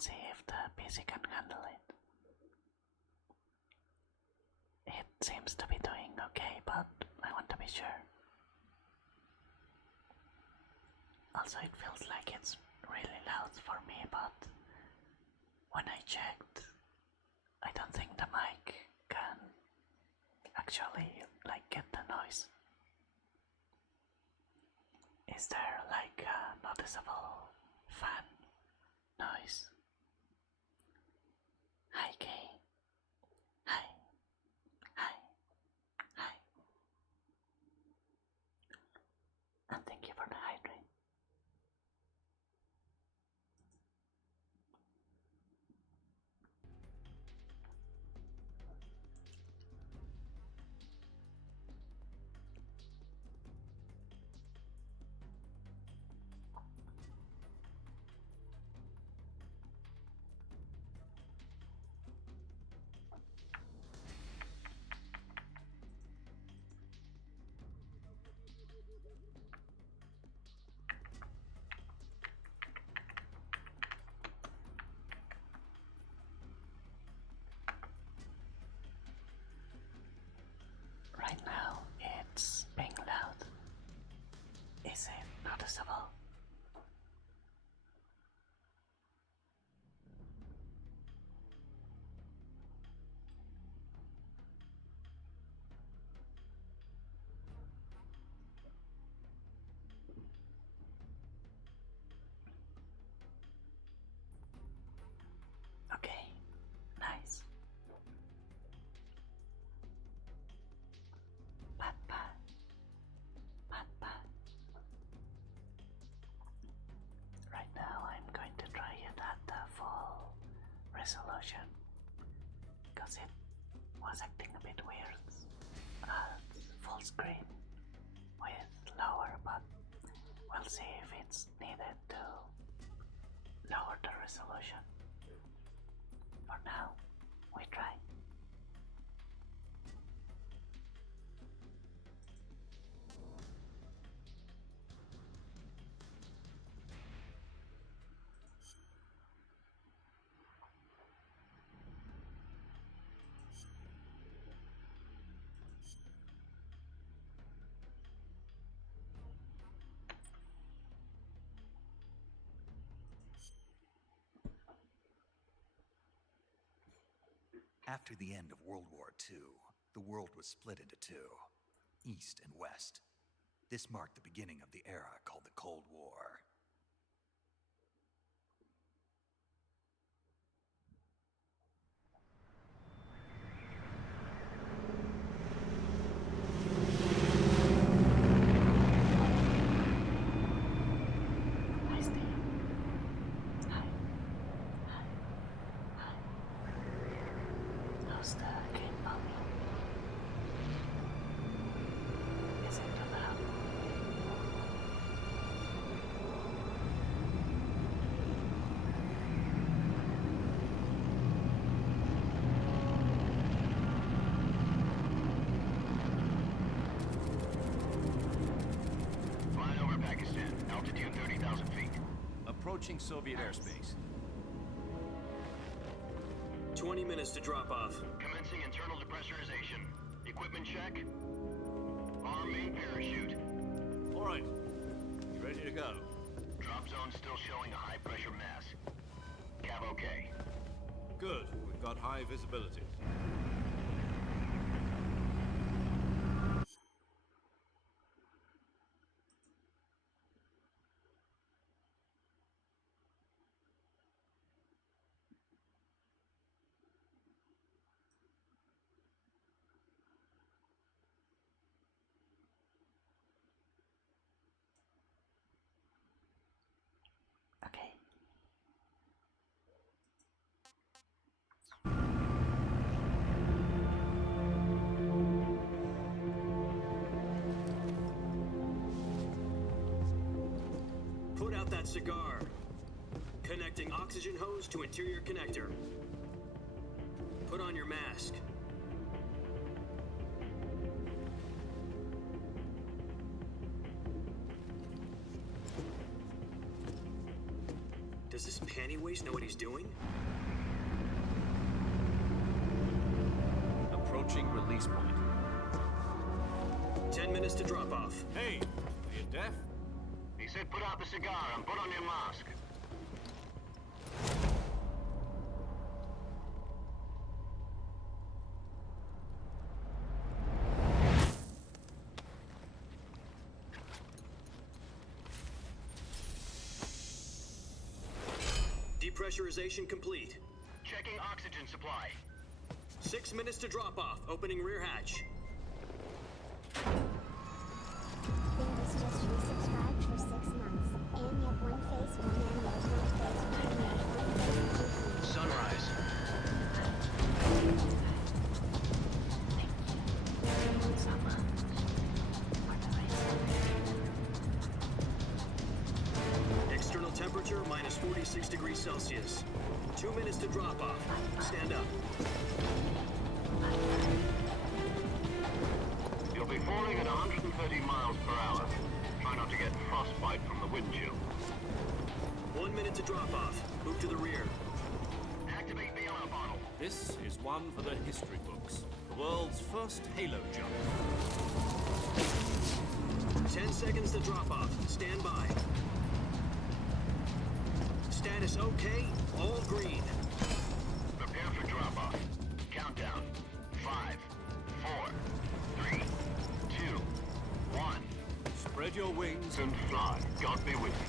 Let's see if the PC can handle it. It seems to be doing okay, but I want to be sure. Also, it feels like it's really loud for me, but when I checked, I don't think the mic can actually get the noise. Is there a noticeable fan noise? Hi Kay. Hi. Hi. Hi. And thank you for the hydrate. Right now, it's being loud. Is it noticeable? Okay, nice. Pat pat. Pat pat. Right now I'm going to try it at the full resolution because it was acting a bit weird at full screen with lower, but we'll see if it's needed to lower the resolution. For now, we try. After the end of World War II, the world was split into two, East and West. This marked the beginning of the era called the Cold War. Hi Steve. Hi. Hi. Hi. How's the game going? Is it too loud? Flying over Pakistan, altitude 30,000 feet. Approaching Soviet airspace. 20 minutes to drop off. Commencing internal depressurization. Equipment check. Arm main parachute. All right. You ready to go? Drop zone still showing a high pressure mass. Cav okay. Good. We've got high visibility. Okay. Put out that cigar. Connecting oxygen hose to interior connector. Put on your mask. Does this panty waste know what he's doing? Approaching release point. 10 minutes to drop off. Hey, are you deaf? He said put out the cigar and put on your mask. Depressurization complete. Checking oxygen supply. 6 minutes to drop off. Opening rear hatch. Windows just resubscribed for 6 months. And yet one face, one animal, one face, one animal, one face, GP. Sunrise. External temperature minus 46 degrees Celsius. 2 minutes to drop off. Stand up. You'll be falling at 130 miles per hour. Try not to get frostbite from the wind chill. 1 minute to drop off. Move to the rear. Activate bailout bottle. This is one for the history books. The world's first halo jump. 10 seconds to drop off. Stand by. Status okay. All green. Prepare for drop-off. Countdown. 5, 4, 3, 2, 1. Spread your wings And fly. God be with you.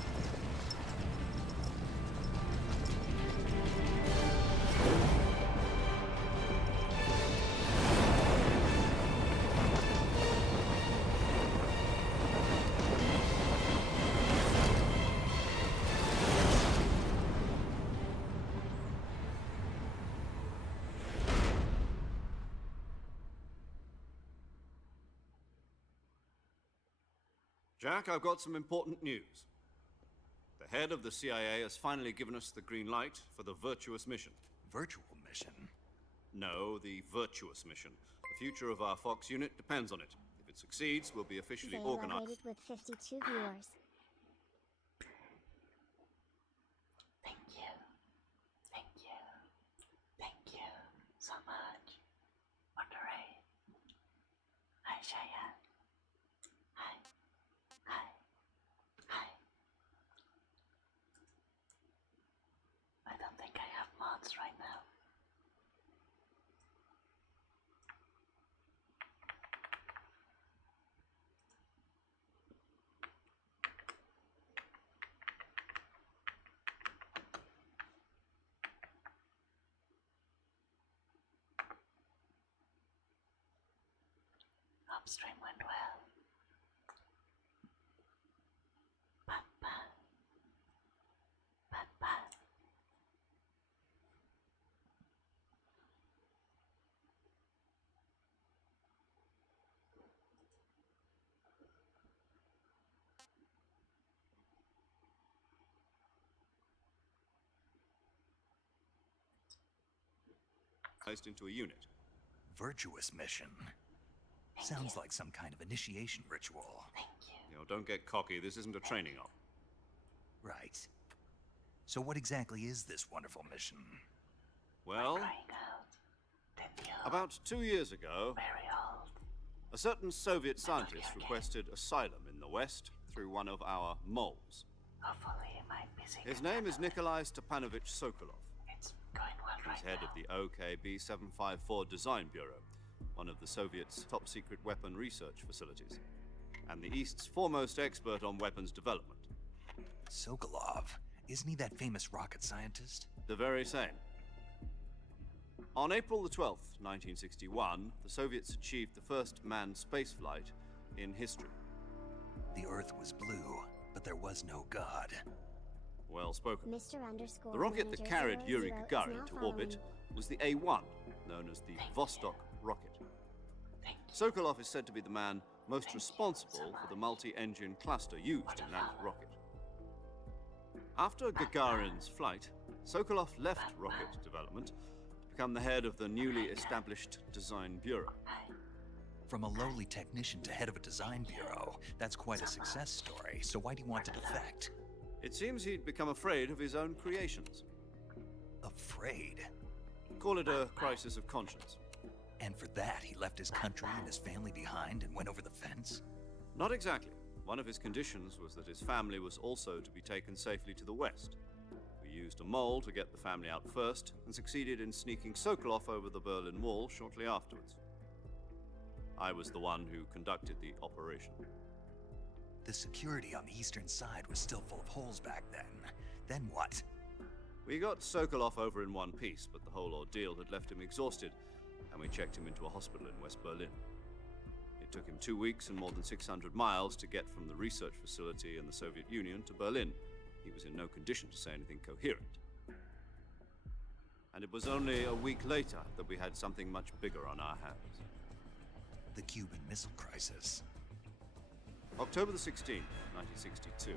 Jack, I've got some important news. The head of the CIA has finally given us the green light for the virtuous mission. Virtual mission? No, the virtuous mission. The future of our Fox unit depends on it. If it succeeds, we'll be officially They are organized. rated with 52 viewers. Thank you. Thank you. Thank you so much. Moderate. Hi, Cheyenne. Hi. Hi. Hi. I don't think I have mods right now. Upstream went well. Pat pat. Pat pat. Into a unit. Virtuous mission? Sounds like some kind of initiation ritual. Thank you. You know, don't get cocky. This isn't a training op. Right. So what exactly is this wonderful mission? Well, Crying out. Didn't you? about 2 years ago, Very old. a certain Soviet scientist requested asylum in the West through one of our moles. Hopefully my busy. His name is Nikolai Stepanovich Sokolov. It's going well right He's head now. of the OKB 754 Design Bureau, one of the Soviets' top-secret weapon research facilities, and the East's foremost expert on weapons development. Sokolov. Isn't he that famous rocket scientist? The very same. On April the 12th, 1961, the Soviets achieved the first manned spaceflight in history. The Earth was blue, but there was no God. Well spoken. Mr. Underscore The rocket that Manager carried 00 Yuri is Gagarin now to following orbit you. was the A-1, known as the Vostok rocket. Thank you. Sokolov is said to be the man most responsible for the multi-engine cluster used in that rocket. After Gagarin's flight, Sokolov left rocket development to become the head of the newly established Design Bureau. From a lowly technician to head of a design bureau, that's quite a success story. So why do you want to defect? It seems he'd become afraid of his own creations. Afraid? Call it a crisis of conscience. And for that, he left his country and his family behind and went over the fence? Not exactly. One of his conditions was that his family was also to be taken safely to the west. We used a mole to get the family out first, and succeeded in sneaking Sokolov over the Berlin Wall shortly afterwards. I was the one who conducted the operation. The security on the eastern side was still full of holes back then. Then what? We got Sokolov over in one piece, but the whole ordeal had left him exhausted, and we checked him into a hospital in West Berlin. It took him 2 weeks and more than 600 miles to get from the research facility in the Soviet Union to Berlin. He was in no condition to say anything coherent. And it was only a week later that we had something much bigger on our hands. The Cuban Missile Crisis. October the 16th, 1962,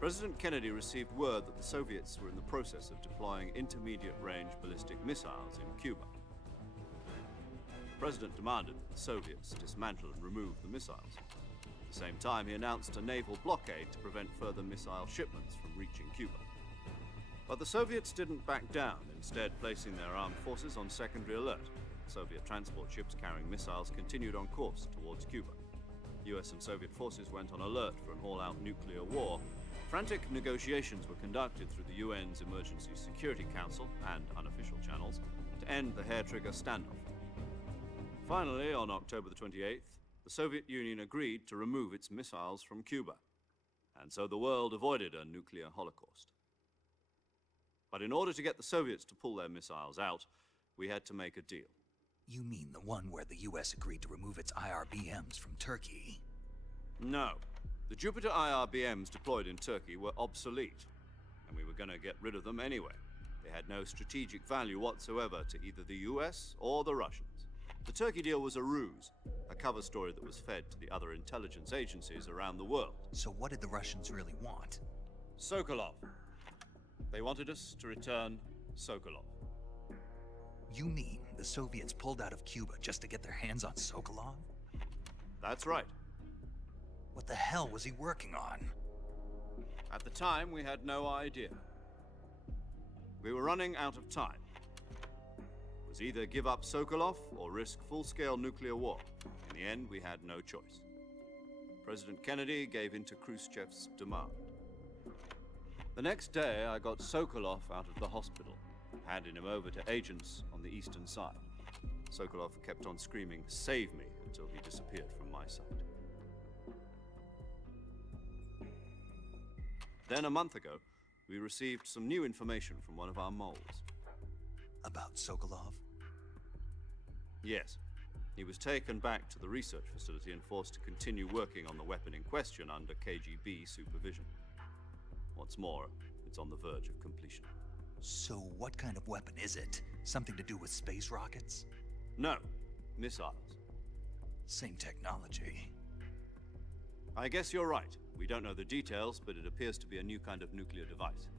President Kennedy received word that the Soviets were in the process of deploying intermediate-range ballistic missiles in Cuba. The President demanded that the Soviets dismantle and remove the missiles. At the same time, he announced a naval blockade to prevent further missile shipments from reaching Cuba. But the Soviets didn't back down, instead placing their armed forces on secondary alert. Soviet transport ships carrying missiles continued on course towards Cuba. US and Soviet forces went on alert for an all-out nuclear war. Frantic negotiations were conducted through the UN's Emergency Security Council and unofficial channels to end the hair-trigger standoff. Finally, on October the 28th, the Soviet Union agreed to remove its missiles from Cuba, and so the world avoided a nuclear holocaust. But in order to get the Soviets to pull their missiles out, we had to make a deal. You mean the one where the US agreed to remove its IRBMs from Turkey? No. The Jupiter IRBMs deployed in Turkey were obsolete, and we were going to get rid of them anyway. They had no strategic value whatsoever to either the US or the Russians. The Turkey deal was a ruse, a cover story that was fed to the other intelligence agencies around the world. So what did the Russians really want? Sokolov. They wanted us to return Sokolov. You mean the Soviets pulled out of Cuba just to get their hands on Sokolov? That's right. What the hell was he working on? At the time, we had no idea. We were running out of time. It was either give up Sokolov or risk full-scale nuclear war. In the end, we had no choice. President Kennedy gave in to Khrushchev's demand. The next day, I got Sokolov out of the hospital, handing him over to agents on the eastern side. Sokolov kept on screaming, "Save me," until he disappeared from my sight. Then, a month ago, we received some new information from one of our moles. About Sokolov? Yes. He was taken back to the research facility and forced to continue working on the weapon in question under KGB supervision. What's more, it's on the verge of completion. So what kind of weapon is it? Something to do with space rockets? No, missiles. Same technology. I guess you're right. We don't know the details, but it appears to be a new kind of nuclear device.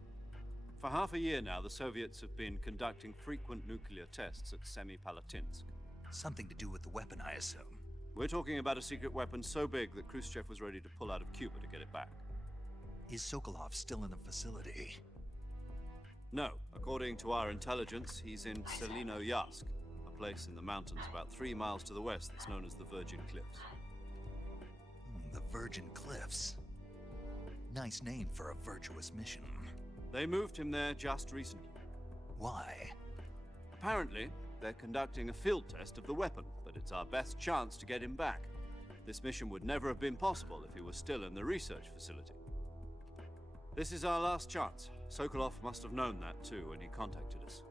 For half a year now, the Soviets have been conducting frequent nuclear tests at Semipalatinsk. Something to do with the weapon, I assume. We're talking about a secret weapon so big that Khrushchev was ready to pull out of Cuba to get it back. Is Sokolov still in the facility? No. According to our intelligence, he's in Selinoyarsk, a place in the mountains about 3 miles to the west that's known as the Virgin Cliffs. The Virgin Cliffs. Nice name for a virtuous mission. They moved him there just recently. Why? Apparently, they're conducting a field test of the weapon, but it's our best chance to get him back. This mission would never have been possible if he was still in the research facility. This is our last chance. Sokolov must have known that too when he contacted us.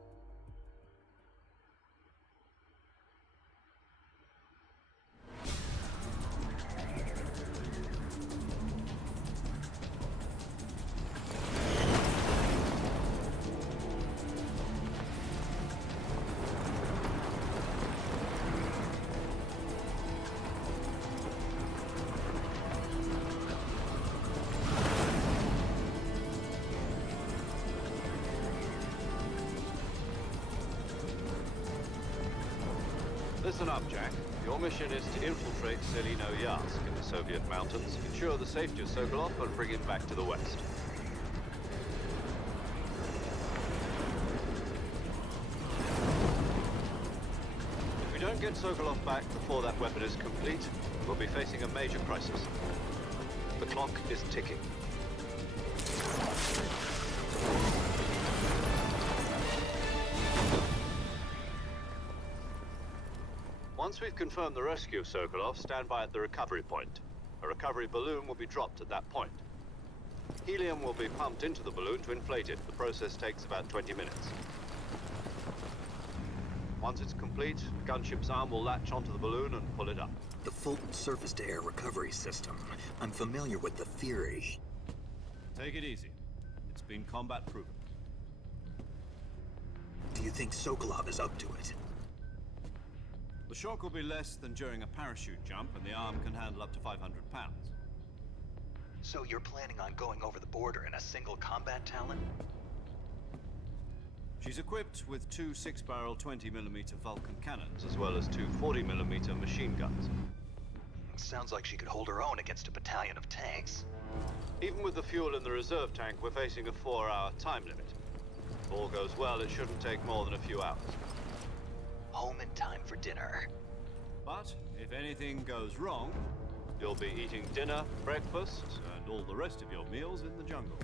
Listen up, Jack. Your mission is to infiltrate Selinoyarsk in the Soviet mountains, ensure the safety of Sokolov, and bring him back to the west. get Sokolov back before that weapon is complete, we'll be facing a major crisis. The clock is ticking. Once we've confirmed the rescue of Sokolov, stand by at the recovery point. A recovery balloon will be dropped at that point. Helium will be pumped into the balloon to inflate it. The process takes about 20 minutes. Once it's complete, the gunship's arm will latch onto the balloon and pull it up. The Fulton surface-to-air recovery system. I'm familiar with the theory. Take it easy. It's been combat proven. Do you think Sokolov is up to it? The shock will be less than during a parachute jump, and the arm can handle up to 500 pounds. So you're planning on going over the border in a single combat Talon? She's equipped with two 6-barrel 20mm Vulcan cannons, as well as two 40mm machine guns. Sounds like she could hold her own against a battalion of tanks. Even with the fuel in the reserve tank, we're facing a 4-hour time limit. If all goes well, it shouldn't take more than a few hours. Home in time for dinner. But if anything goes wrong, you'll be eating dinner, breakfast, and all the rest of your meals in the jungle.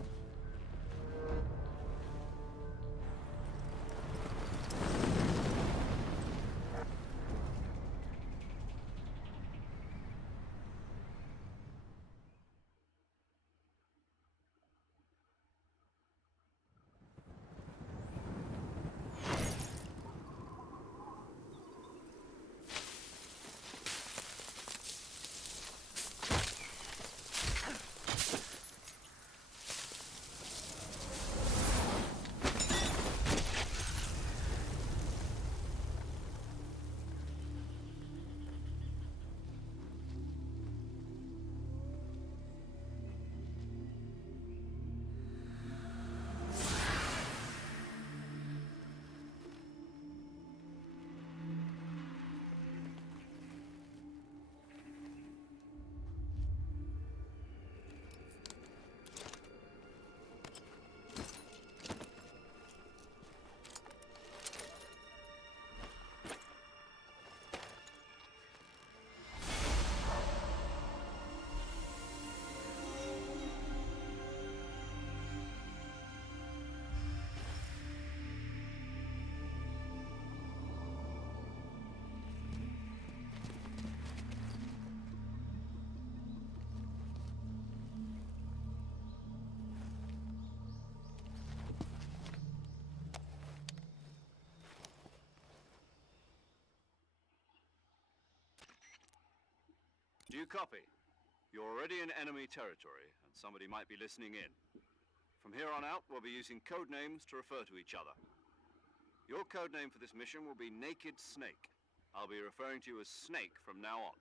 Do you copy? You're already in enemy territory, and somebody might be listening in. From here on out, we'll be using code names to refer to each other. Your code name for this mission will be Naked Snake. I'll be referring to you as Snake from now on.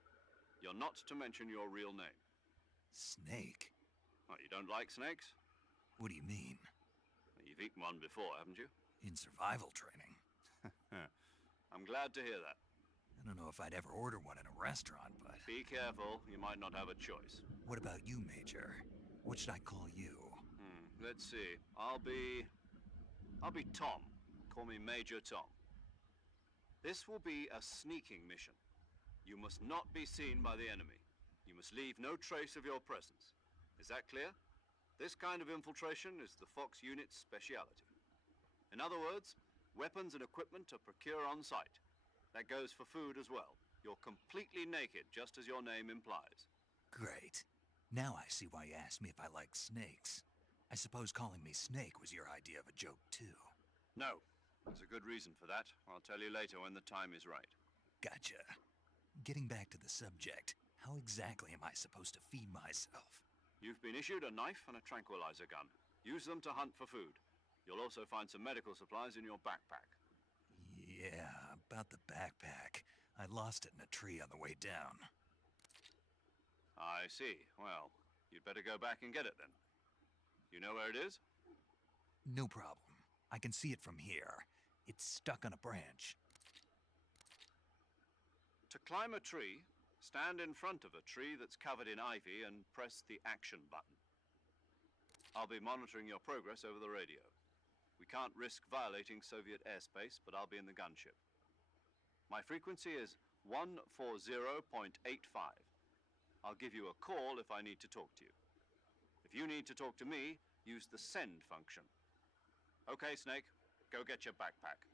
You're not to mention your real name. Snake? What, you don't like snakes? What do you mean? You've eaten one before, haven't you? In survival training? I'm glad to hear that. I don't know if I'd ever order one in a restaurant, but... Be careful, you might not have a choice. What about you, Major? What should I call you? Let's see. I'll be Tom. Call me Major Tom. This will be a sneaking mission. You must not be seen by the enemy. You must leave no trace of your presence. Is that clear? This kind of infiltration is the Fox unit's speciality. In other words, weapons and equipment are procured on site. That goes for food as well. You're completely naked, just as your name implies. Great. Now I see why you asked me if I like snakes. I suppose calling me Snake was your idea of a joke, too. No. There's a good reason for that. I'll tell you later when the time is right. Gotcha. Getting back to the subject, how exactly am I supposed to feed myself? You've been issued a knife and a tranquilizer gun. Use them to hunt for food. You'll also find some medical supplies in your backpack. Yeah, about the backpack. I lost it in a tree on the way down. I see. Well, you'd better go back and get it then. You know where it is? No problem. I can see it from here. It's stuck on a branch. To climb a tree, stand in front of a tree that's covered in ivy and press the action button. I'll be monitoring your progress over the radio. We can't risk violating Soviet airspace, but I'll be in the gunship. My frequency is 140.85. I'll give you a call if I need to talk to you. If you need to talk to me, use the send function. Okay, Snake, go get your backpack.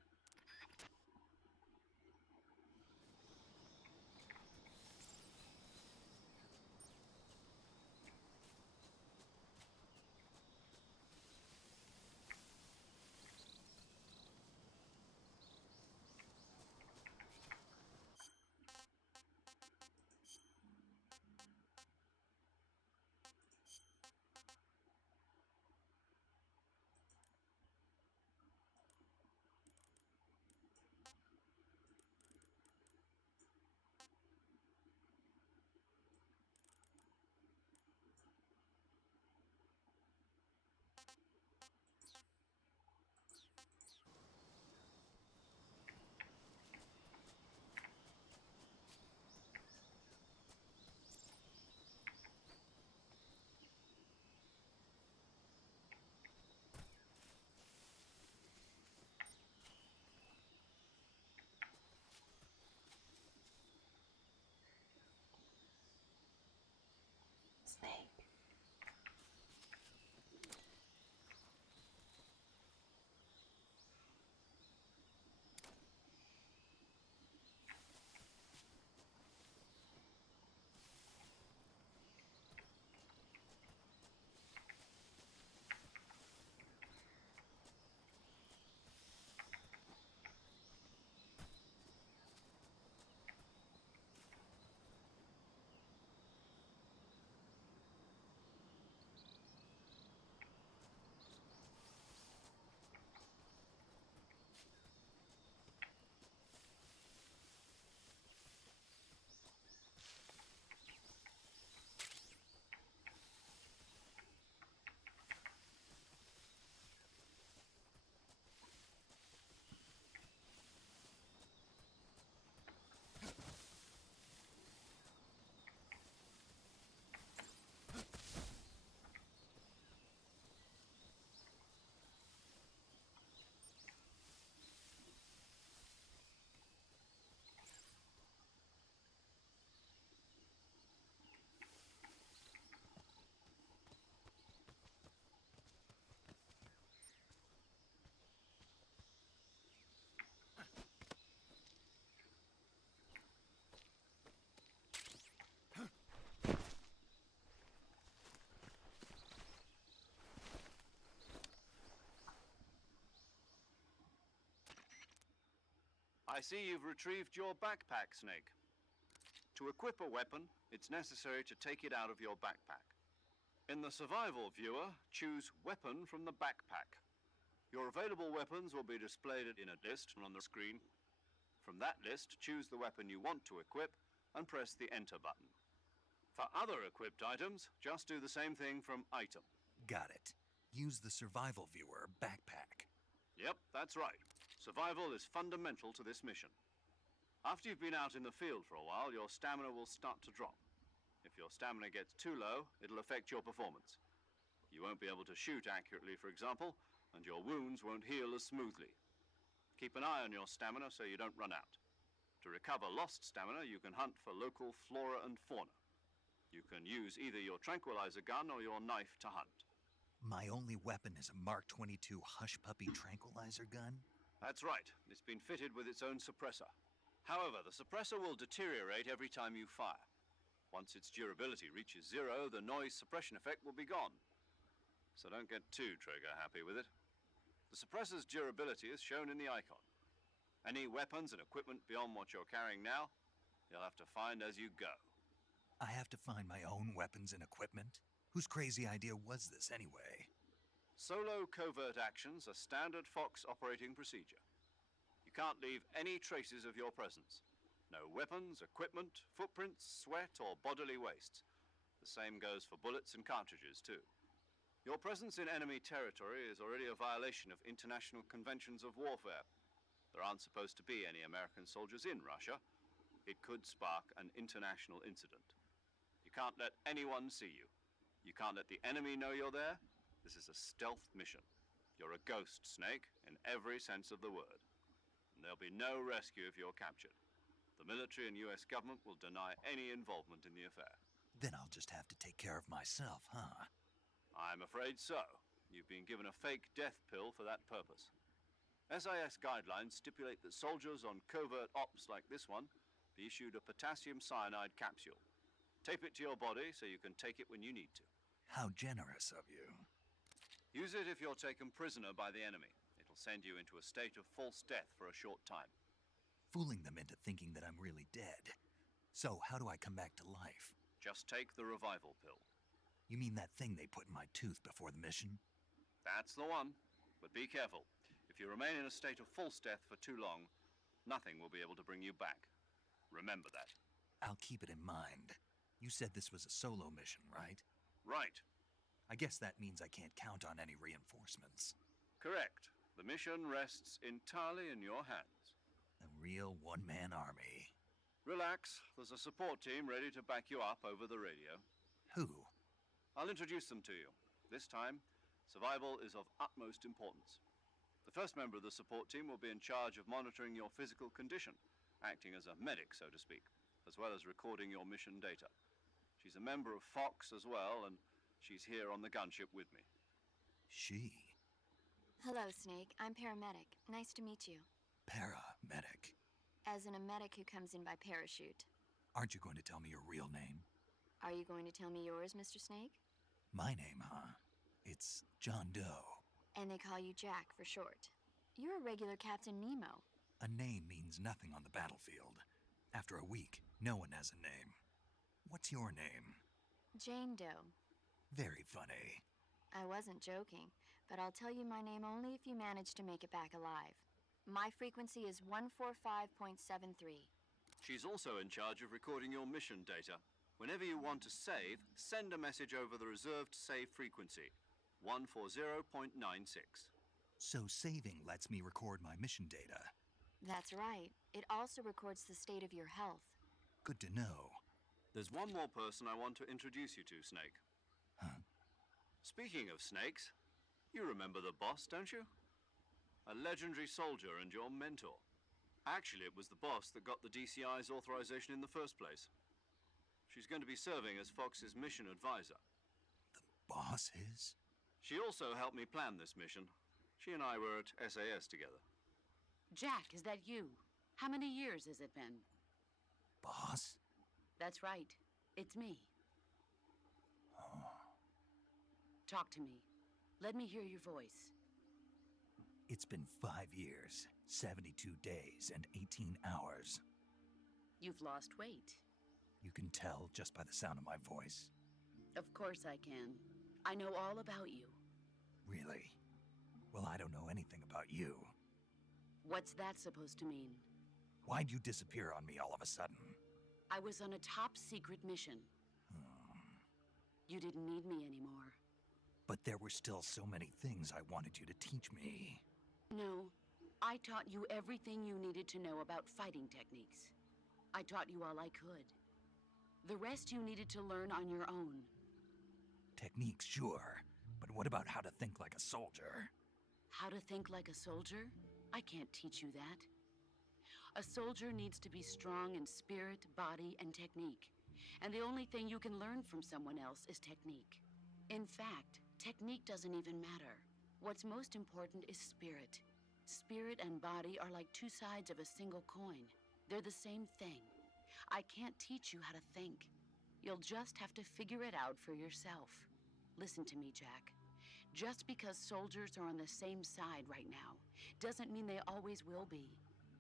Snake. I see you've retrieved your backpack, Snake. To equip a weapon, it's necessary to take it out of your backpack. In the survival viewer, choose Weapon from the backpack. Your available weapons will be displayed in a list on the screen. From that list, choose the weapon you want to equip and press the Enter button. For other equipped items, just do the same thing from Item. Got it. Use the survival viewer backpack. Yep, that's right. Survival is fundamental to this mission. After you've been out in the field for a while, your stamina will start to drop. If your stamina gets too low, it'll affect your performance. You won't be able to shoot accurately, for example, and your wounds won't heal as smoothly. Keep an eye on your stamina so you don't run out. To recover lost stamina, you can hunt for local flora and fauna. You can use either your tranquilizer gun or your knife to hunt. My only weapon is a Mark 22 Hush Puppy tranquilizer gun? That's right. It's been fitted with its own suppressor. However, the suppressor will deteriorate every time you fire. Once its durability reaches zero, the noise suppression effect will be gone. So don't get too trigger happy with it. The suppressor's durability is shown in the icon. Any weapons and equipment beyond what you're carrying now, you'll have to find as you go. I have to find my own weapons and equipment? Whose crazy idea was this anyway? Solo covert actions are standard Fox operating procedure. You can't leave any traces of your presence. No weapons, equipment, footprints, sweat, or bodily waste. The same goes for bullets and cartridges, too. Your presence in enemy territory is already a violation of international conventions of warfare. There aren't supposed to be any American soldiers in Russia. It could spark an international incident. You can't let anyone see you. You can't let the enemy know you're there. This is a stealth mission. You're a ghost, Snake, in every sense of the word. And there'll be no rescue if you're captured. The military and US government will deny any involvement in the affair. Then I'll just have to take care of myself, huh? I'm afraid so. You've been given a fake death pill for that purpose. SIS guidelines stipulate that soldiers on covert ops like this one be issued a potassium cyanide capsule. Tape it to your body so you can take it when you need to. How generous of you. Use it if you're taken prisoner by the enemy. It'll send you into a state of false death for a short time. Fooling them into thinking that I'm really dead. So, how do I come back to life? Just take the revival pill. You mean that thing they put in my tooth before the mission? That's the one. But be careful. If you remain in a state of false death for too long, nothing will be able to bring you back. Remember that. I'll keep it in mind. You said this was a solo mission, right? Right. I guess that means I can't count on any reinforcements. Correct. The mission rests entirely in your hands. A real one-man army. Relax. There's a support team ready to back you up over the radio. Who? I'll introduce them to you. This time, survival is of utmost importance. The first member of the support team will be in charge of monitoring your physical condition, acting as a medic, so to speak, as well as recording your mission data. She's a member of Fox as well, and she's here on the gunship with me. She? Hello, Snake. I'm paramedic. Nice to meet you. Paramedic. As in a medic who comes in by parachute. Aren't you going to tell me your real name? Are you going to tell me yours, Mr. Snake? My name, huh? It's John Doe. And they call you Jack for short. You're a regular Captain Nemo. A name means nothing on the battlefield. After a week, no one has a name. What's your name? Jane Doe. Very funny. I wasn't joking, but I'll tell you my name only if you manage to make it back alive. My frequency is 145.73. She's also in charge of recording your mission data. Whenever you want to save, send a message over the reserved save frequency, 140.96. So saving lets me record my mission data. That's right. It also records the state of your health. Good to know. There's one more person I want to introduce you to, Snake. Huh? Speaking of snakes, you remember the boss, don't you? A legendary soldier and your mentor. Actually, it was the boss that got the DCI's authorization in the first place. She's going to be serving as Fox's mission advisor. The boss is? She also helped me plan this mission. She and I were at SAS together. Jack, is that you? How many years has it been? Boss? That's right. It's me. Oh. Talk to me. Let me hear your voice. It's been 5 years, 72 days, and 18 hours. You've lost weight. You can tell just by the sound of my voice. Of course I can. I know all about you. Really? Well, I don't know anything about you. What's that supposed to mean? Why'd you disappear on me all of a sudden? I was on a top-secret mission. You didn't need me anymore. But there were still so many things I wanted you to teach me. No, I taught you everything you needed to know about fighting techniques. I taught you all I could. The rest you needed to learn on your own. Techniques, sure. But what about how to think like a soldier? How to think like a soldier? I can't teach you that. A soldier needs to be strong in spirit, body, and technique. And the only thing you can learn from someone else is technique. In fact, technique doesn't even matter. What's most important is spirit. Spirit and body are like two sides of a single coin. They're the same thing. I can't teach you how to think. You'll just have to figure it out for yourself. Listen to me, Jack. Just because soldiers are on the same side right now doesn't mean they always will be.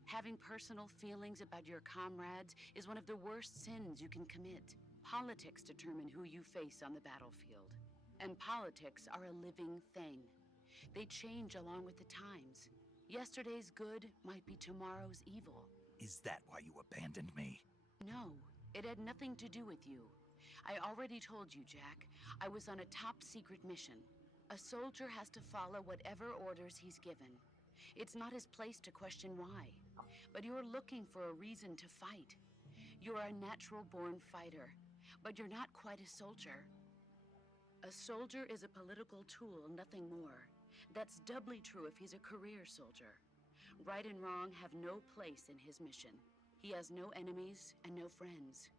Having personal feelings about your comrades is one of the worst sins you can commit. Politics determine who you face on the battlefield. And politics are a living thing. They change along with the times. Yesterday's good might be tomorrow's evil. Is that why you abandoned me? No, it had nothing to do with you. I already told you, Jack. I was on a top-secret mission. A soldier has to follow whatever orders he's given. It's not his place to question why. But you're looking for a reason to fight. You're a natural-born fighter, but you're not quite a soldier. A soldier is a political tool, nothing more. That's doubly true if he's a career soldier. Right and wrong have no place in his mission. He has no enemies and no friends.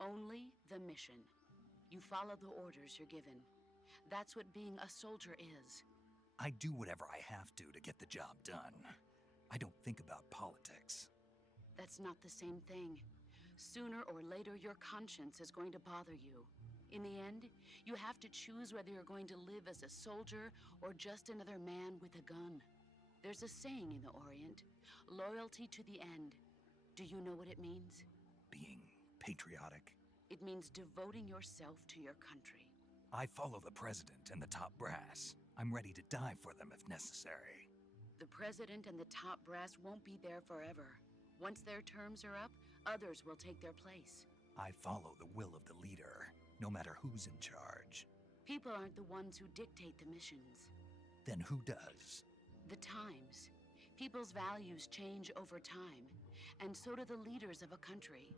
Only the mission. You follow the orders you're given. That's what being a soldier is. I do whatever I have to get the job done. I don't think about politics. That's not the same thing. Sooner or later, your conscience is going to bother you. In the end, you have to choose whether you're going to live as a soldier or just another man with a gun. There's a saying in the Orient, loyalty to the end. Do you know what it means? Being patriotic. It means devoting yourself to your country. I follow the president and the top brass. I'm ready to die for them if necessary. The president and the top brass won't be there forever. Once their terms are up, others will take their place. I follow the will of the leader, no matter who's in charge. People aren't the ones who dictate the missions. Then who does? The times. People's values change over time, and so do the leaders of a country.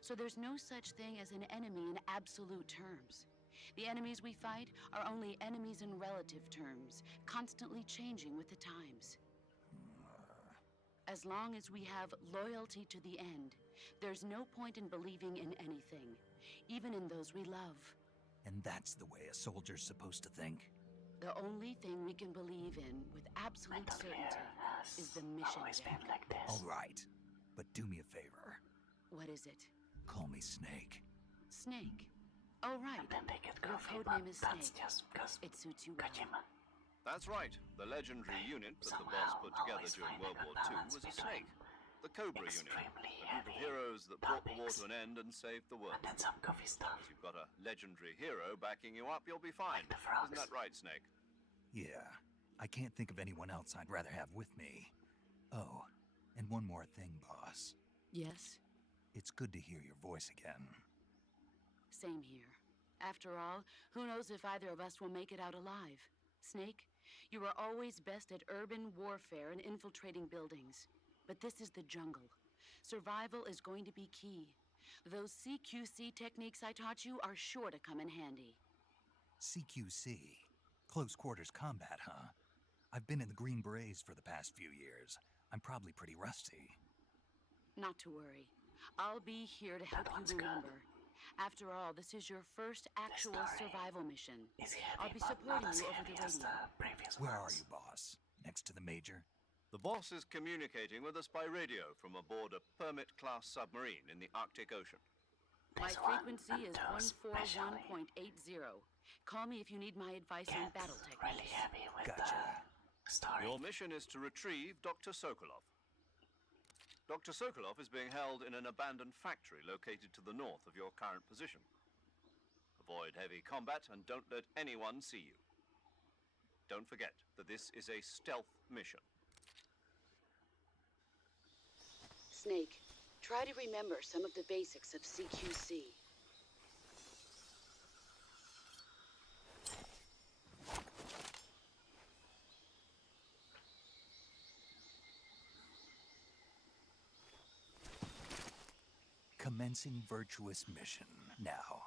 So there's no such thing as an enemy in absolute terms. The enemies we fight are only enemies in relative terms, constantly changing with the times. As long as we have loyalty to the end, there's no point in believing in anything, even in those we love. And that's the way a soldier's supposed to think? The only thing we can believe in with absolute certainty is the mission. Always been like this. All right, but do me a favor. What is it? Call me Snake. Snake. Oh, right. And then they get Your goofy, code but name is that's Snake. just because It suits you well. Kojima. That's right. The legendary unit that the somehow boss put together always during find a World good War II balance was a between snake. The Cobra unit. extremely A group of heavy heroes that brought the war topics. to an end and saved the world. And then some goofy stuff. If you've got a legendary hero backing you up, you'll be fine. Like the frogs. Isn't that right, Snake? Yeah, I can't think of anyone else I'd rather have with me. Oh, and one more thing, boss. Yes? It's good to hear your voice again. Same here. After all, who knows if either of us will make it out alive? Snake, you are always best at urban warfare and infiltrating buildings. But this is the jungle. Survival is going to be key. Those CQC techniques I taught you are sure to come in handy. CQC? Close quarters combat, huh? I've been in the Green Berets for the past few years. I'm probably pretty rusty. Not to worry. I'll be here to help That you one's good. remember. After all, this is your first actual story survival mission. Is he I'll heavy, be but supporting not as you over heavy the as radio. the previous Where are ones? you, boss? Next to the Major? The boss is communicating with us by radio from aboard a Permit-class submarine in the Arctic Ocean. My This one, frequency is and those 141.80. Call me if you need my advice on gets battle really techniques. heavy with Gotcha. the story. Your mission is to retrieve Dr. Sokolov. Dr. Sokolov is being held in an abandoned factory located to the north of your current position. Avoid heavy combat and don't let anyone see you. Don't forget that this is a stealth mission. Snake, try to remember some of the basics of CQC. Commencing virtuous mission now.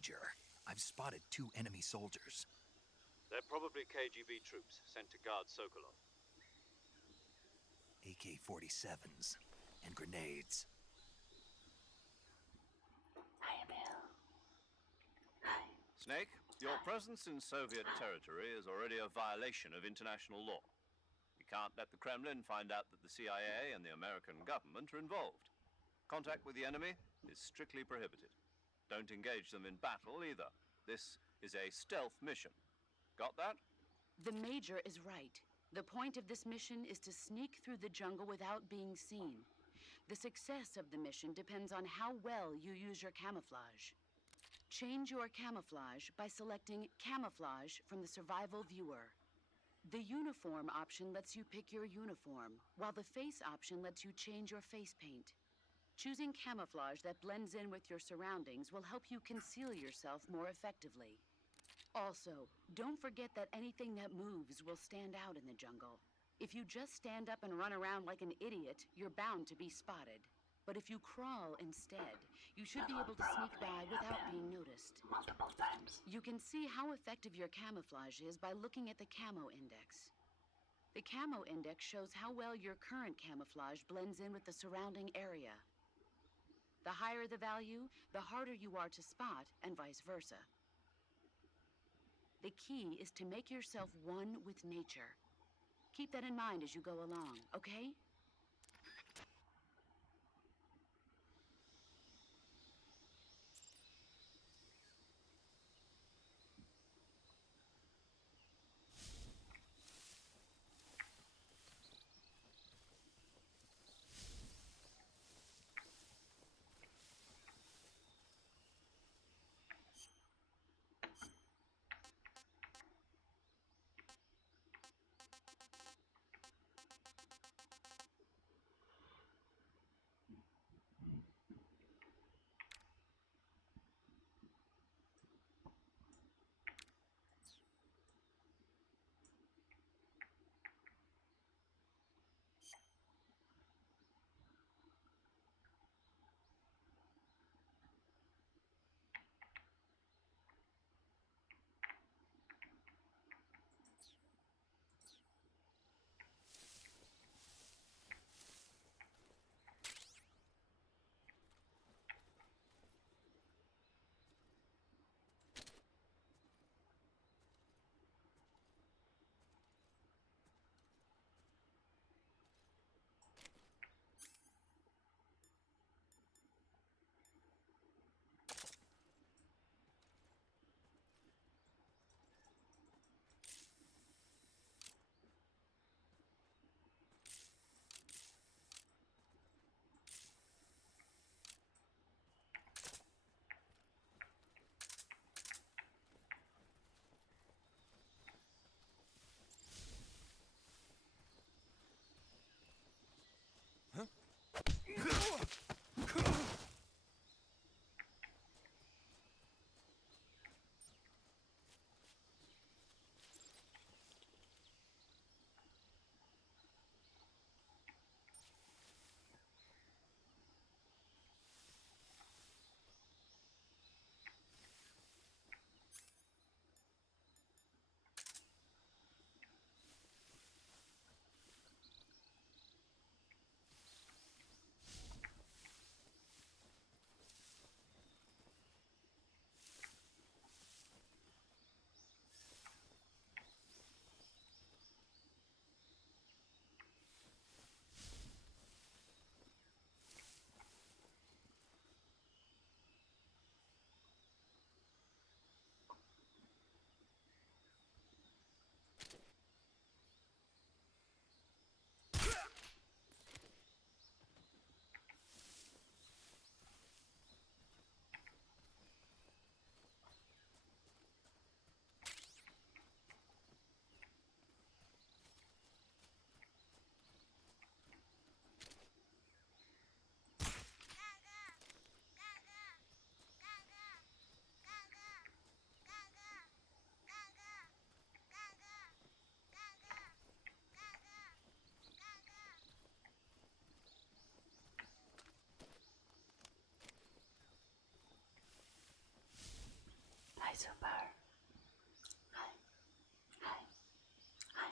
Major, I've spotted 2 enemy soldiers. They're probably KGB troops sent to guard Sokolov. AK-47s and grenades. Hi, Bill. Hi. Snake, your presence in Soviet territory is already a violation of international law. We can't let the Kremlin find out that the CIA and the American government are involved. Contact with the enemy is strictly prohibited. Don't engage them in battle either. This is a stealth mission. Got that? The Major is right. The point of this mission is to sneak through the jungle without being seen. The success of the mission depends on how well you use your camouflage. Change your camouflage by selecting Camouflage from the Survival Viewer. The Uniform option lets you pick your uniform, while the Face option lets you change your face paint. Choosing camouflage that blends in with your surroundings will help you conceal yourself more effectively. Also, don't forget that anything that moves will stand out in the jungle. If you just stand up and run around like an idiot, you're bound to be spotted. But if you crawl instead, you should be able to sneak by without being noticed. Multiple times. You can see how effective your camouflage is by looking at the Camo Index. The Camo Index shows how well your current camouflage blends in with the surrounding area. The higher the value, the harder you are to spot, and vice versa. The key is to make yourself one with nature. Keep that in mind as you go along, okay? Super. Hi. Hi. Hi.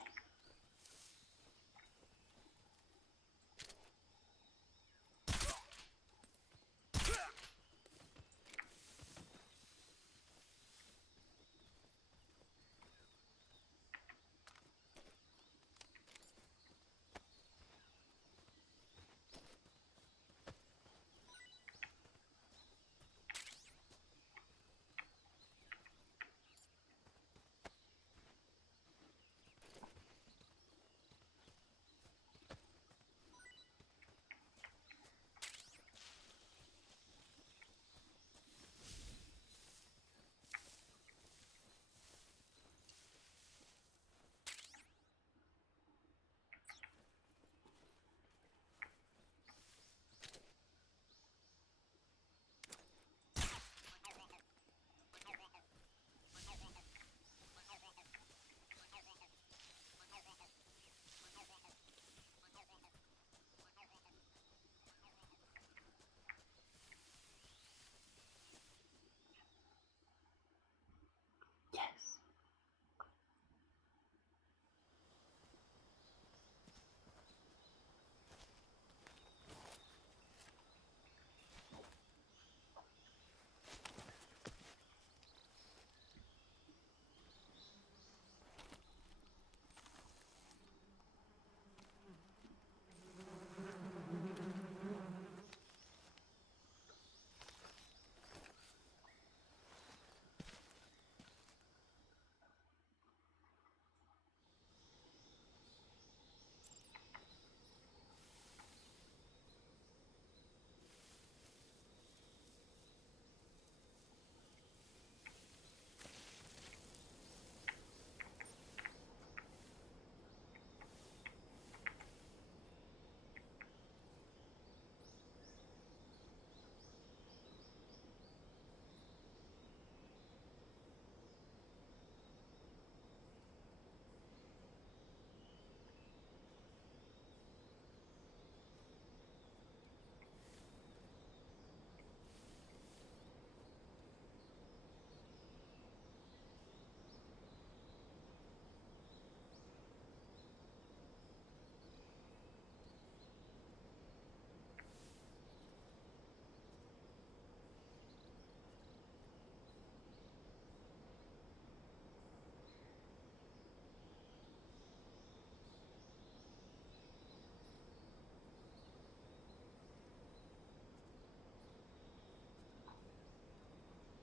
Yes.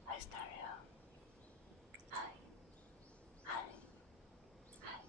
Hi, Stereo. Hi. Hi. Hi.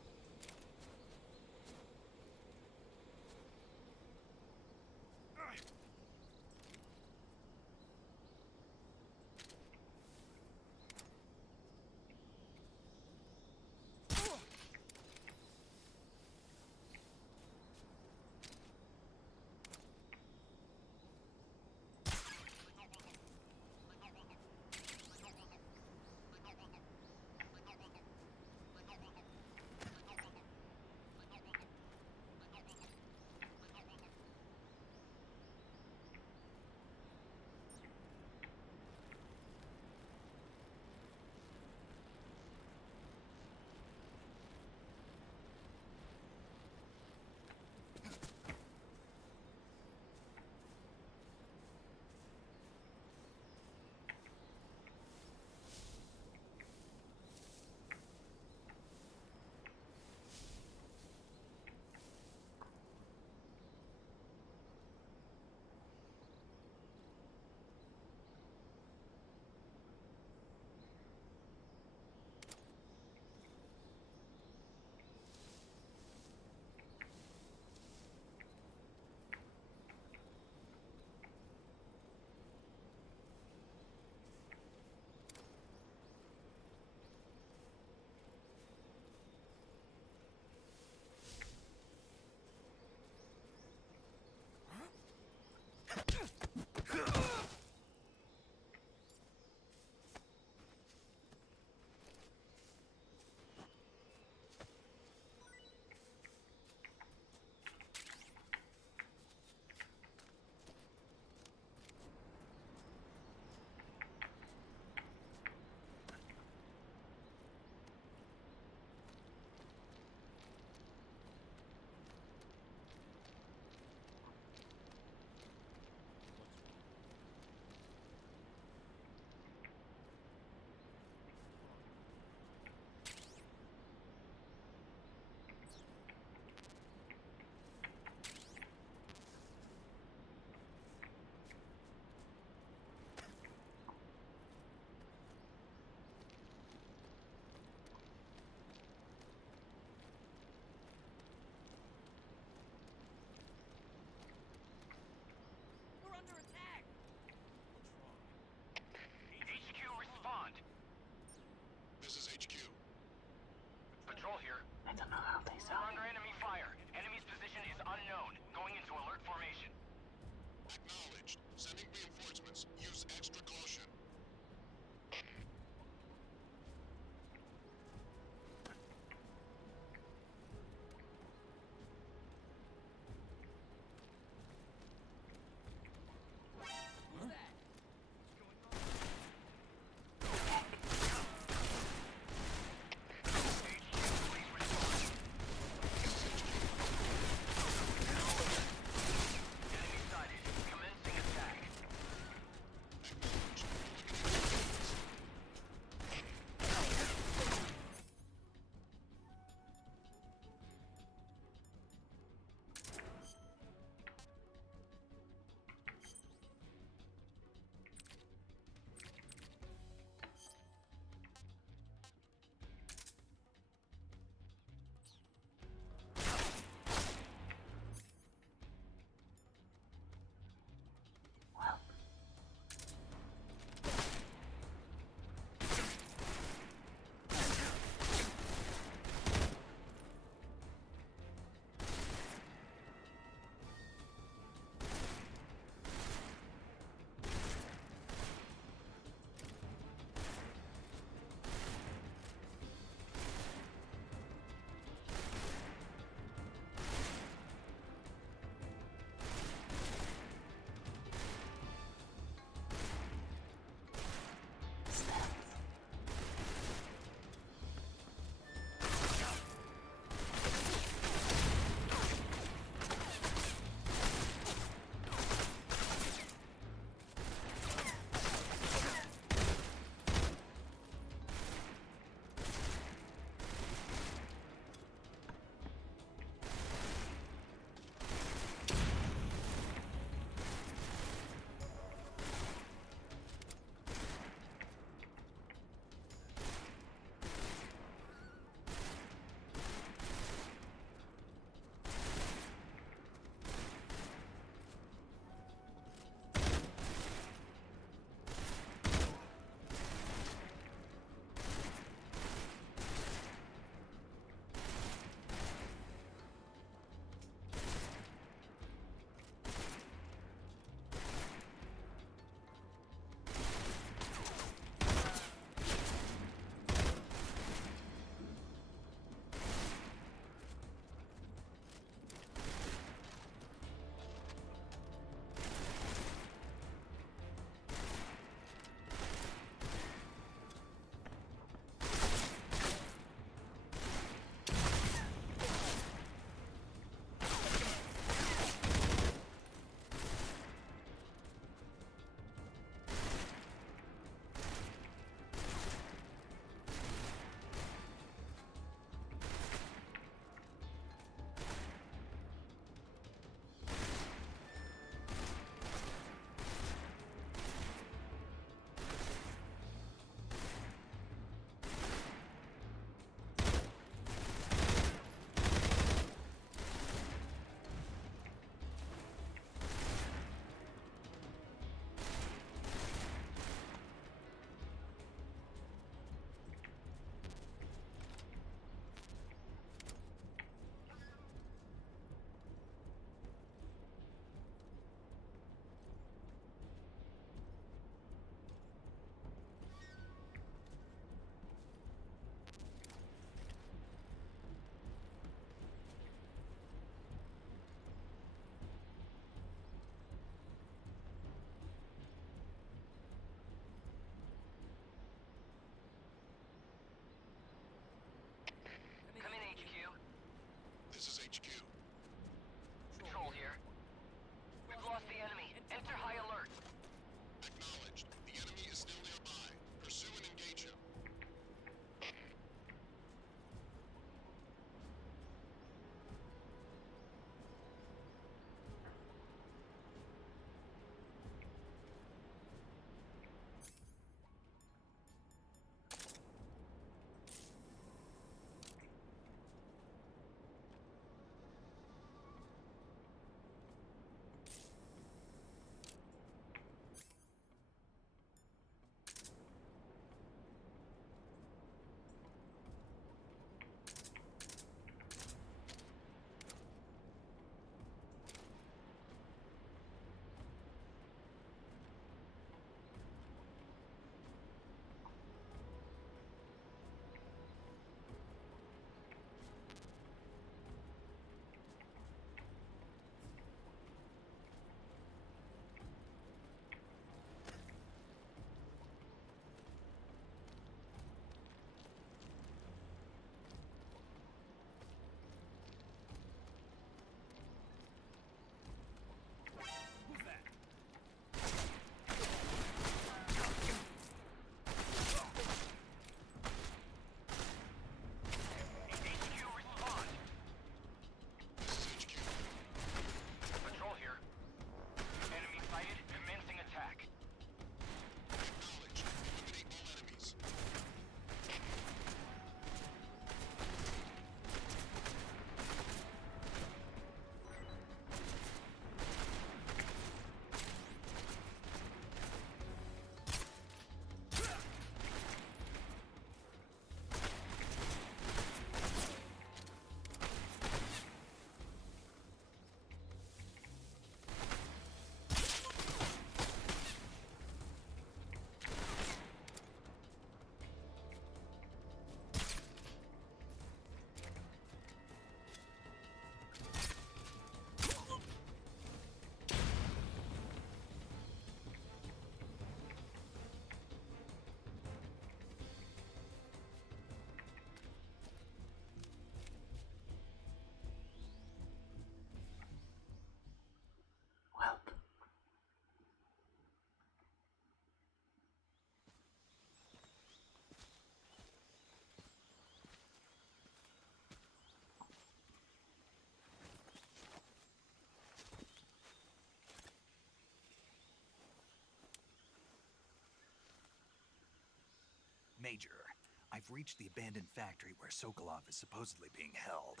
Major, I've reached the abandoned factory where Sokolov is supposedly being held.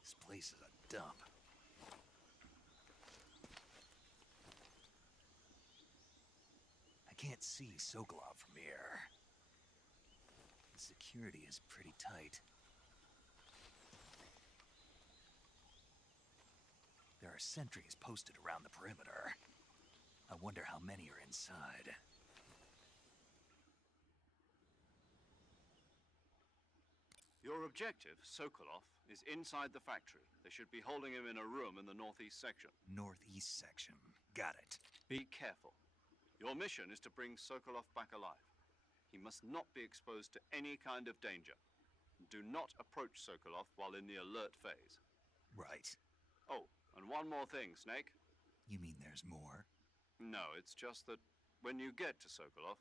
This place is a dump. I can't see Sokolov from here. The security is pretty tight. There are sentries posted around the perimeter. I wonder how many are inside. Your objective, Sokolov, is inside the factory. They should be holding him in a room in the northeast section. Northeast section. Got it. Be careful. Your mission is to bring Sokolov back alive. He must not be exposed to any kind of danger. Do not approach Sokolov while in the alert phase. Right. Oh, and one more thing, Snake. You mean there's more? No, it's just that when you get to Sokolov,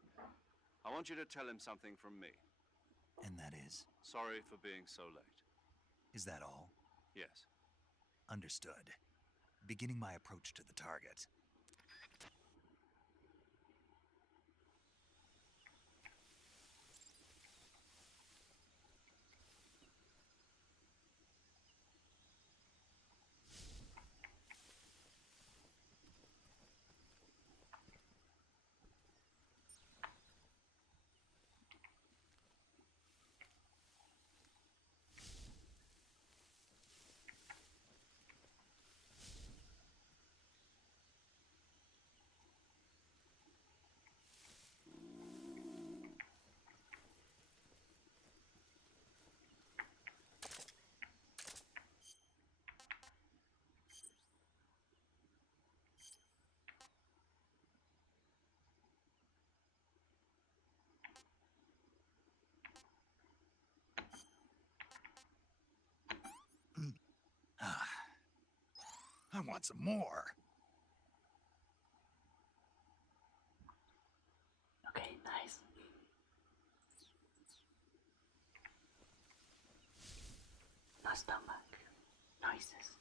I want you to tell him something from me. And that is? Sorry for being so late. Is that all? Yes. Understood. Beginning my approach to the target. I want some more. Okay, nice. No stomach. Noises.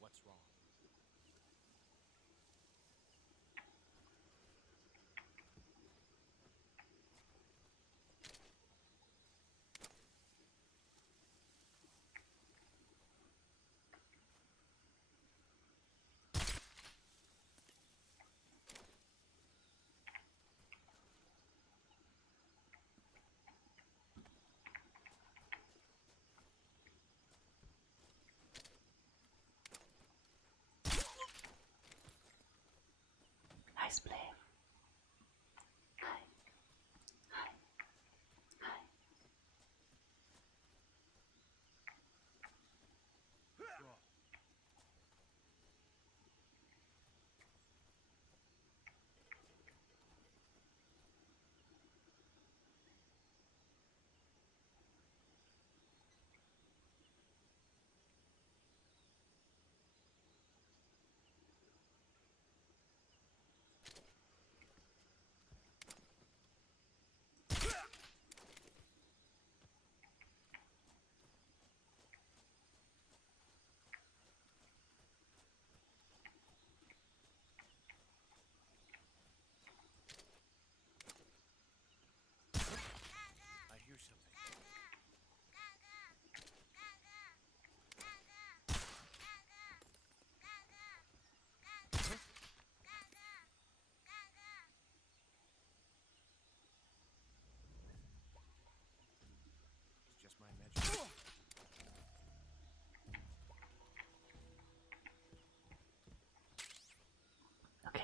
What's wrong? Nice play. Hi. Hi. Hi.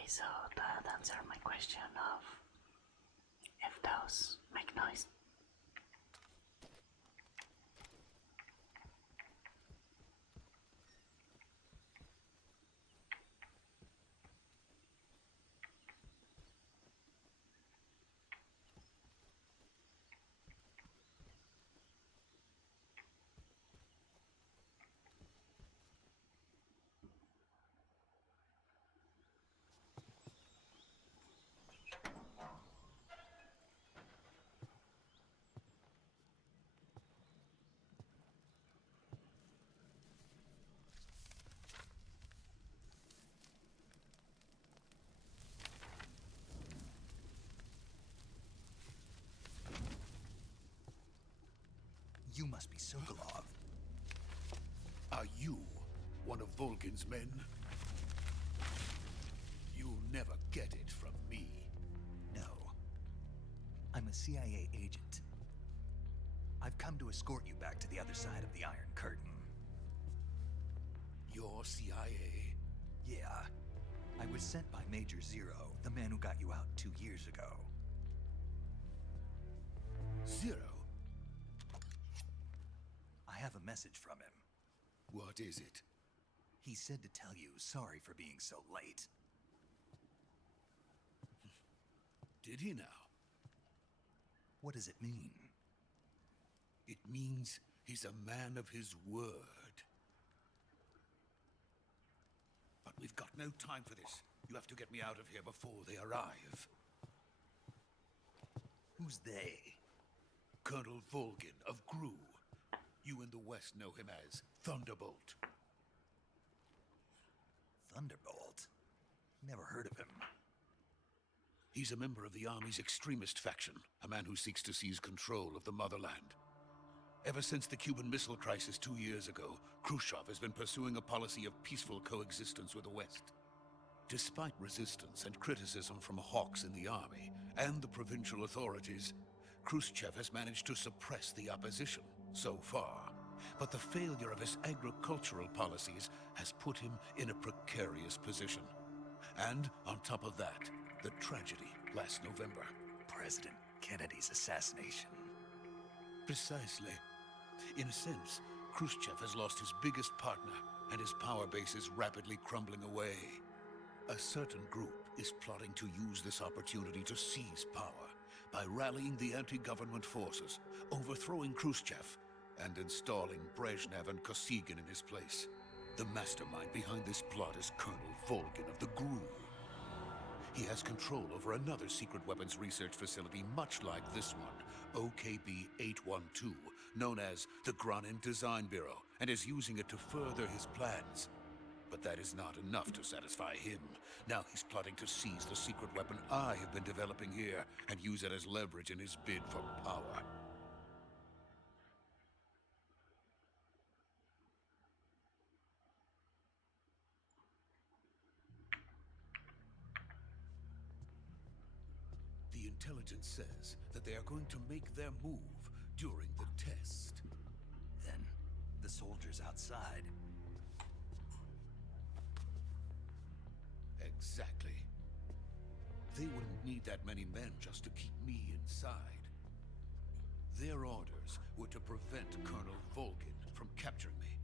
so that answered my question of if those make noise. You must be Sokolov. Are you one of Volgin's men? You'll never get it from me. No. I'm a CIA agent. I've come to escort you back to the other side of the Iron Curtain. You're CIA? Yeah. I was sent by Major Zero, the man who got you out 2 years ago. Zero? I have a message from him. What is it? He said to tell you sorry for being so late. Did he now? What does it mean? It means he's a man of his word. But we've got no time for this. You have to get me out of here before they arrive. Who's they? Colonel Volgin of Gru. You in the West know him as Thunderbolt. Thunderbolt? Never heard of him. He's a member of the Army's extremist faction, a man who seeks to seize control of the motherland. Ever since the Cuban Missile Crisis 2 years ago, Khrushchev has been pursuing a policy of peaceful coexistence with the West. Despite resistance and criticism from hawks in the army and the provincial authorities, Khrushchev has managed to suppress the opposition so far. But the failure of his agricultural policies has put him in a precarious position. And on top of that, the tragedy last November. President Kennedy's assassination. Precisely. In a sense, Khrushchev has lost his biggest partner, and his power base is rapidly crumbling away. A certain group is plotting to use this opportunity to seize power by rallying the anti-government forces, overthrowing Khrushchev, and installing Brezhnev and Kosygin in his place. The mastermind behind this plot is Colonel Volgin of the GRU. He has control over another secret weapons research facility much like this one, OKB-812, known as the Granin Design Bureau, and is using it to further his plans. But that is not enough to satisfy him. Now he's plotting to seize the secret weapon I have been developing here and use it as leverage in his bid for power. The intelligence says that they are going to make their move during the test. Then, the soldiers outside. Exactly. They wouldn't need that many men just to keep me inside. Their orders were to prevent Colonel Volgin from capturing me.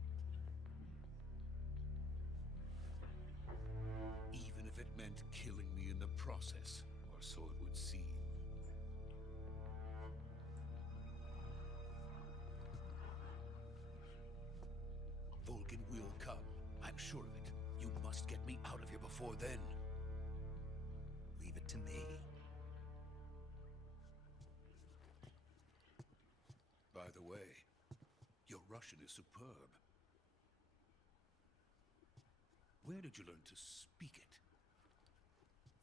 Even if it meant killing me in the process, or so it would seem. Volgin will come. I'm sure of it. You must get me out of here before then. Leave it to me. By the way, your Russian is superb. Where did you learn to speak it?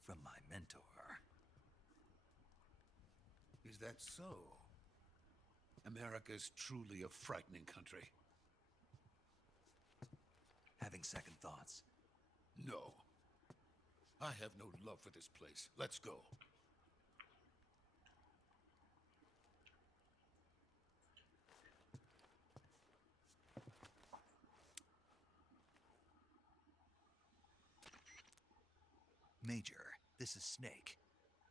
From my mentor. Is that so? America is truly a frightening country. Having second thoughts. No. I have no love for this place. Let's go. Major, this is Snake.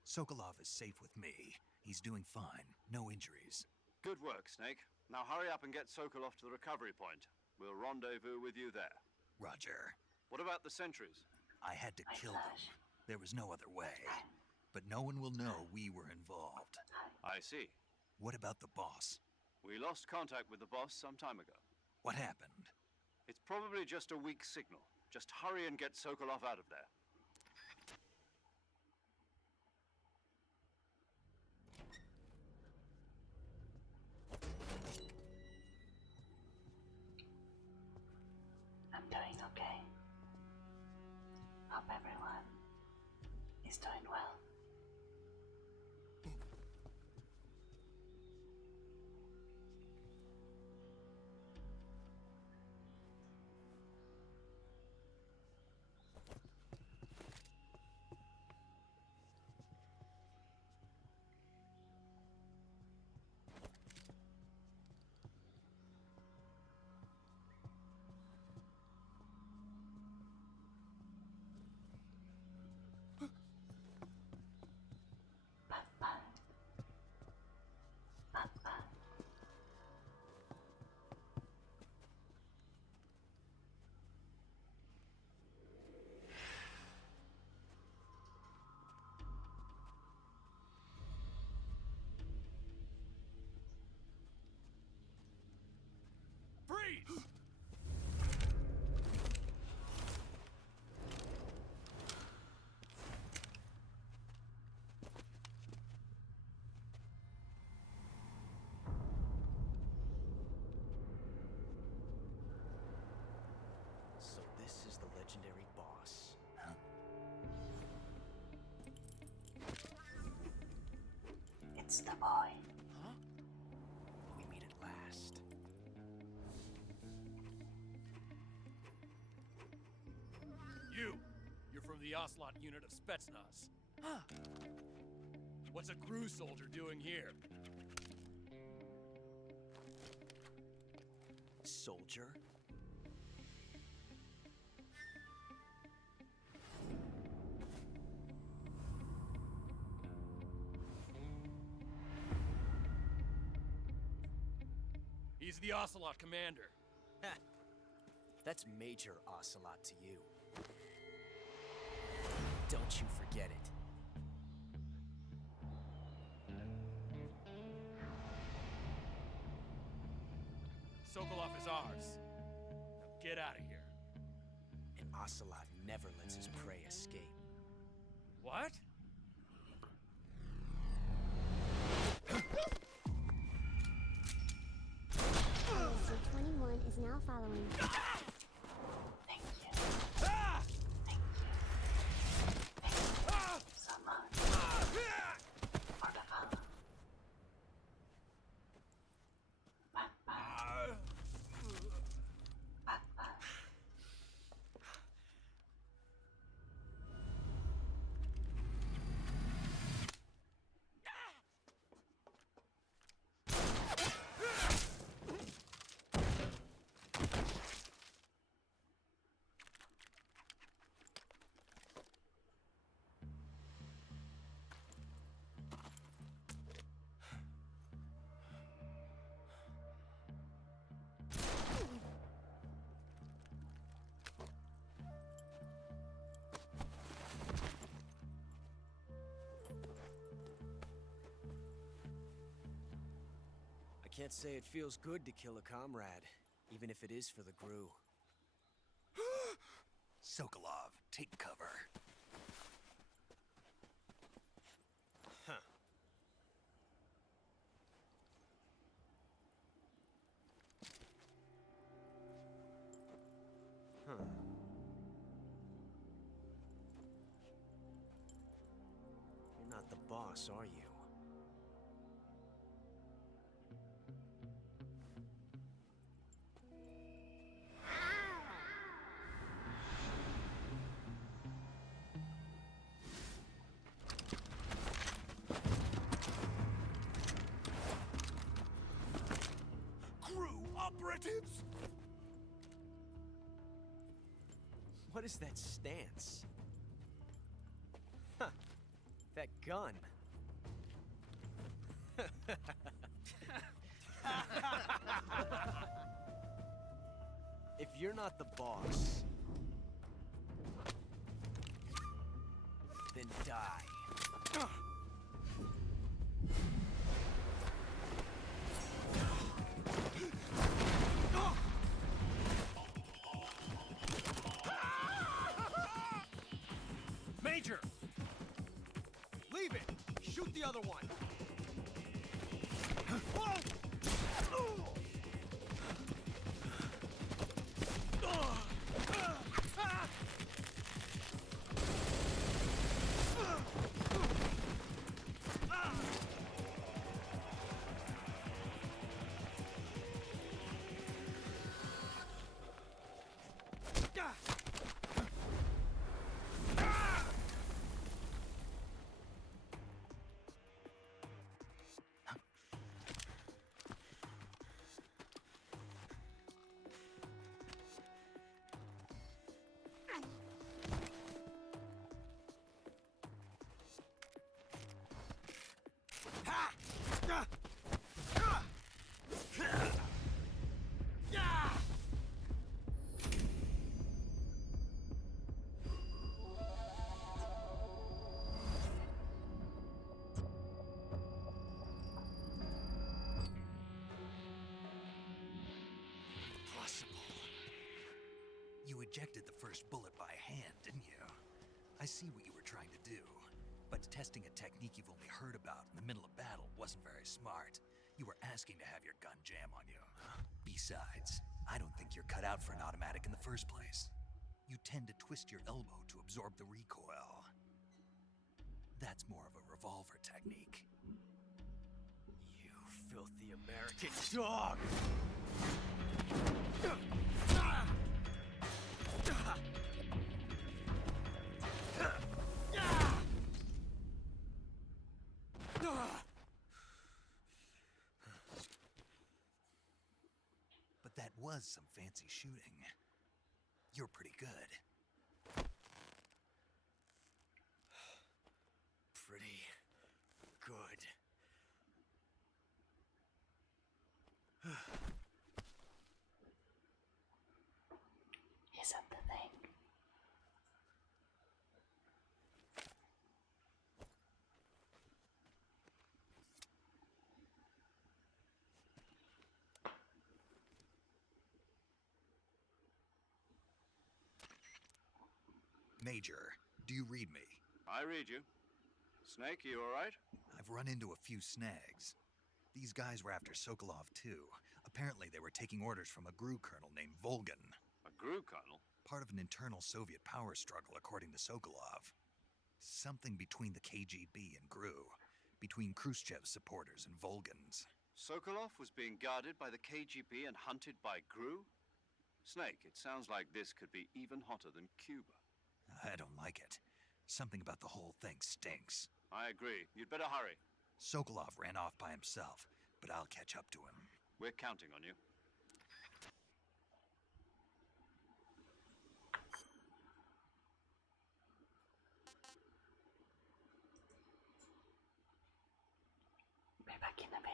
Sokolov is safe with me. He's doing fine. No injuries. Good work, Snake. Now hurry up and get Sokolov to the recovery point. We'll rendezvous with you there. Roger. What about the sentries? I had to kill them. There was no other way. But no one will know we were involved. I see. What about the boss? We lost contact with the boss some time ago. What happened? It's probably just a weak signal. Just hurry and get Sokolov out of there. I'm doing okay. Hope everyone is doing well. Freeze! So this is the legendary boss. Huh? It's the boy. Huh? We meet at last. You're from the Ocelot unit of Spetsnaz. Huh. What's a crew soldier doing here? Soldier? He's the Ocelot commander. Ha! That's Major Ocelot to you. Don't you forget it. Sokolov is ours. Now get out of here. And Ocelot never lets his prey escape. What? LSC-21 is now following. Thank you. Thank you. Thank you so much for the follow. Bye-bye. Bye-bye. I can't say it feels good to kill a comrade, even if it is for the Gru. Sokolov, take cover. Huh. Huh. You're not the boss, are you? Operatives? What is that stance? that gun. If you're not the boss, then die. Major! Leave it! Shoot the other one! You ejected the first bullet by hand, didn't you? I see what you were trying to do. But testing a technique you've only heard about in the middle of battle wasn't very smart. You were asking to have your gun jam on you. Besides, I don't think you're cut out for an automatic in the first place. You tend to twist your elbow to absorb the recoil. That's more of a revolver technique. You filthy American dog! But that was some fancy shooting. You're pretty good. Pretty good. Is that the thing? Major, do you read me? I read you. Snake, you all right? I've run into a few snags. These guys were after Sokolov too. Apparently they were taking orders from a GRU colonel named Volgan. A GRU colonel? Part of an internal Soviet power struggle, according to Sokolov. Something between the KGB and GRU. Between Khrushchev's supporters and Volgan's. Sokolov was being guarded by the KGB and hunted by GRU? Snake, it sounds like this could be even hotter than Cuba. I don't like it. Something about the whole thing stinks. I agree. You'd better hurry. Sokolov ran off by himself, but I'll catch up to him. We're counting on you. Be back in a bit.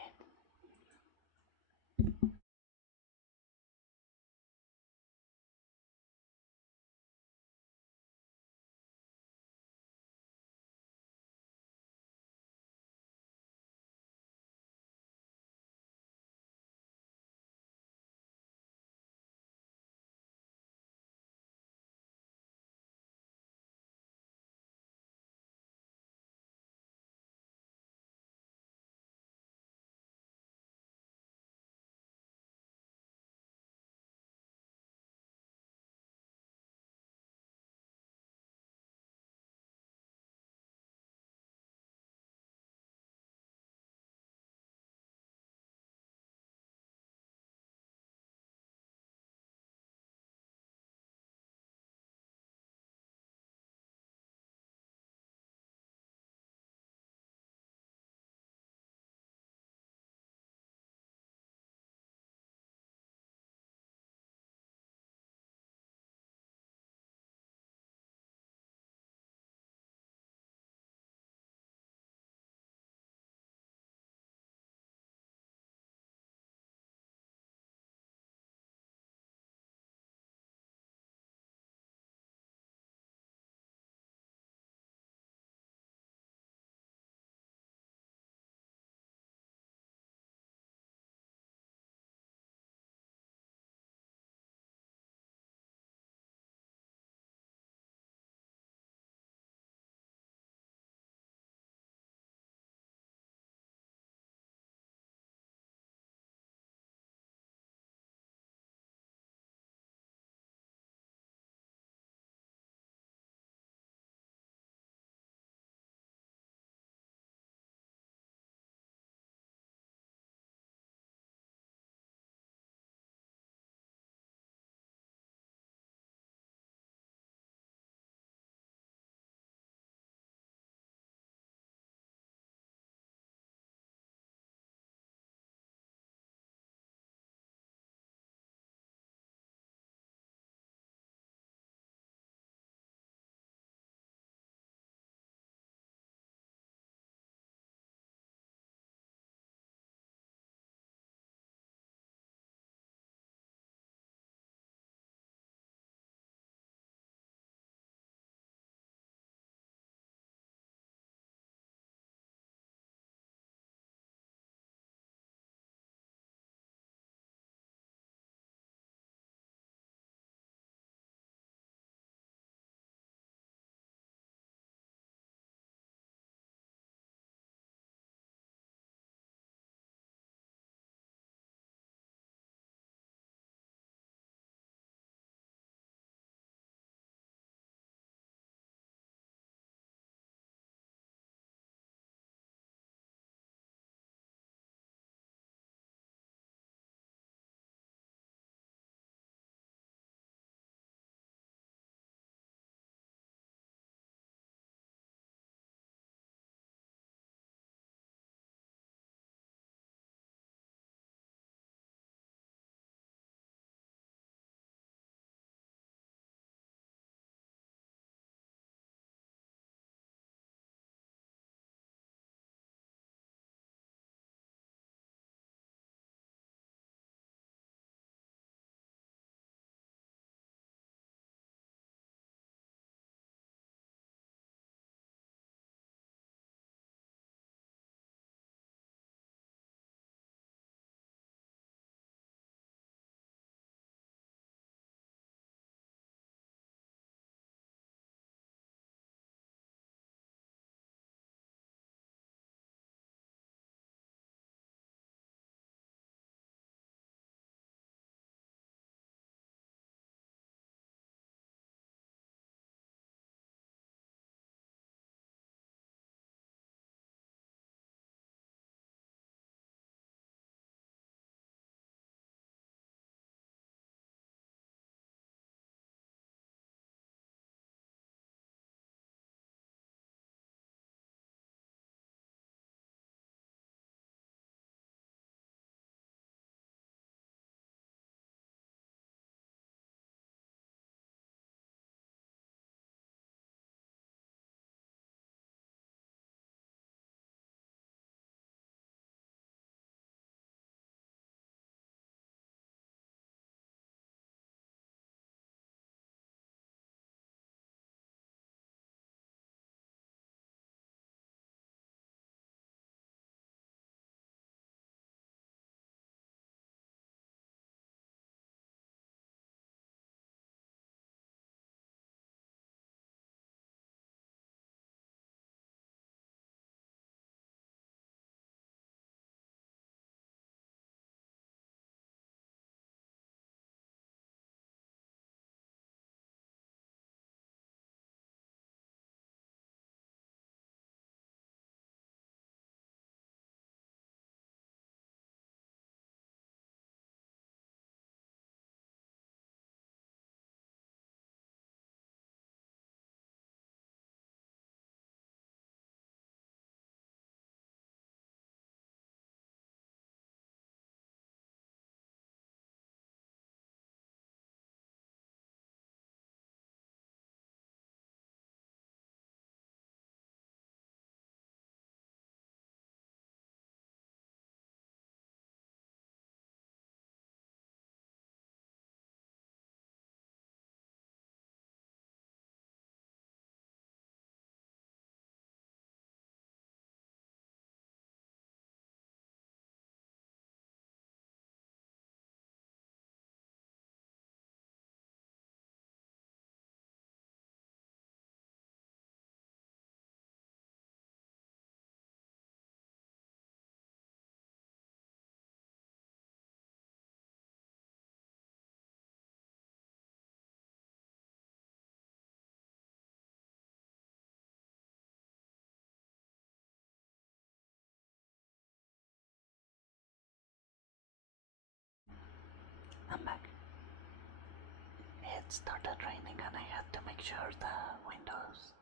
it started raining and I had to make sure the windows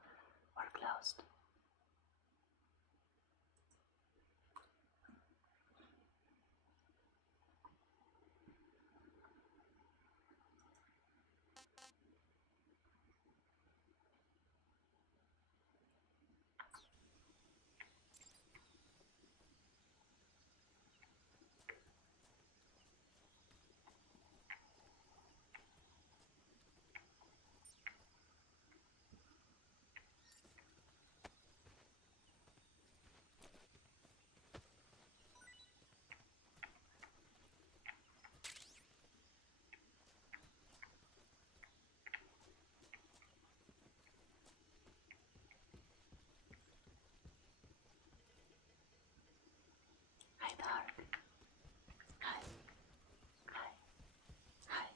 were closed. Hi, Dark. Hi. Hi. Hi.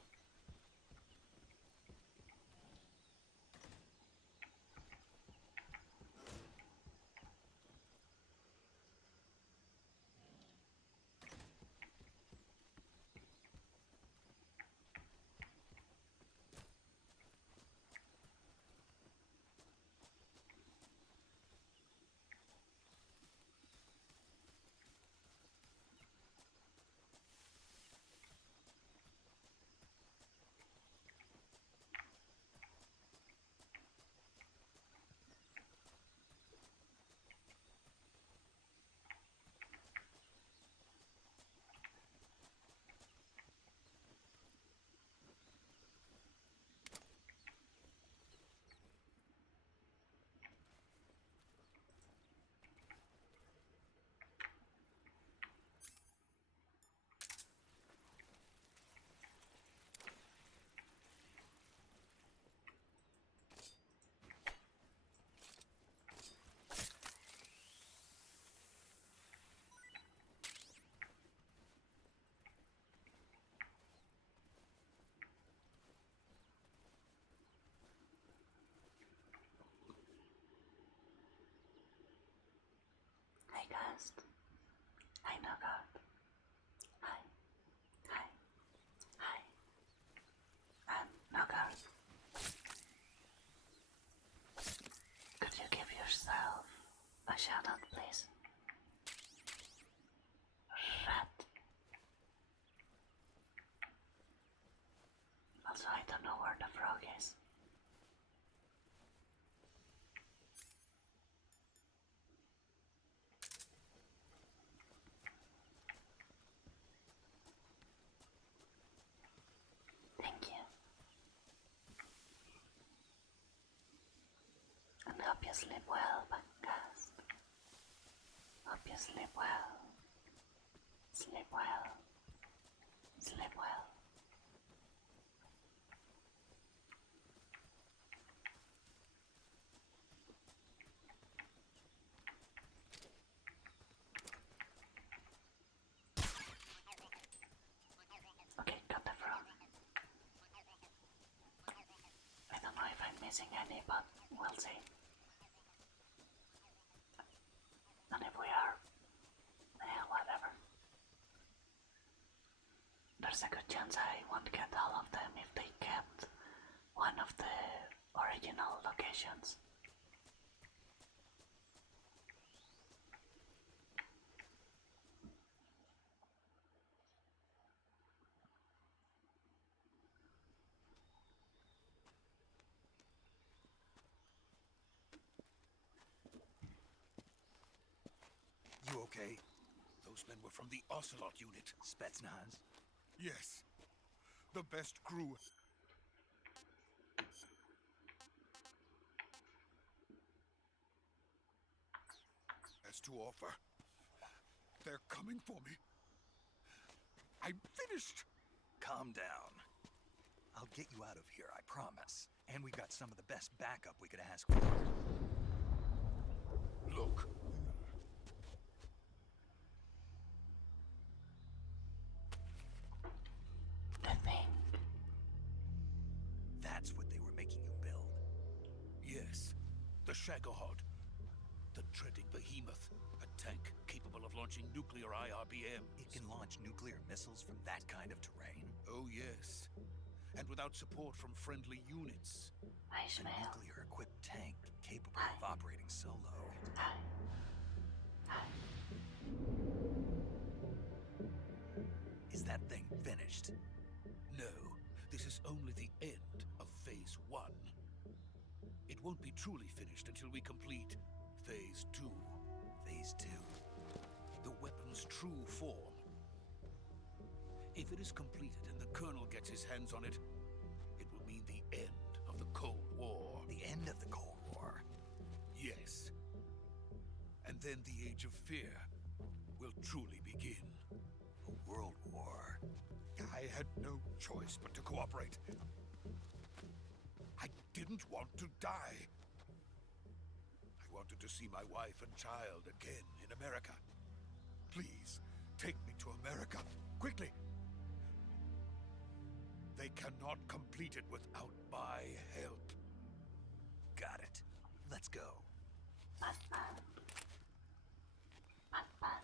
Hi, Ghost. Hi, Nogart. Hi. Hi. Hi. And Nogart. Could you give yourself a shout out, please? Rat. Also, I don't know where the frog is. Thank you. And hope you sleep well, Bangast. Hope you sleep well. Sleep well. Sleep well. Okay, got the frog. I don't know if I'm missing any, but we'll see. And if we are, whatever. There's a good chance I won't get all of them if they kept one of the original locations. You okay? Those men were from the Ocelot unit. Spetsnaz? Yes. The best crew. Has to offer. They're coming for me. I'm finished. Calm down. I'll get you out of here, I promise. And we got some of the best backup we could ask for. Look. The thing. That's what they were making you build. Yes. The Shagohod. The treading behemoth. A tank capable of launching nuclear IRBM. It can launch nuclear missiles from that kind of terrain? Oh, yes. and without support from friendly units. Hi, A Ishmael. nuclear-equipped tank capable of operating solo. Hi. Hi. Is that thing finished? No, this is only the end of Phase 1. It won't be truly finished until we complete Phase 2. Phase 2. The weapon's true form. If it is completed and the Colonel gets his hands on it, it will mean the end of the Cold War. The end of the Cold War. Yes. And then the Age of Fear will truly begin. A world war. I had no choice but to cooperate. I didn't want to die. I wanted to see my wife and child again in America. Please, take me to America, quickly. They cannot complete it without my help. Got it. Let's go. Batman. Batman.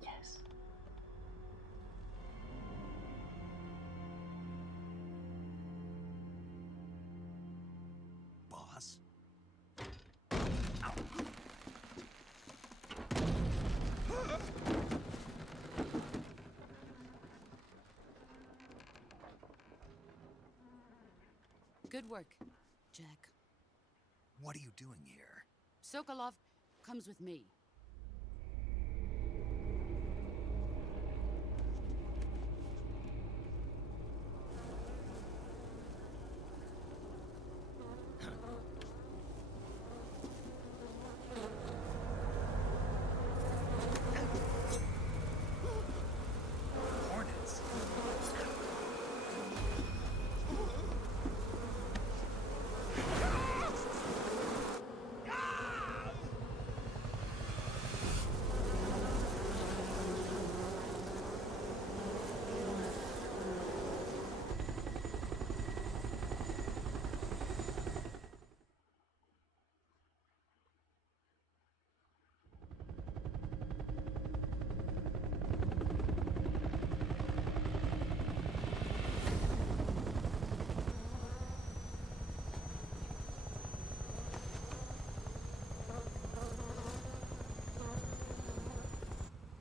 Yes. Boss? Good work, Jack. What are you doing here? Sokolov comes with me. Hornets.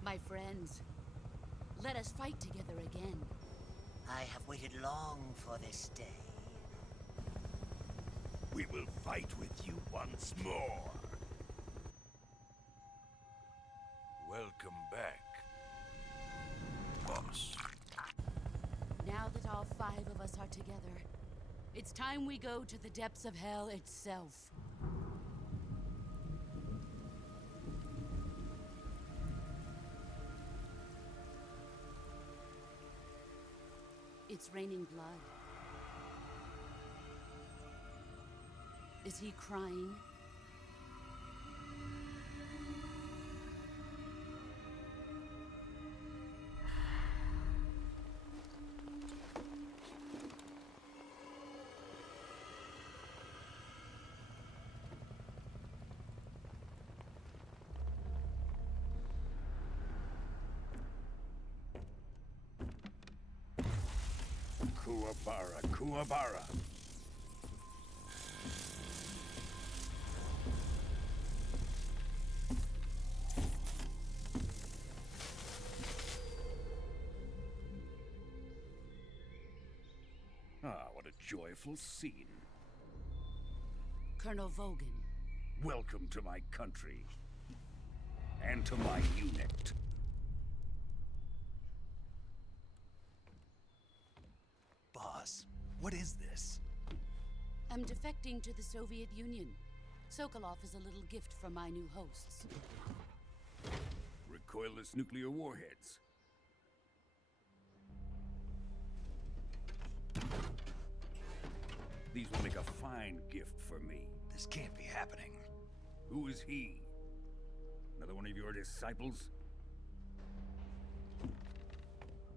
My friends, let us fight together again. I have waited long for this day. We will fight with you once more. Welcome back, boss. Now that all 5 of us are together, it's time we go to the depths of hell itself. It's raining blood. Is he crying? Kuwabara, Kuwabara. Ah, what a joyful scene. Colonel Vogan, Welcome to my country. And to my unit. Boss, what is this? I'm defecting to the Soviet Union. Sokolov is a little gift from my new hosts. Recoilless nuclear warheads. These will make a fine gift for me. This can't be happening. Who is he? Another one of your disciples?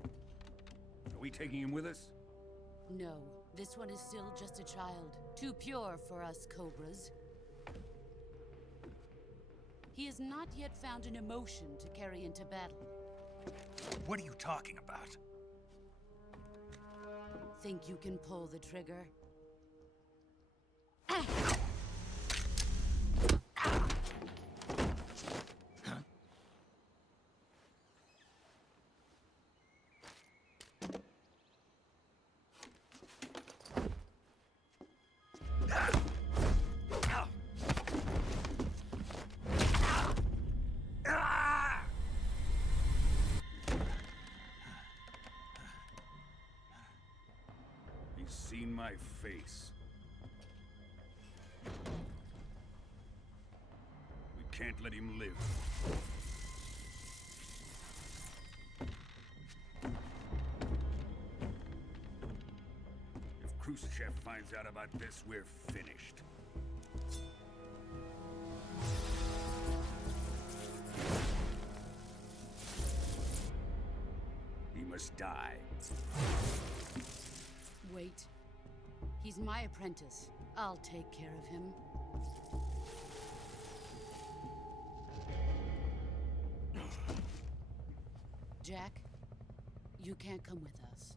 Are we taking him with us? No, this one is still just a child. Too pure for us Cobras. He has not yet found an emotion to carry into battle. What are you talking about? Think you can pull the trigger? He's seen my face. We can't let him live. If Khrushchev finds out about this, we're finished. He must die. Wait. He's my apprentice. I'll take care of him. Jack, you can't come with us.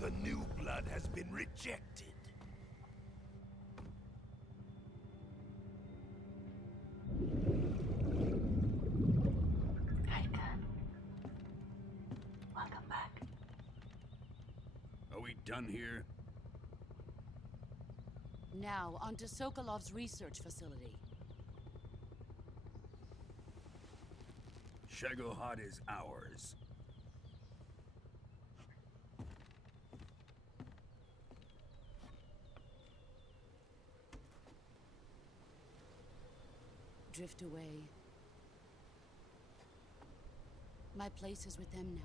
The new blood has been rejected. Raiden. Welcome back. Are we done here? Now, onto Sokolov's research facility. Shagohod is ours. Drift away. My place is with them now.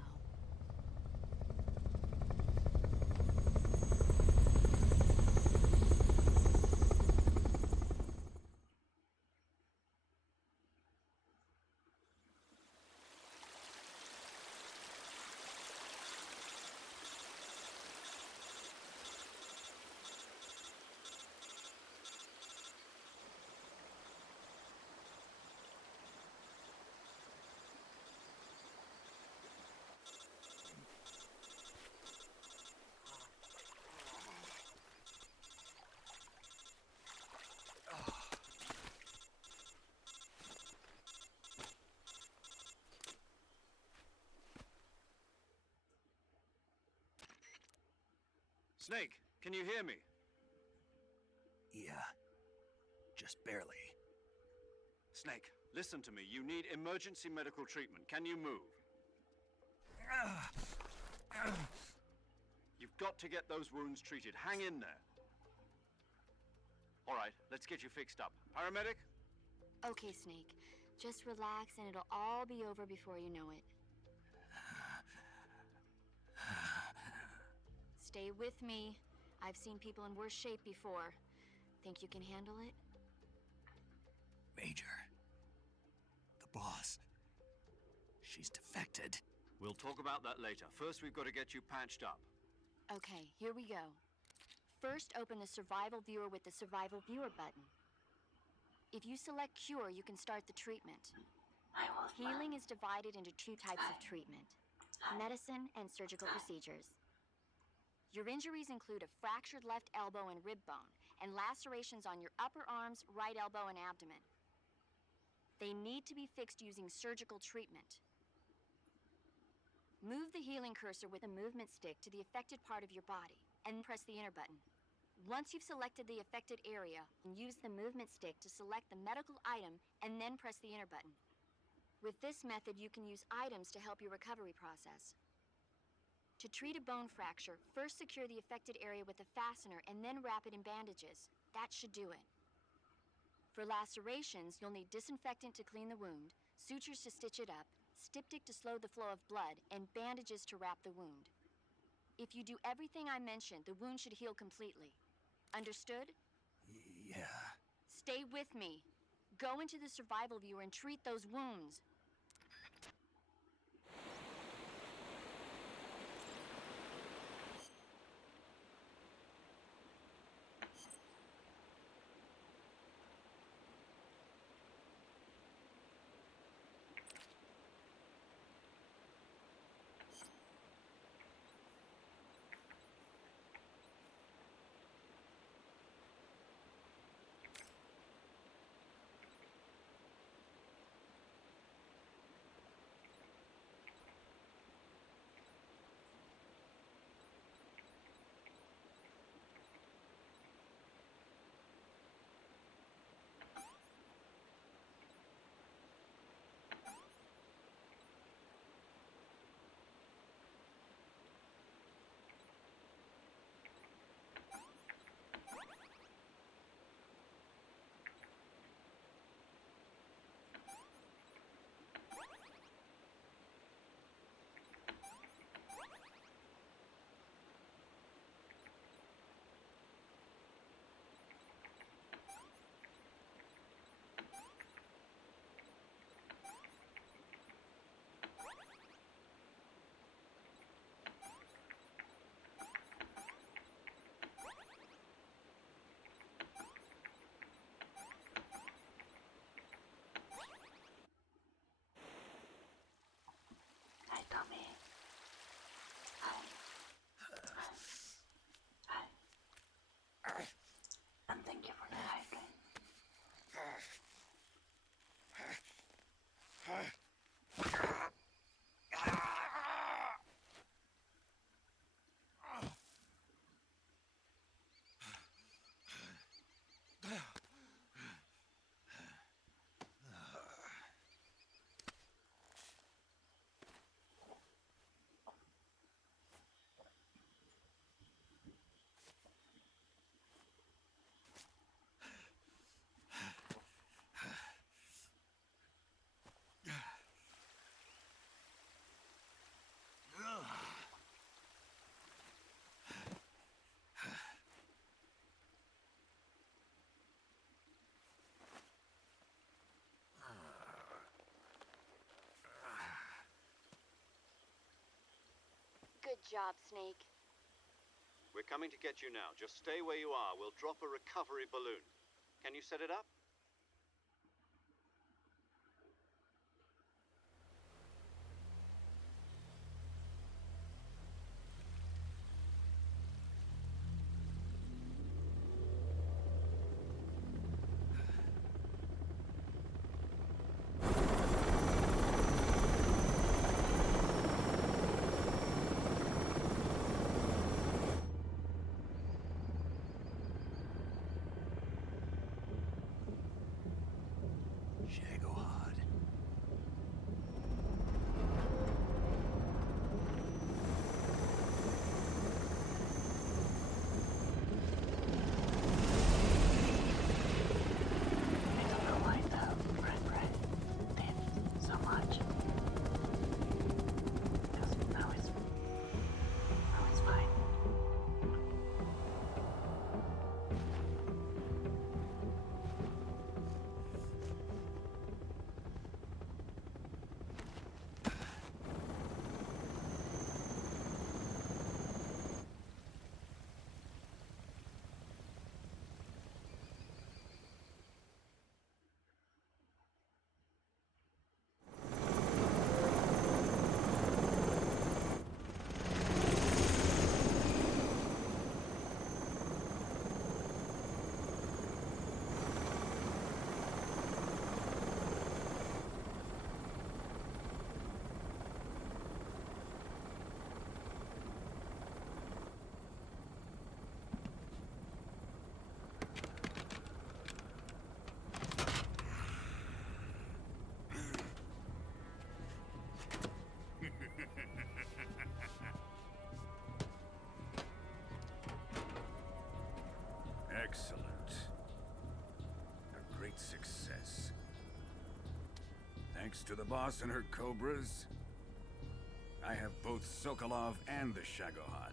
Snake, can you hear me? Yeah. Just barely. Snake, listen to me. You need emergency medical treatment. Can you move? You've got to get those wounds treated. Hang in there. All right, let's get you fixed up. Paramedic? Okay, Snake. Just relax and it'll all be over before you know it. Stay with me. I've seen people in worse shape before. Think you can handle it? Major. The boss. She's defected. We'll talk about that later. First, we've got to get you patched up. Okay, here we go. First, open the Survival Viewer with the Survival Viewer button. If you select Cure, you can start the treatment. Healing is divided into two types of treatment: medicine and surgical procedures. Your injuries include a fractured left elbow and rib bone, and lacerations on your upper arms, right elbow, and abdomen. They need to be fixed using surgical treatment. Move the healing cursor with a movement stick to the affected part of your body, and press the enter button. Once you've selected the affected area, use the movement stick to select the medical item, and then press the enter button. With this method, you can use items to help your recovery process. To treat a bone fracture, first secure the affected area with a fastener and then wrap it in bandages. That should do it. For lacerations, you'll need disinfectant to clean the wound, sutures to stitch it up, styptic to slow the flow of blood, and bandages to wrap the wound. If you do everything I mentioned, the wound should heal completely. Understood? Yeah. Stay with me. Go into the Survival Viewer and treat those wounds. Hi, Tommy. Hi. Hi. And thank you for the hydrate. Good job, Snake. We're coming to get you now. Just stay where you are. We'll drop a recovery balloon. Can you set it up? Thanks to the boss and her cobras, I have both Sokolov and the Shagohod.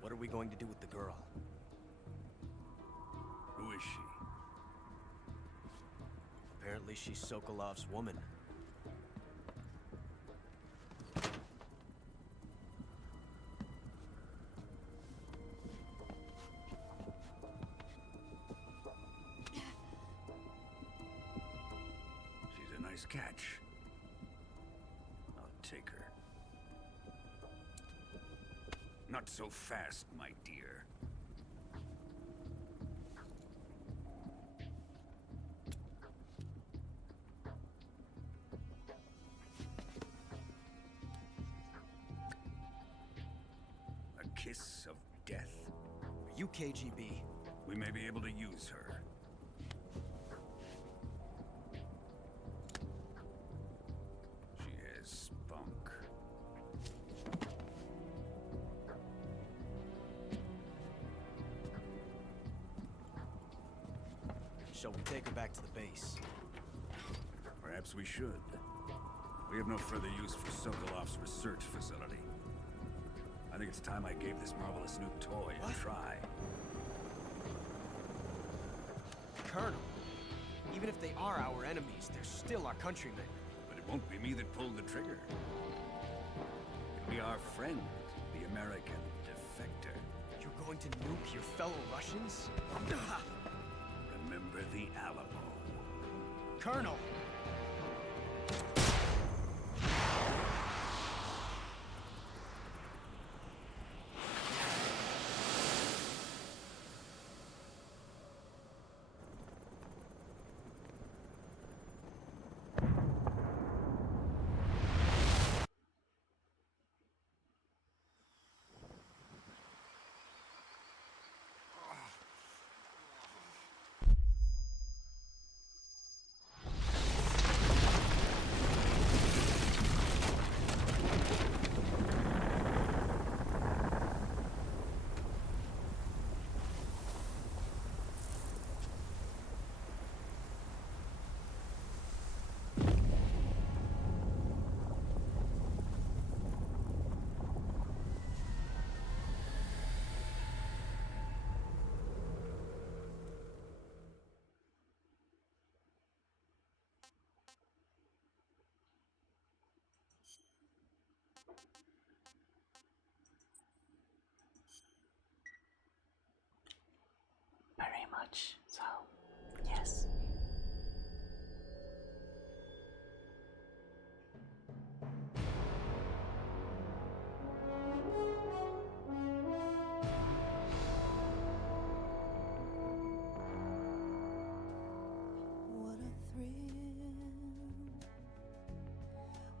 What are we going to do with the girl? Who is she? Apparently she's Sokolov's woman. She's a nice catch. I'll take her. Not so fast, my dear. A kiss of death? Are you KGB? We may be able to use her. She has spunk. Shall we take her back to the base? Perhaps we should. We have no further use for Sokolov's research facility. I think it's time I gave this marvelous new toy a try. Colonel, even if they are our enemies, they're still our countrymen. But it won't be me that pulled the trigger. It'll be our friend, the American defector. You're going to nuke your fellow Russians? Remember the Alamo. Colonel! Very much so, yes. What a thrill,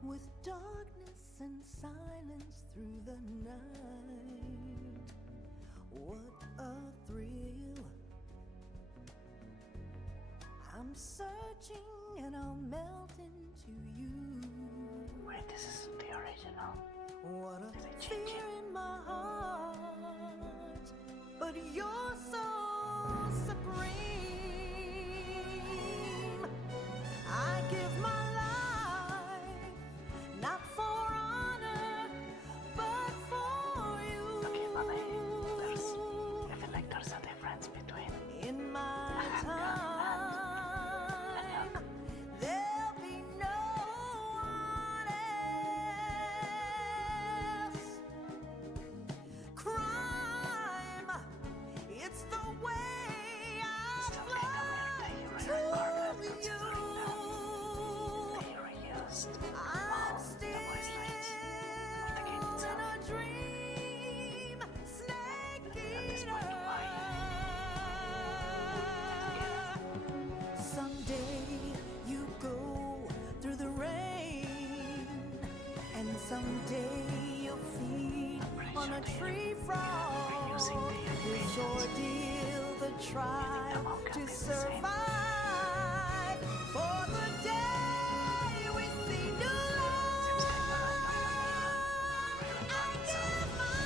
with darkness and silence through the night. What a thrill. I'm searching and I'll melt into you. Wait, this isn't the original. What a Did they change fear it? in my heart, but you're so supreme. I give my life, not for honor, but for you. Okay, but I feel like there's a difference between In my handgun time, and there'll be no one else. Crime, it's the way I still kind of weird that you flow re-recorded to considering that you. they reused I'm all the still voice lines of the game in itself. a dream, snake At this eater. point, why? Someday you go through the rain, and someday you'll feed on a tree frog. This ordeal, the trial to survive. For the day we see new life, I give my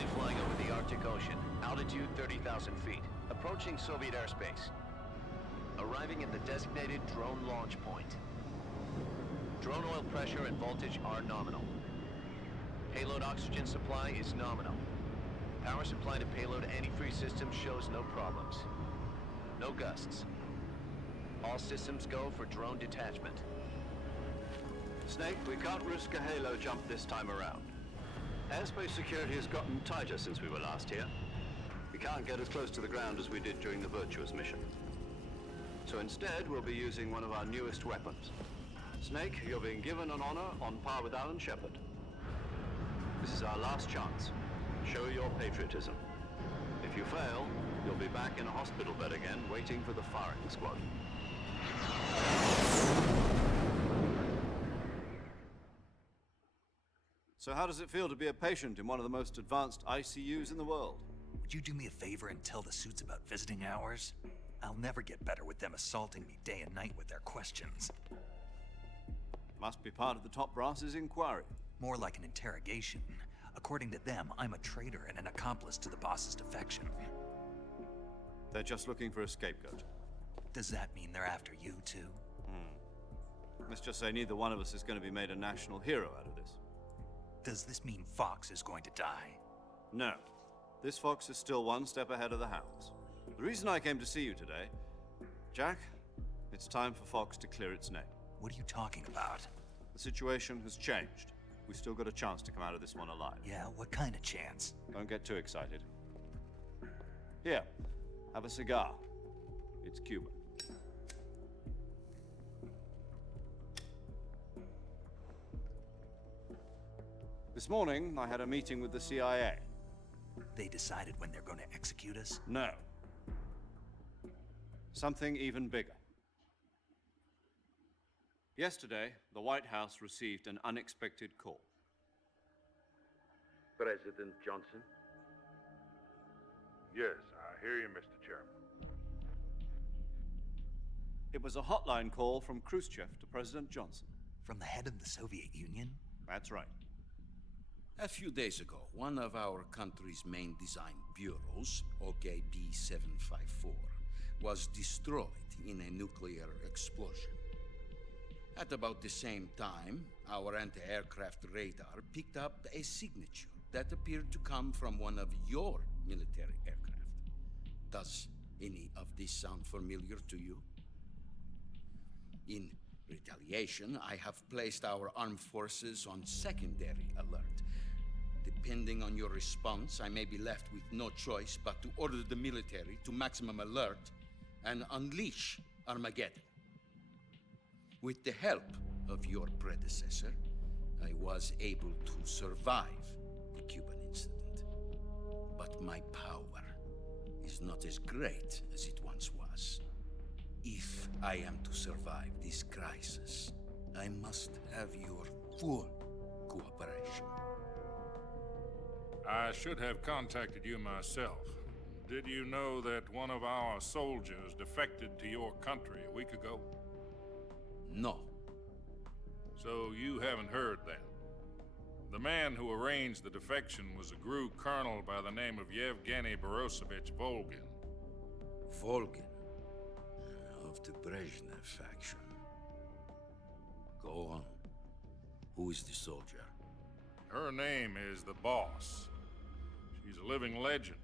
Currently flying over the Arctic Ocean. Altitude 30,000 feet. Approaching Soviet airspace. Arriving at the designated drone launch point. Drone oil pressure and voltage are nominal. Payload oxygen supply is nominal. Power supply to payload antifreeze system shows no problems. No gusts. All systems go for drone detachment. Snake, we can't risk a halo jump this time around. Airspace security has gotten tighter since we were last here. We can't get as close to the ground as we did during the Virtuous mission. So instead, we'll be using one of our newest weapons. Snake, you're being given an honor on par with Alan Shepard. This is our last chance. Show your patriotism. If you fail, you'll be back in a hospital bed again, waiting for the firing squad. So how does it feel to be a patient in one of the most advanced ICUs in the world? Would you do me a favor and tell the suits about visiting hours? I'll never get better with them assaulting me day and night with their questions. Must be part of the top brass's inquiry. More like an interrogation. According to them, I'm a traitor and an accomplice to the boss's defection. They're just looking for a scapegoat. Does that mean they're after you, too? Let's just say neither one of us is going to be made a national hero out of this. Does this mean Fox is going to die? No. This Fox is still one step ahead of the Hounds. The reason I came to see you today, Jack, it's time for Fox to clear its name. What are you talking about? The situation has changed. We've still got a chance to come out of this one alive. Yeah, what kind of chance? Don't get too excited. Here, have a cigar. It's Cuban. This morning, I had a meeting with the CIA. They decided when they're going to execute us? No. Something even bigger. Yesterday, the White House received an unexpected call. President Johnson? Yes, I hear you, Mr. Chairman. It was a hotline call from Khrushchev to President Johnson. From the head of the Soviet Union? That's right. A few days ago, one of our country's main design bureaus, OKB 754, was destroyed in a nuclear explosion. At about the same time, our anti-aircraft radar picked up a signature that appeared to come from one of your military aircraft. Does any of this sound familiar to you? In retaliation, I have placed our armed forces on secondary alert. Depending on your response, I may be left with no choice but to order the military to maximum alert and unleash Armageddon. With the help of your predecessor, I was able to survive the Cuban incident. But my power is not as great as it once was. If I am to survive this crisis, I must have your full cooperation. I should have contacted you myself. Did you know that one of our soldiers defected to your country a week ago? No. So you haven't heard then. The man who arranged the defection was a GRU colonel by the name of Yevgeny Borosovich Volgin. Volgin? Of the Brezhnev faction. Go on. Who is the soldier? Her name is the Boss. She's a living legend.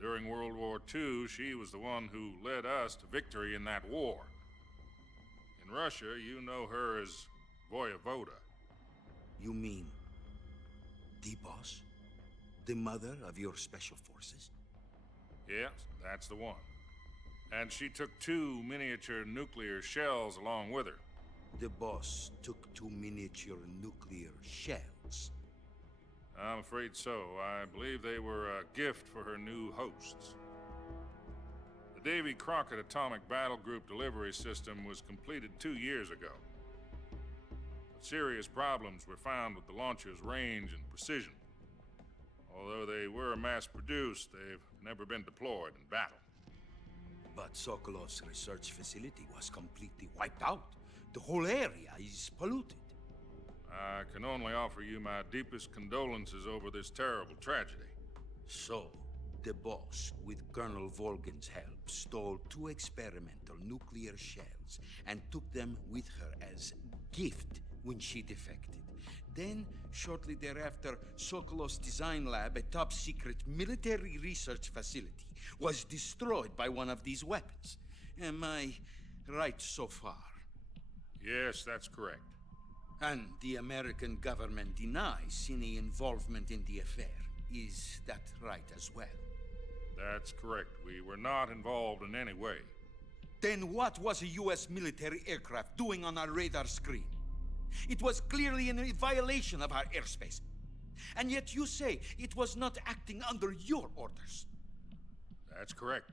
During World War II, she was the one who led us to victory in that war. In Russia, you know her as Voyevoda. You mean the Boss? The mother of your special forces? Yes, that's the one. And she took 2 miniature nuclear shells along with her. The Boss took 2 miniature nuclear shells? I'm afraid so. I believe they were a gift for her new hosts. The Davy Crockett Atomic Battle Group delivery system was completed 2 years ago. But serious problems were found with the launcher's range and precision. Although they were mass-produced, they've never been deployed in battle. But Sokolov's research facility was completely wiped out. The whole area is polluted. I can only offer you my deepest condolences over this terrible tragedy. So, the boss, with Colonel Volgin's help, stole 2 experimental nuclear shells and took them with her as gift when she defected. Then, shortly thereafter, Sokolov's design lab, a top-secret military research facility, was destroyed by one of these weapons. Am I right so far? Yes, that's correct. And the American government denies any involvement in the affair. Is that right as well? That's correct. We were not involved in any way. Then what was a U.S. military aircraft doing on our radar screen? It was clearly in a violation of our airspace. And yet you say it was not acting under your orders. That's correct.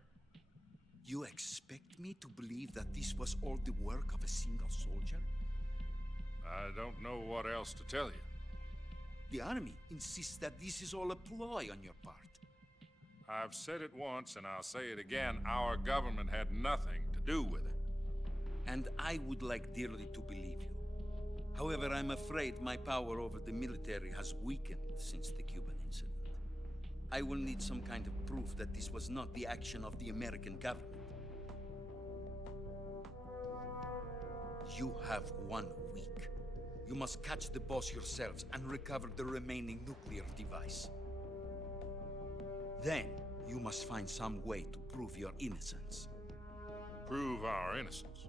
You expect me to believe that this was all the work of a single soldier? I don't know what else to tell you. The Army insists that this is all a ploy on your part. I've said it once, and I'll say it again. Our government had nothing to do with it. And I would like dearly to believe you. However, I'm afraid my power over the military has weakened since the Cuban incident. I will need some kind of proof that this was not the action of the American government. You have 1 week. You must catch the boss yourselves and recover the remaining nuclear device. Then, you must find some way to prove your innocence. Prove our innocence?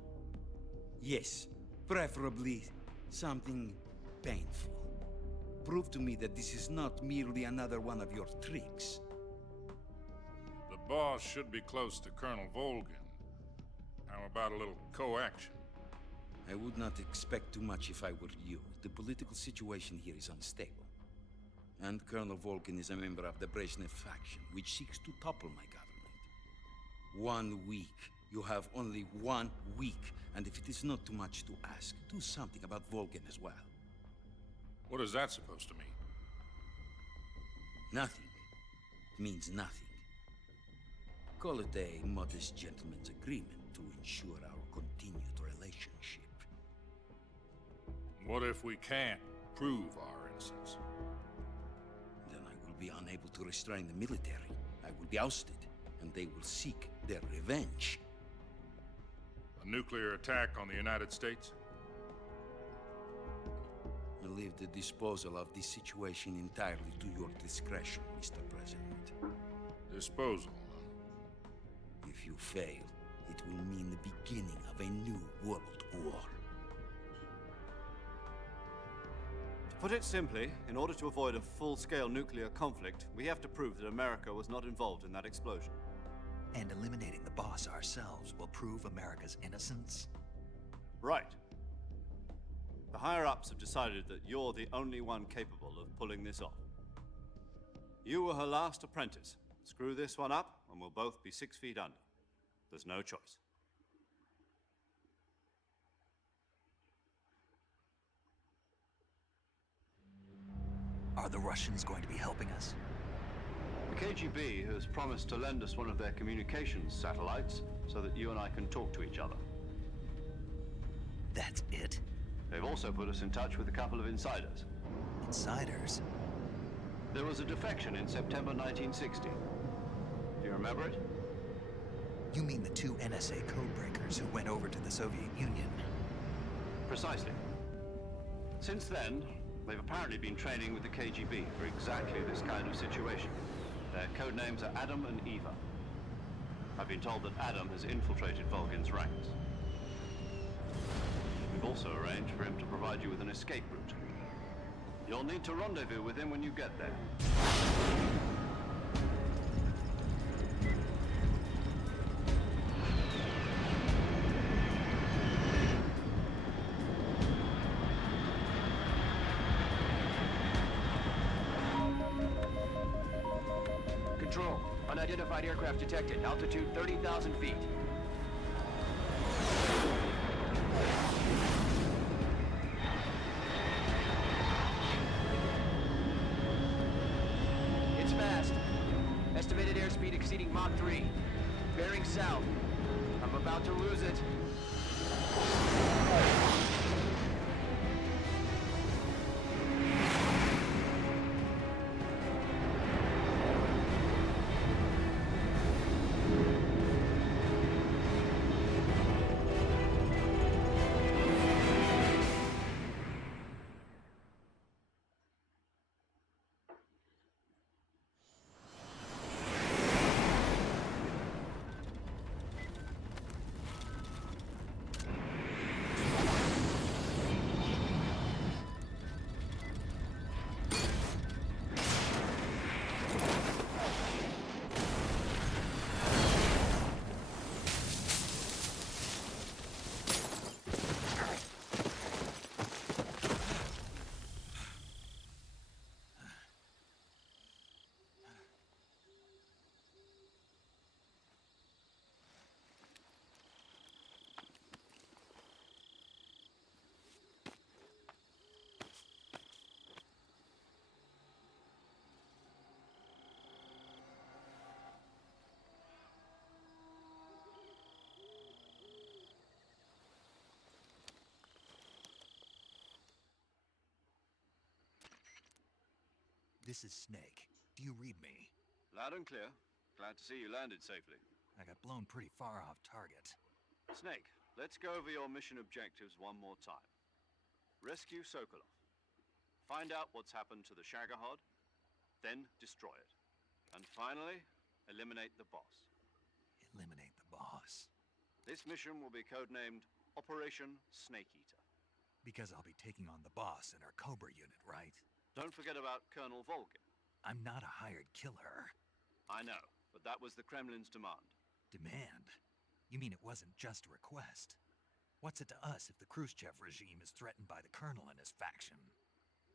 Yes, preferably something painful. Prove to me that this is not merely another one of your tricks. The boss should be close to Colonel Volgin. How about a little co-action? I would not expect too much if I were you. The political situation here is unstable. And Colonel Volgin is a member of the Brezhnev faction, which seeks to topple my government. 1 week. You have only 1 week. And if it is not too much to ask, do something about Volgin as well. What is that supposed to mean? Nothing. It means nothing. Call it a modest gentleman's agreement to ensure our continued relationship. What if we can't prove our innocence? Then I will be unable to restrain the military. I will be ousted, and they will seek their revenge. A nuclear attack on the United States? I leave the disposal of this situation entirely to your discretion, Mr. President. Disposal? If you fail, it will mean the beginning of a new world war. To put it simply, in order to avoid a full-scale nuclear conflict, we have to prove that America was not involved in that explosion. And eliminating the boss ourselves will prove America's innocence? Right. The higher-ups have decided that you're the only one capable of pulling this off. You were her last apprentice. Screw this one up, and we'll both be 6 feet under. There's no choice. Are the Russians going to be helping us? The KGB has promised to lend us one of their communications satellites so that you and I can talk to each other. That's it? They've also put us in touch with a couple of insiders. Insiders? There was a defection in September 1960. Do you remember it? You mean the 2 NSA codebreakers who went over to the Soviet Union? Precisely. Since then, they've apparently been training with the KGB for exactly this kind of situation. Their code names are Adam and Eva. I've been told that Adam has infiltrated Volgin's ranks. We've also arranged for him to provide you with an escape route. You'll need to rendezvous with him when you get there. Control. Unidentified aircraft detected. Altitude 30,000 feet. It's fast. Estimated airspeed exceeding Mach 3. Bearing south. I'm about to lose it. This is Snake. Do you read me? Loud and clear. Glad to see you landed safely. I got blown pretty far off target. Snake, let's go over your mission objectives one more time. Rescue Sokolov. Find out what's happened to the Shagohod, then destroy it. And finally, eliminate the boss. Eliminate the boss. This mission will be codenamed Operation Snake Eater. Because I'll be taking on the boss in our Cobra unit, right? Don't forget about Colonel Volgin. I'm not a hired killer. I know, but that was the Kremlin's demand. Demand? You mean it wasn't just a request? What's it to us if the Khrushchev regime is threatened by the Colonel and his faction?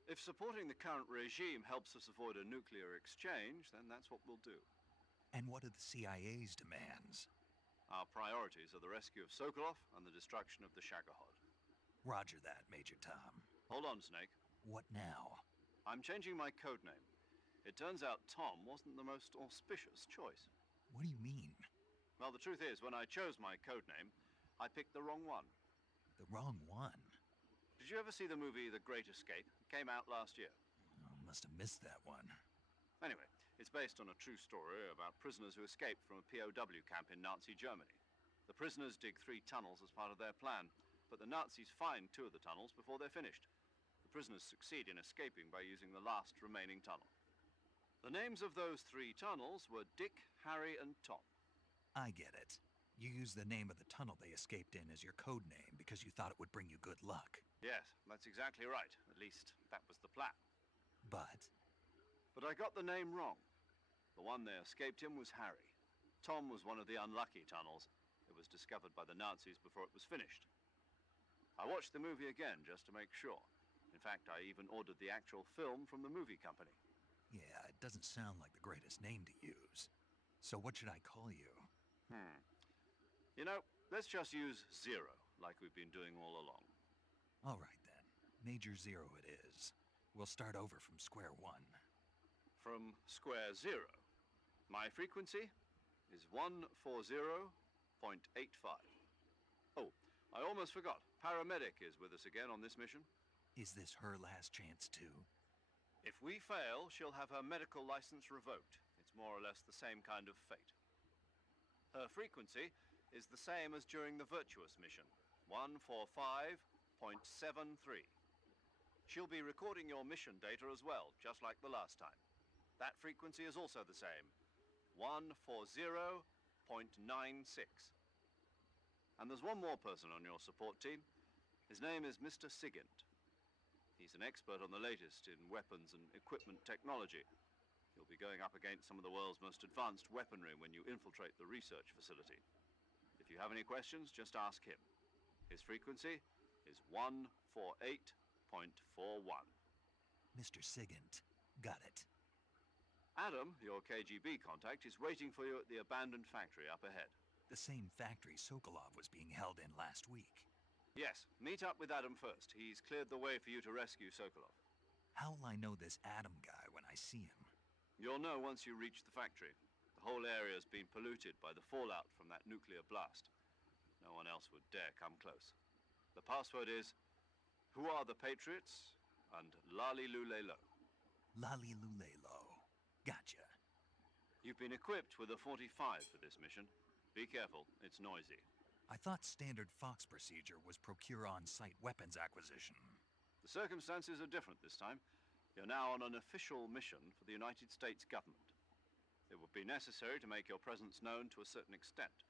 If supporting the current regime helps us avoid a nuclear exchange, then that's what we'll do. And what are the CIA's demands? Our priorities are the rescue of Sokolov and the destruction of the Shagohod. Roger that, Major Tom. Hold on, Snake. What now? I'm changing my codename. It turns out Tom wasn't the most auspicious choice. What do you mean? Well, the truth is, when I chose my codename, I picked the wrong one. The wrong one? Did you ever see the movie The Great Escape? It came out last year. Oh, must have missed that one. Anyway, it's based on a true story about prisoners who escaped from a POW camp in Nazi Germany. The prisoners dig 3 tunnels as part of their plan, but the Nazis find 2 of the tunnels before they're finished. The prisoners succeed in escaping by using the last remaining tunnel. The names of those 3 tunnels were Dick, Harry, and Tom. I get it. You used the name of the tunnel they escaped in as your code name because you thought it would bring you good luck. Yes, that's exactly right. At least, that was the plan. But I got the name wrong. The one they escaped in was Harry. Tom was one of the unlucky tunnels. It was discovered by the Nazis before it was finished. I watched the movie again just to make sure. In fact, I even ordered the actual film from the movie company. yeah, it doesn't sound like the greatest name to use. So what should I call you? You know, let's just use Zero, like we've been doing all along. All right then. Major Zero it is. We'll start over from square one. From square 0. My frequency is 140.85. Oh, I almost forgot. Paramedic is with us again on this mission. Is this her last chance too? If we fail, she'll have her medical license revoked. It's more or less the same kind of fate. Her frequency is the same as during the Virtuous mission, 145.73. She'll be recording your mission data as well, just like the last time. That frequency is also the same, 140.96. And there's one more person on your support team. His name is Mr. Sigint. He's an expert on the latest in weapons and equipment technology. You'll be going up against some of the world's most advanced weaponry when you infiltrate the research facility. If you have any questions, just ask him. His frequency is 148.41. Mr. Sigint. Got it. Adam, your KGB contact, is waiting for you at the abandoned factory up ahead. The same factory Sokolov was being held in last week. Yes, meet up with Adam first. He's cleared the way for you to rescue Sokolov. How will I know this Adam guy when I see him? You'll know once you reach the factory. The whole area's been polluted by the fallout from that nuclear blast. No one else would dare come close. The password is, "Who are the Patriots?" and Lali Lule Lo. Lali Lule Lo. Gotcha. You've been equipped with a 45 for this mission. Be careful, it's noisy. I thought standard Fox procedure was procure on-site weapons acquisition. The circumstances are different this time. You're now on an official mission for the United States government. It would be necessary to make your presence known to a certain extent,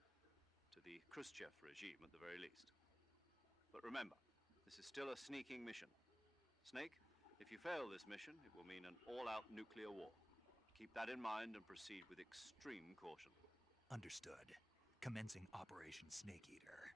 to the Khrushchev regime at the very least. But remember, this is still a sneaking mission. Snake, if you fail this mission, it will mean an all-out nuclear war. Keep that in mind and proceed with extreme caution. Understood. Commencing Operation Snake Eater.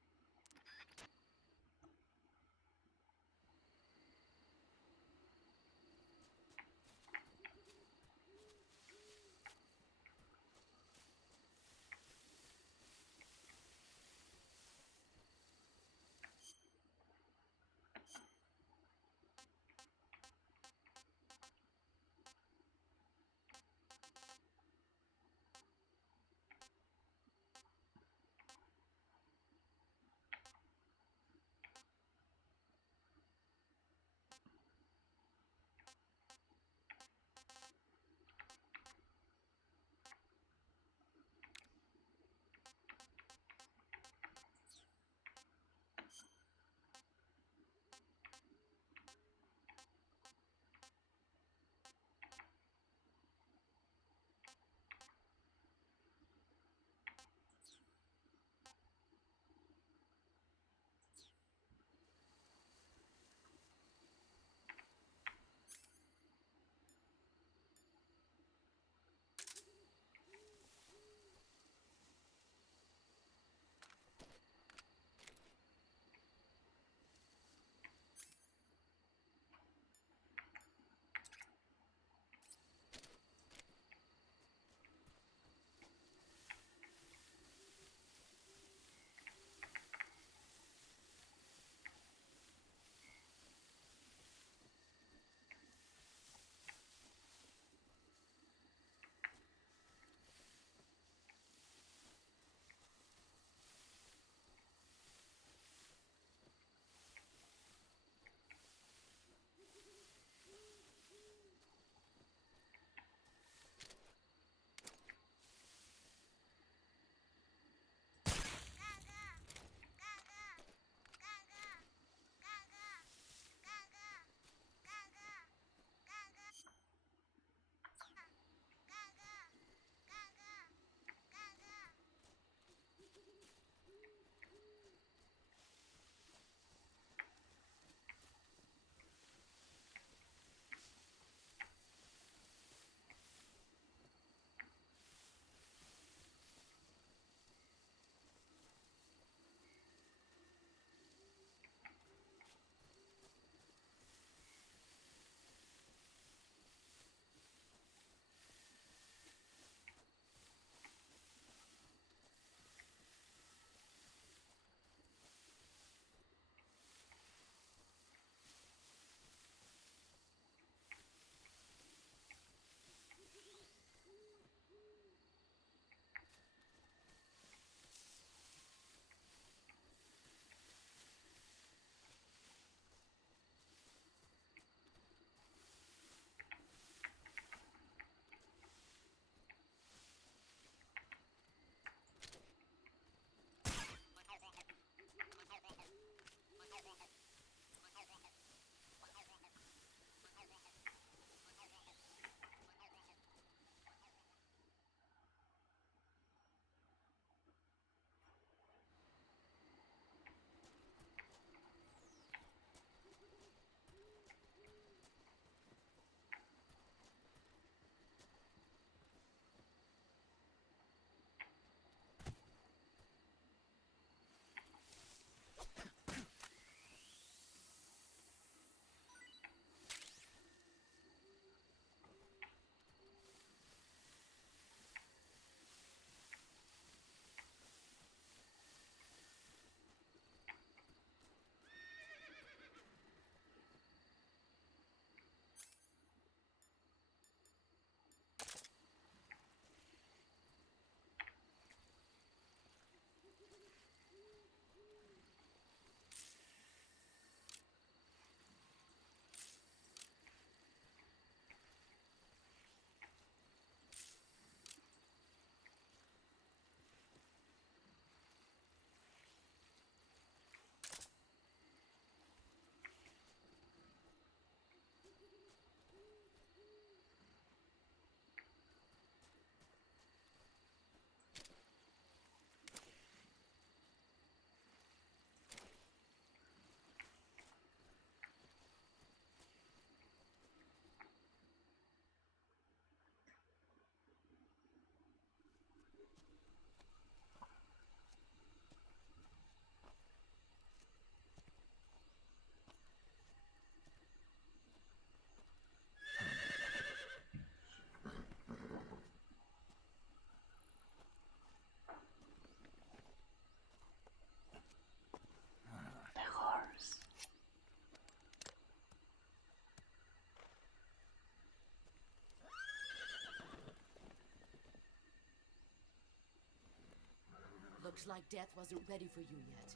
Looks like death wasn't ready for you yet.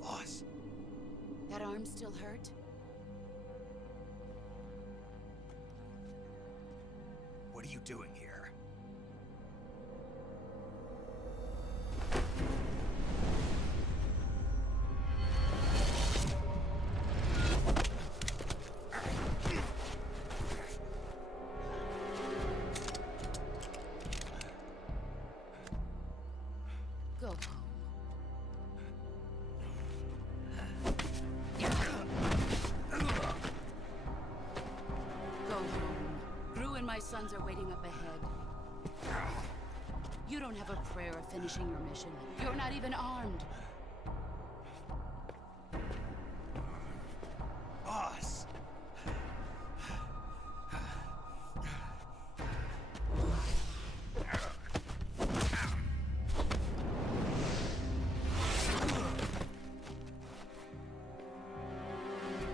Boss. That arm still hurt? What are you doing here? Go home. Go home. Gru and my sons are waiting up ahead. You don't have a prayer of finishing your mission. You're not even armed. Boss!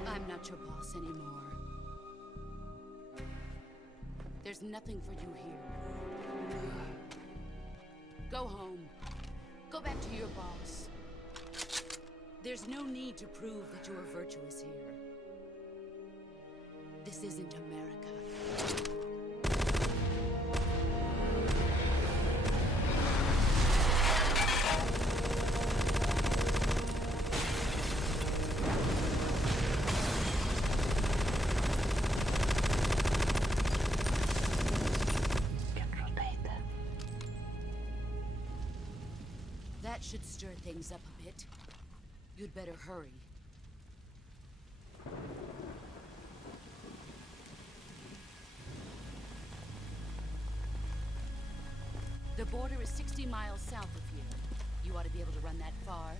I'm not your boss anymore. There's nothing for you here. Go home. Go back to your boss. There's no need to prove that you are virtuous here. This isn't America. That should stir things up a bit. You'd better hurry. The border is 60 miles south of here. You ought to be able to run that far.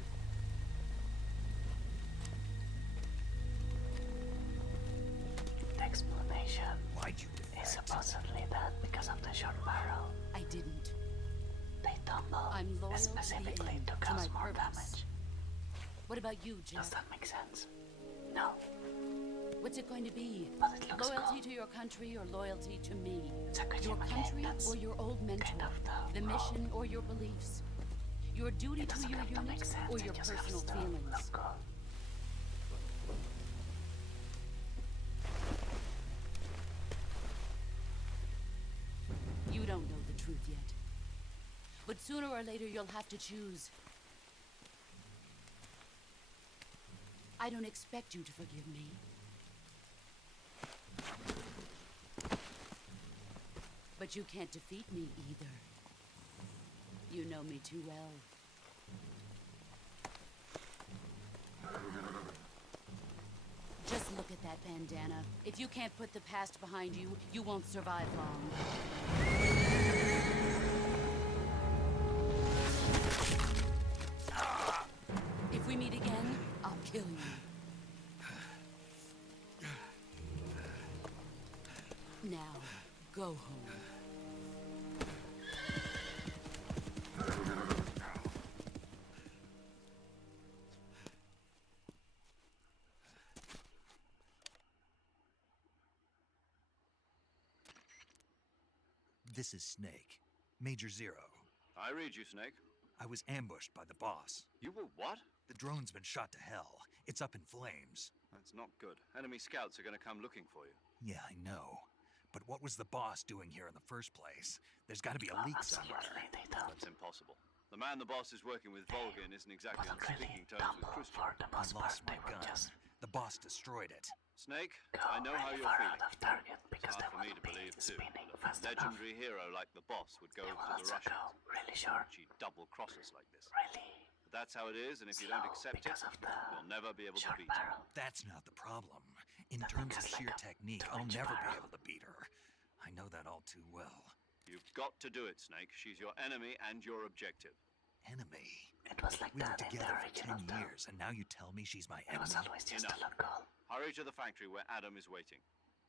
The explanation Why'd you is supposedly that because of the short barrel, I didn't. they tumble I'm loyal specifically to the end, to to cause my more purpose. damage. What about you, Does Jeff? that make sense? No, What's it going to be? but it looks Loyalty cool. to your country or loyalty to me? It's a Kojima Your game, country that's or your old mentor? kind of the The role. mission or your beliefs? Your duty It to doesn't your have to make unit sense, or it your just personal has to feelings? look cool. You don't know the truth yet. But sooner or later you'll have to choose. I don't expect you to forgive me. But you can't defeat me either. You know me too well. Just look at that bandana. If you can't put the past behind you, you won't survive long. If we meet again, I'll kill you. Now, go home. This is Snake. Major Zero. I read you, Snake. I was ambushed by the boss. You were what? The drone's been shot to hell. It's up in flames. That's not good. Enemy scouts are going to come looking for you. Yeah, I know. But what was the boss doing here in the first place? There's got to be a leak somewhere. Absolutely, they don't. That's impossible. The man the boss is working with, Volgin, isn't exactly on Wasn't speaking really terms with tumble Khrushchev. for the I most part. lost my They were gun. just The boss destroyed it. Snake, go I know how really you're far feeling. out of target It's because they hard for me wouldn't to be believe, too. spinning A fast enough. legendary hero like the boss would go They to will the also Russians. go really short. She'd double-cross us like this. Really But that's how it is, and if you don't slow accept it, because of the you'll never be able to short beat her. barrel. That's not the problem. In That terms of because sheer like a technique, 2-inch I'll never be barrel. able to beat her. I know that all too well. You've got to do it, Snake. She's your enemy and your objective. Enemy? It was like We were that in the together for original 10 too. years, and now you tell me she's my It was enemy? always just Enough. to look cool. Hurry to the factory where Adam is waiting.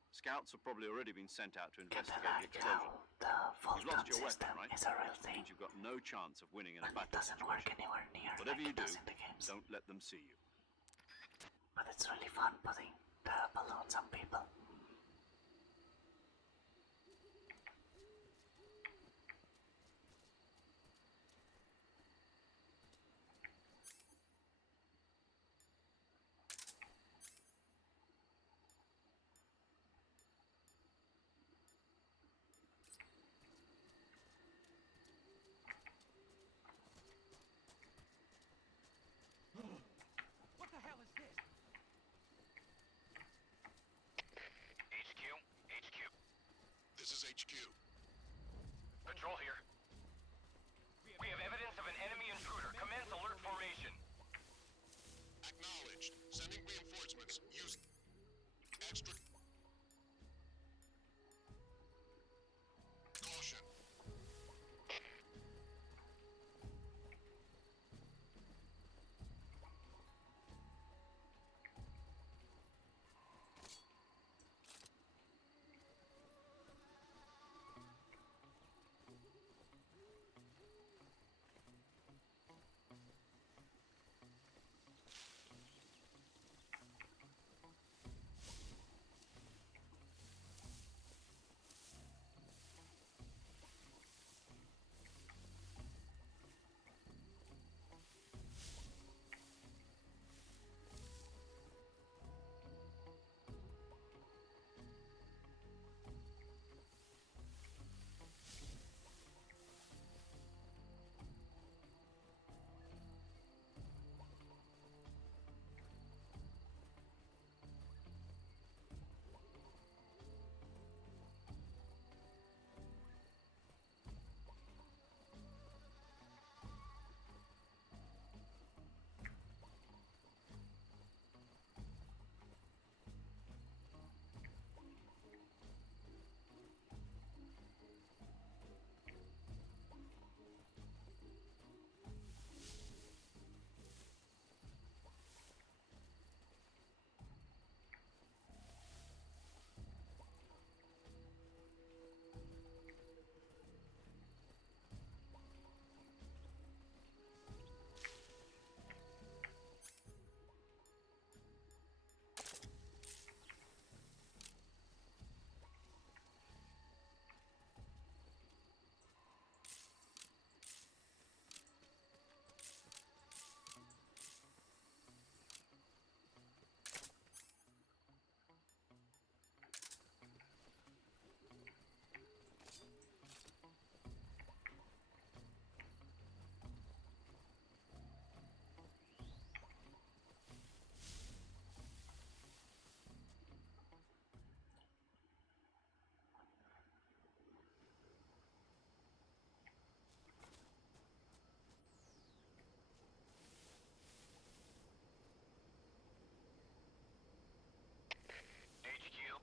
Scouts have probably already been sent out to Kinda investigate the like explosion. how the You've lost Voltron your system weapon, right? is a real Which thing, means you've got no chance of winning in a but it battle doesn't work situation. anywhere near Whatever like you it do, does in the games. don't let them see you. But it's really fun putting the balloons on people. HQ. Patrol here. We have evidence of an enemy intruder. Commence alert formation. Acknowledged. Sending reinforcements. Use extra... Caution.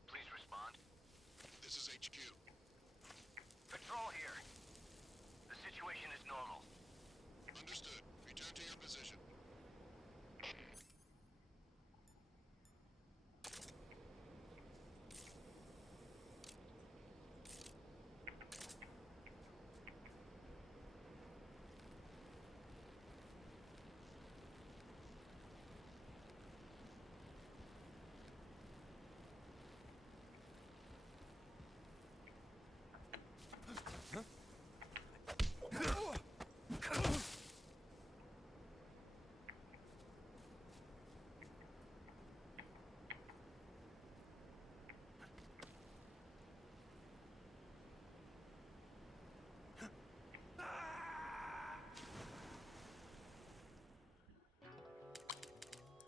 Please respond. This is HQ. Patrol here. The situation is normal. Understood. Return to your position.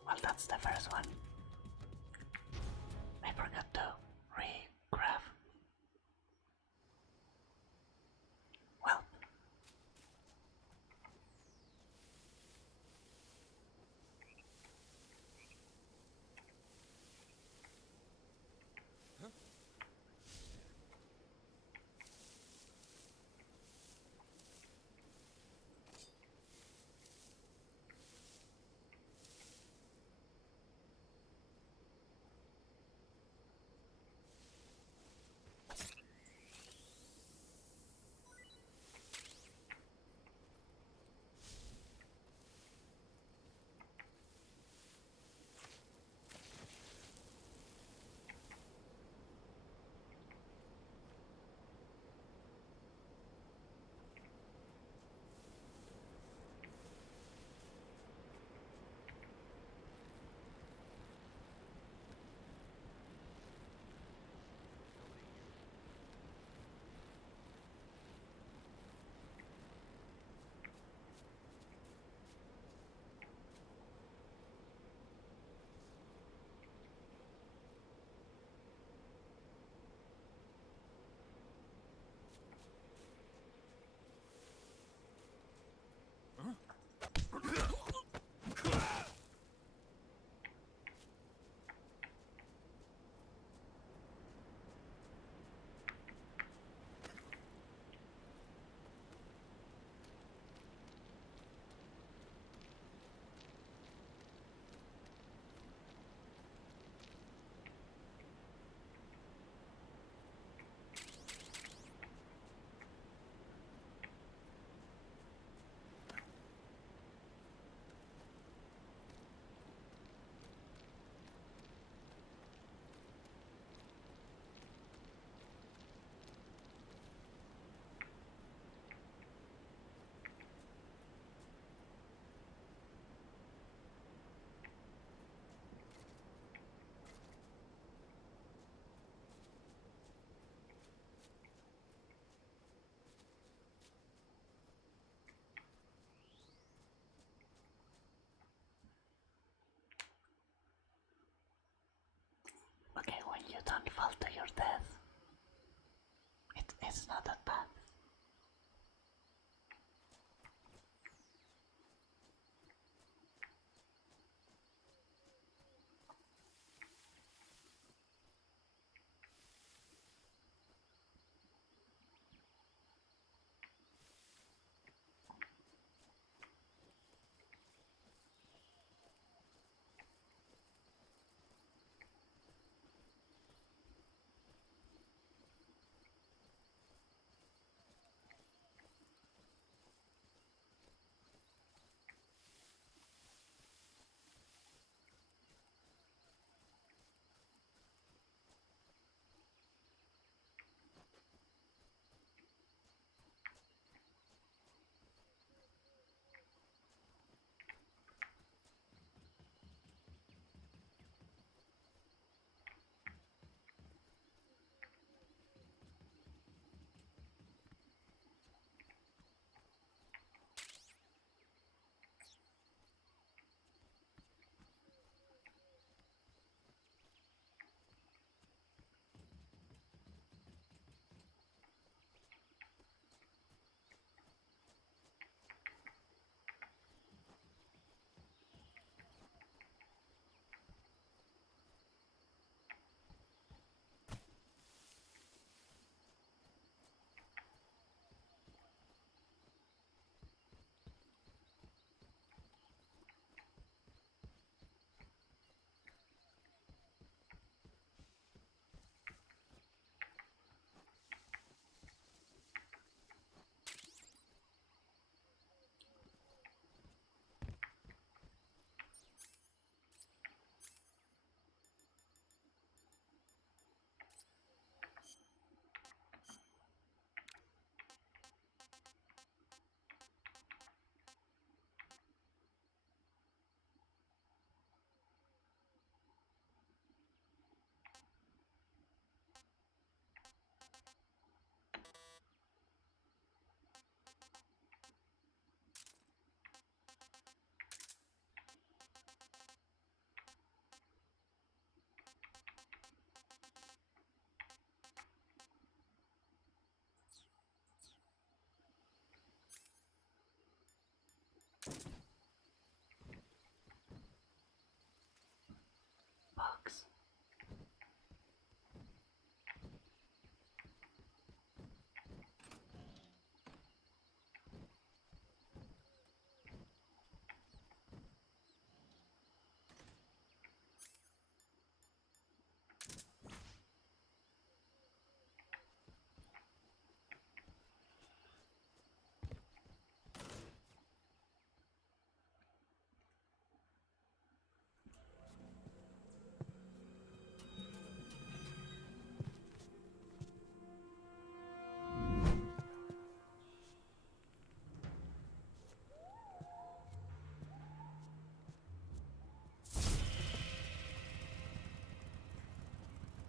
Well, that's the first one. I forgot to re-graph. Well. don't fall to your death. It's not that bad. Box.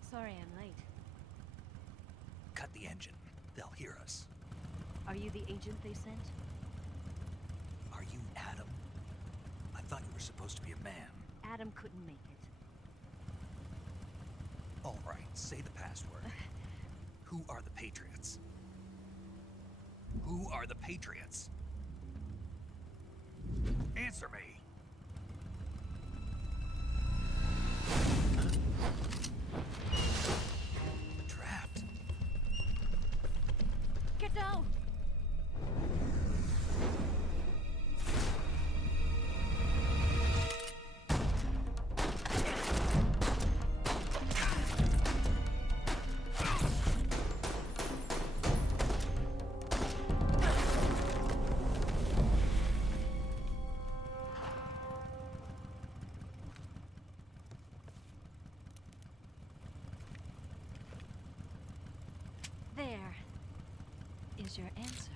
Sorry I'm late. Cut the engine. They'll hear us. Are you the agent they sent? Are you Adam? I thought you were supposed to be a man. Adam couldn't make it. All right, say the password. Who are the Patriots? Who are the Patriots? Answer me. Trapped. Get down! There is your answer.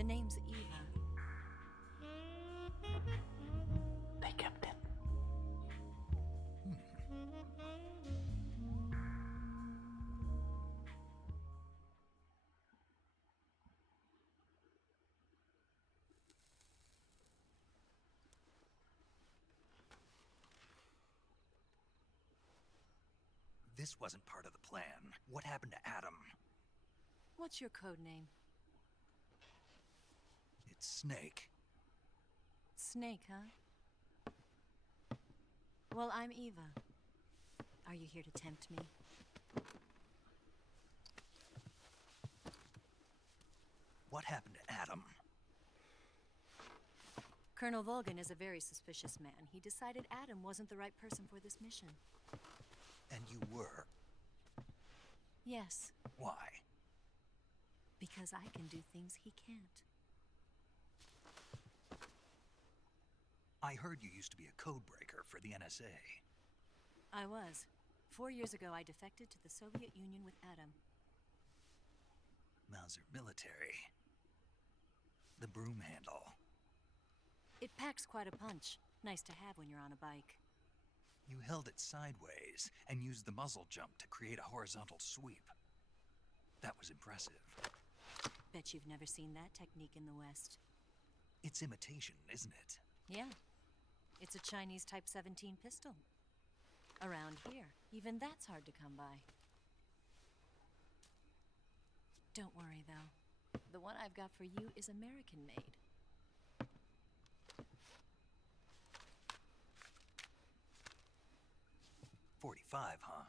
The name's Eva. They kept it. This wasn't part of the plan. What happened to Adam? What's your code name? It's Snake. Snake, huh? Well, I'm Eva. Are you here to tempt me? What happened to Adam? Colonel Volgan is a very suspicious man. He decided Adam wasn't the right person for this mission. And you were? Yes, Why? because I can do things he can't. I heard you used to be a code breaker for the NSA. I was. 4 years ago, I defected to the Soviet Union with Adam. Mauser military. The broom handle. It packs quite a punch. Nice to have when you're on a bike. You held it sideways and used the muzzle jump to create a horizontal sweep. That was impressive. Bet you've never seen that technique in the West. It's imitation, isn't it? Yeah. It's a Chinese Type 17 pistol. Around here, even that's hard to come by. Don't worry, though. The one I've got for you is American-made. .45, huh?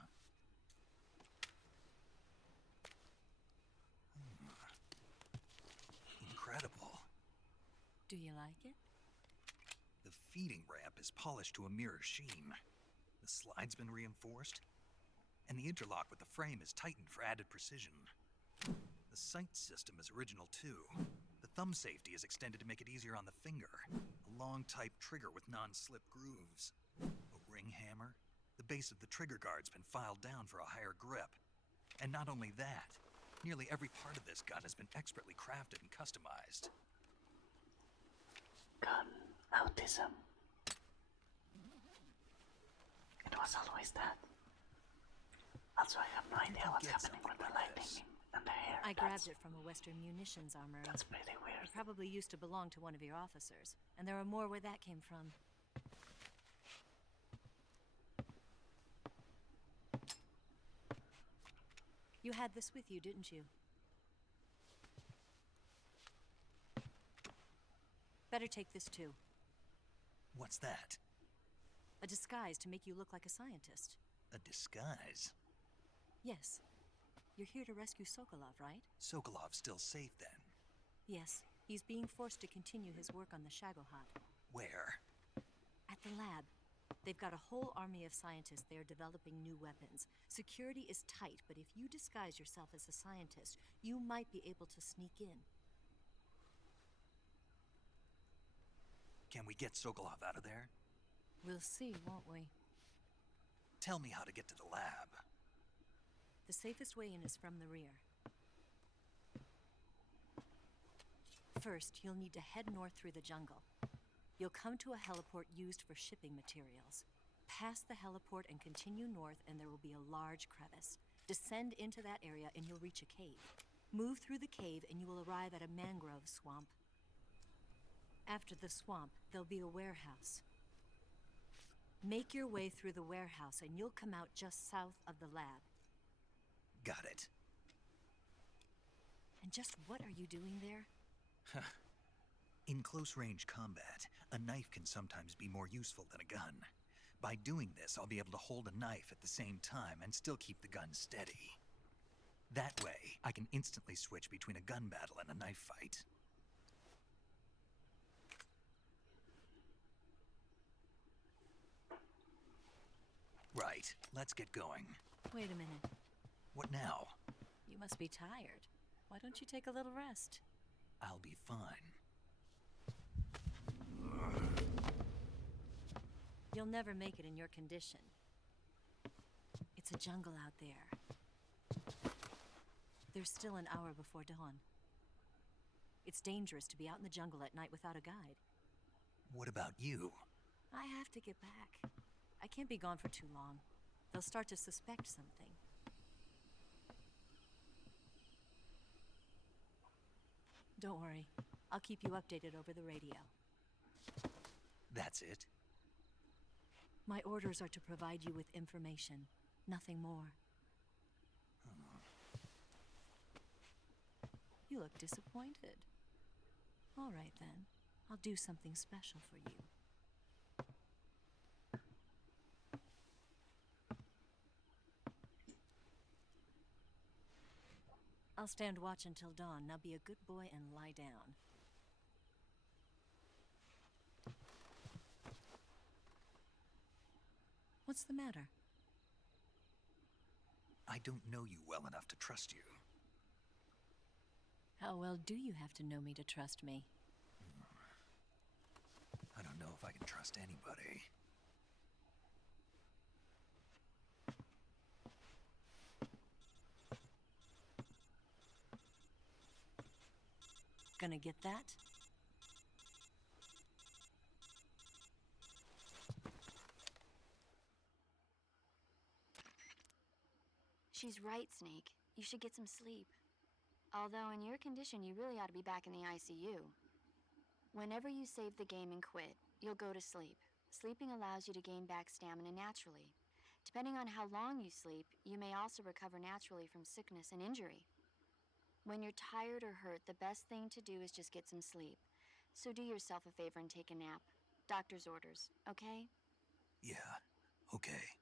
Incredible. Do you like it? The feeding ramp is polished to a mirror sheen. The slide's been reinforced, and the interlock with the frame is tightened for added precision. The sight system is original too. The thumb safety is extended to make it easier on the finger. A long type trigger with non-slip grooves. A ring hammer. The base of the trigger guard's been filed down for a higher grip. And not only that, nearly every part of this gun has been expertly crafted and customized. Gun autism. It was always that. Also, I have no idea what's happening with the lighting and the hair. I grabbed it from a Western munitions armory. That's pretty weird. It probably used to belong to one of your officers, and there are more where that came from. You had this with you, didn't you? Better take this too. What's that? A disguise to make you look like a scientist. A disguise? Yes. You're here to rescue Sokolov, right? Sokolov's still safe then? Yes. He's being forced to continue his work on the Shagohod. Where? At the lab. They've got a whole army of scientists there developing new weapons. Security is tight, but if you disguise yourself as a scientist, you might be able to sneak in. Can we get Sokolov out of there? We'll see, won't we? Tell me how to get to the lab. The safest way in is from the rear. First, you'll need to head north through the jungle. You'll come to a heliport used for shipping materials. Pass the heliport and continue north, and there will be a large crevice. Descend into that area and you'll reach a cave. Move through the cave and you will arrive at a mangrove swamp. After the swamp, there'll be a warehouse. Make your way through the warehouse and you'll come out just south of the lab. Got it. And just what are you doing there? In close-range combat, a knife can sometimes be more useful than a gun. By doing this, I'll be able to hold a knife at the same time and still keep the gun steady. That way, I can instantly switch between a gun battle and a knife fight. Right, let's get going. Wait a minute. What now? You must be tired. Why don't you take a little rest? I'll be fine. You'll never make it in your condition. It's a jungle out there. There's still an hour before dawn. It's dangerous to be out in the jungle at night without a guide. What about you? I have to get back. I can't be gone for too long. They'll start to suspect something. Don't worry. I'll keep you updated over the radio. That's it? My orders are to provide you with information, nothing more. You look disappointed. All right then. I'll do something special for you. I'll stand watch until dawn. Now be a good boy and lie down. What's the matter? I don't know you well enough to trust you. How well do you have to know me to trust me? I don't know if I can trust anybody. Gonna get that? She's right, Snake. You should get some sleep. Although in your condition, you really ought to be back in the ICU. Whenever you save the game and quit, you'll go to sleep. Sleeping allows you to gain back stamina naturally. Depending on how long you sleep, you may also recover naturally from sickness and injury. When you're tired or hurt, the best thing to do is just get some sleep. So do yourself a favor and take a nap. Doctor's orders, okay? Yeah, okay.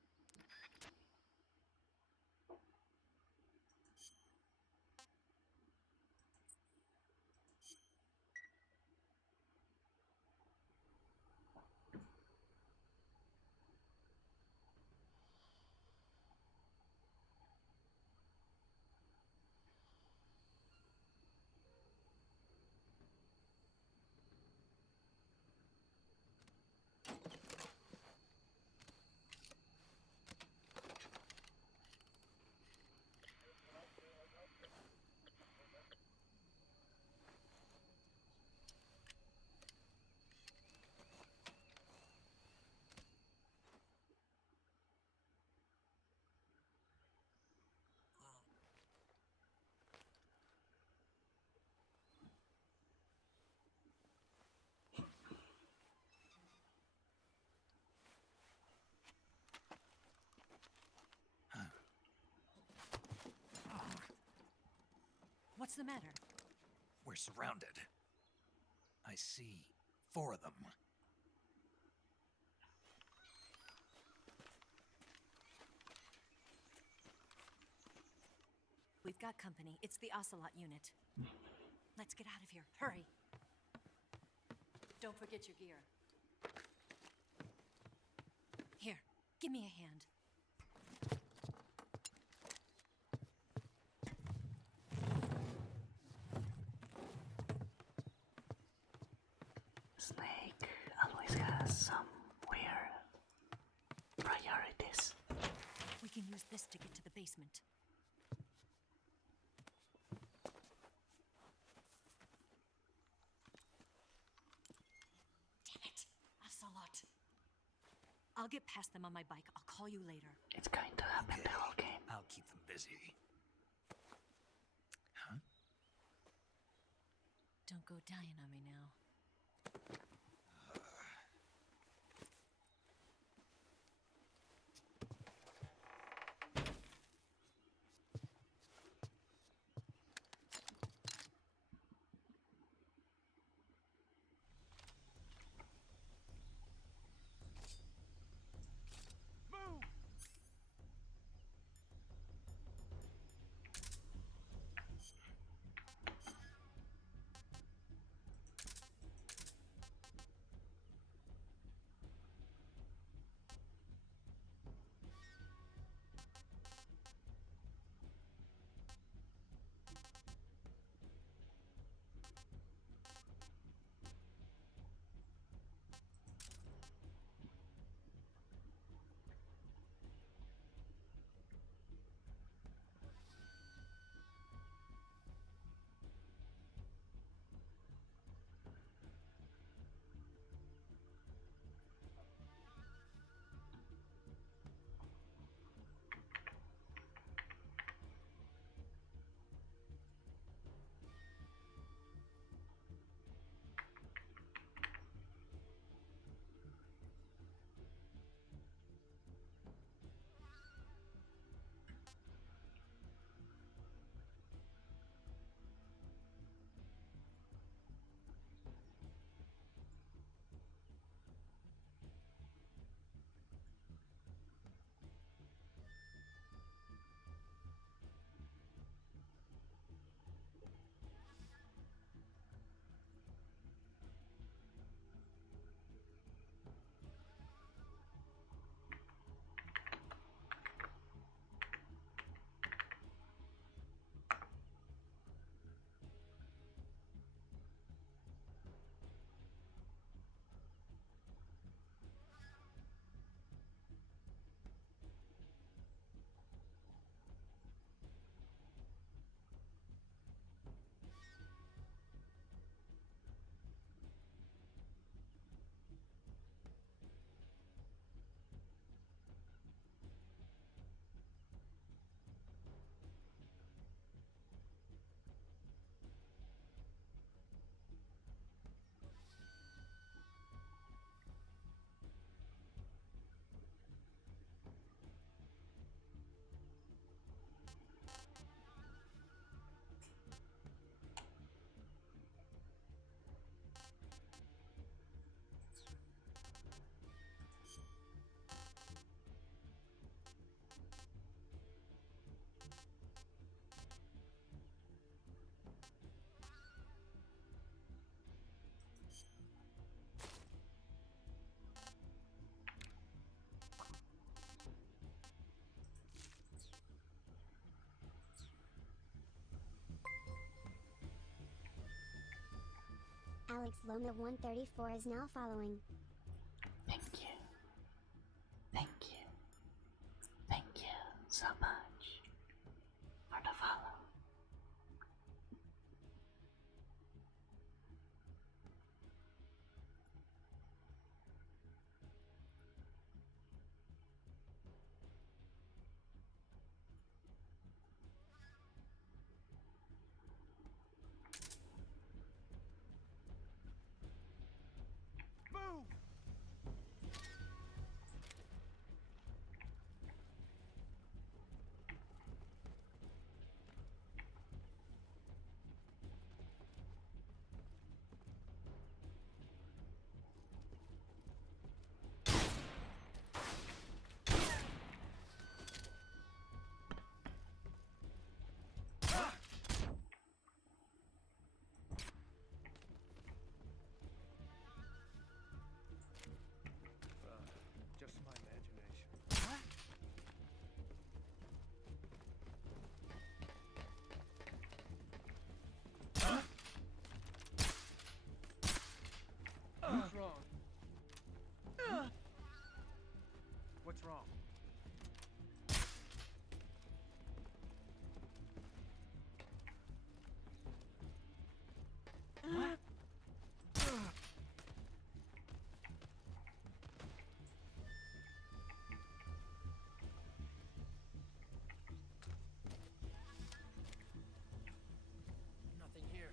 What's the matter? We're surrounded. I see 4 of them. We've got company. It's the Ocelot unit. Let's get out of here. Hurry. Don't forget your gear. Here, give me a hand. Snake always has some weird priorities. We can use this to get to the basement. Damn it! Ocelot. I'll get past them on my bike. I'll call you later. It's going to happen the whole game. I'll keep them busy. Huh? Don't go dying on me now. Alex Loma 134 is now following. Thank you. Thank you. Thank you so much for the follow. Move! Just my imagination. What's wrong? What's wrong? Nothing here.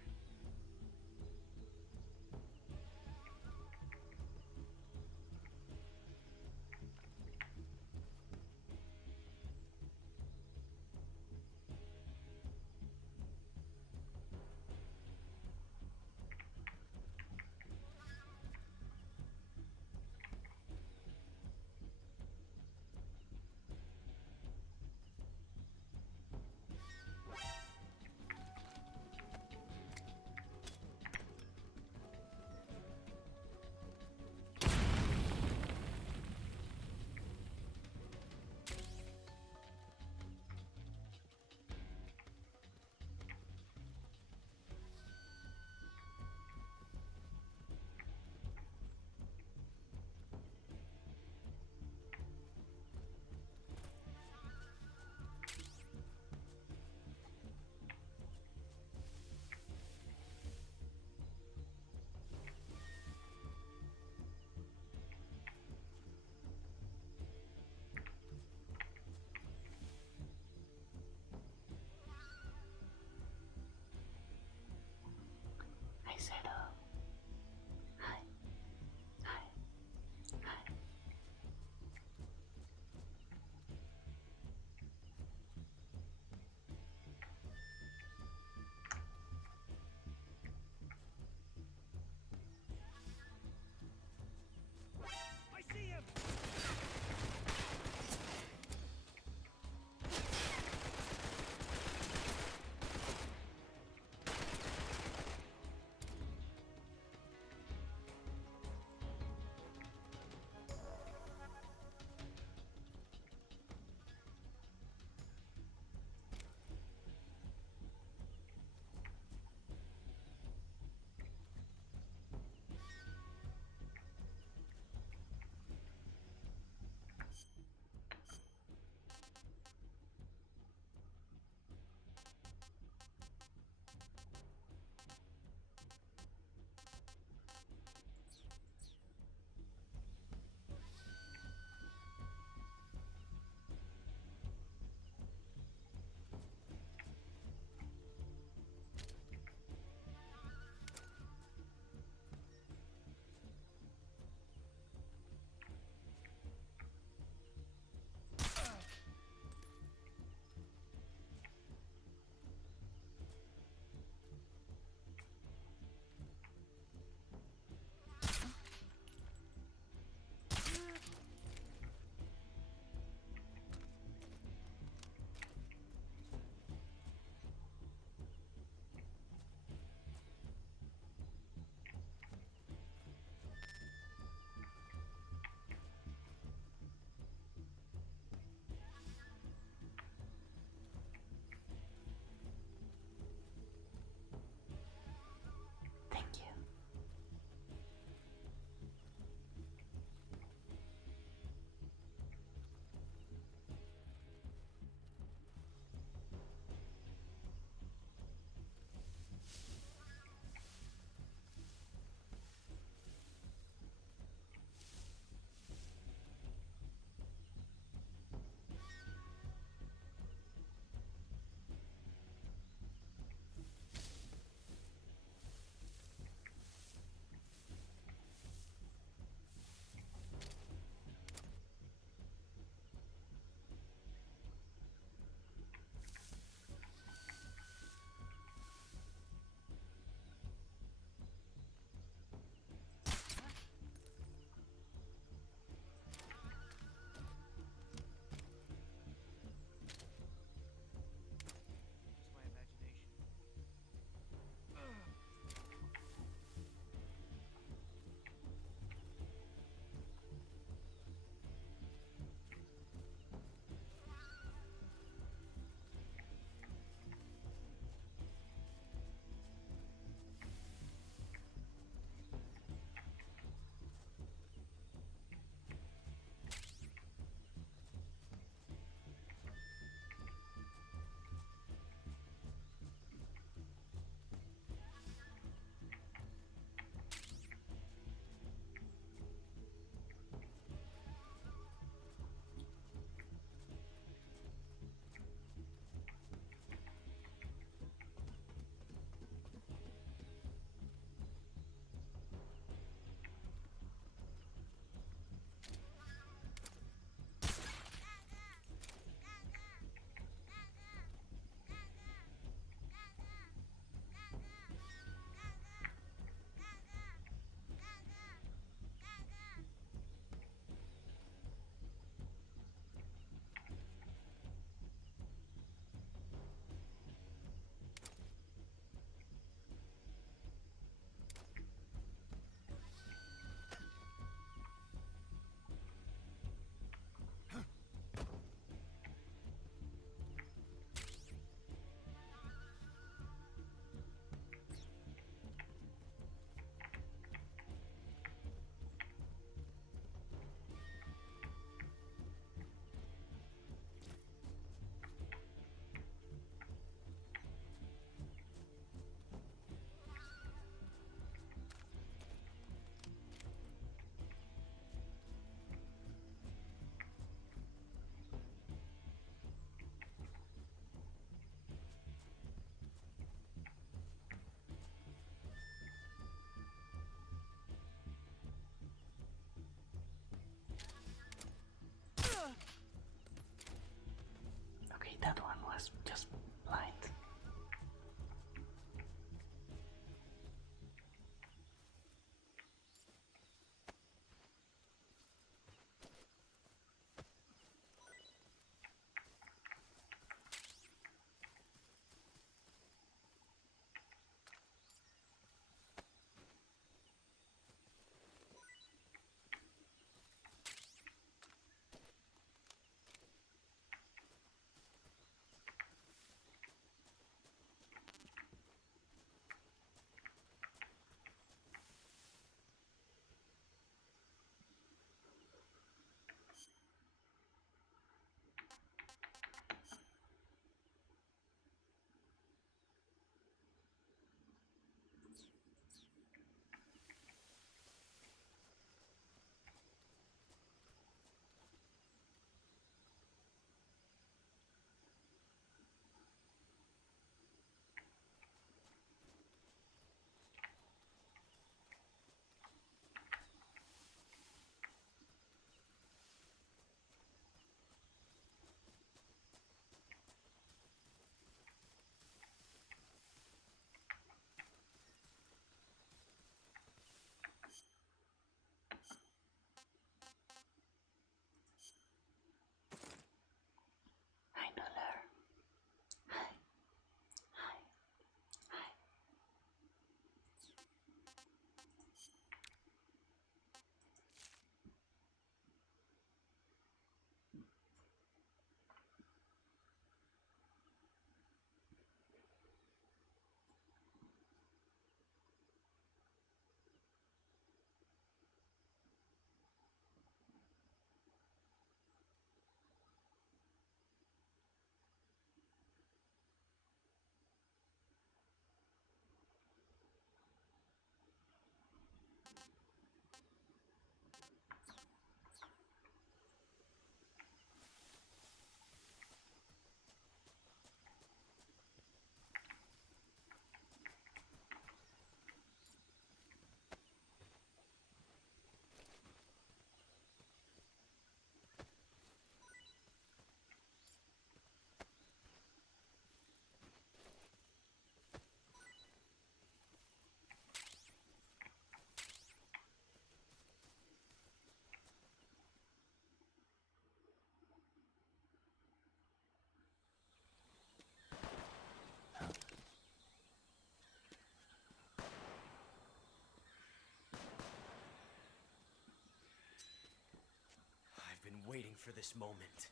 waiting for this moment.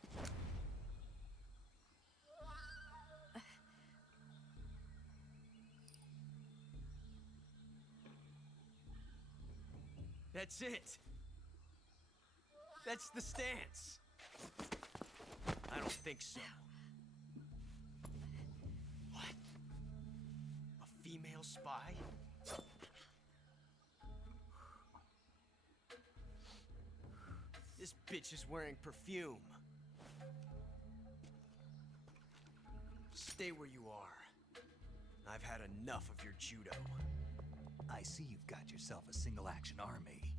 That's it. That's the stance. I don't think so. What? A female spy? This bitch is wearing perfume. Stay where you are. I've had enough of your judo. I see you've got yourself a single-action army.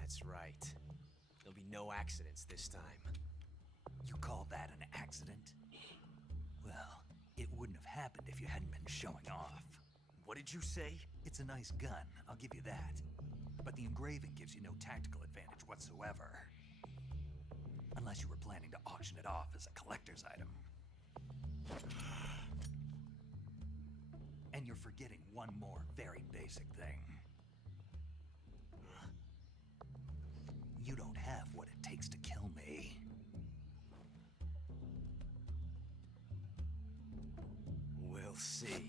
That's right. There'll be no accidents this time. You call that an accident? Well, it wouldn't have happened if you hadn't been showing off. What did you say? It's a nice gun, I'll give you that. But the engraving gives you no tactical advantage whatsoever. Unless you were planning to auction it off as a collector's item. And you're forgetting one more very basic thing. You don't have what it takes to kill me. We'll see.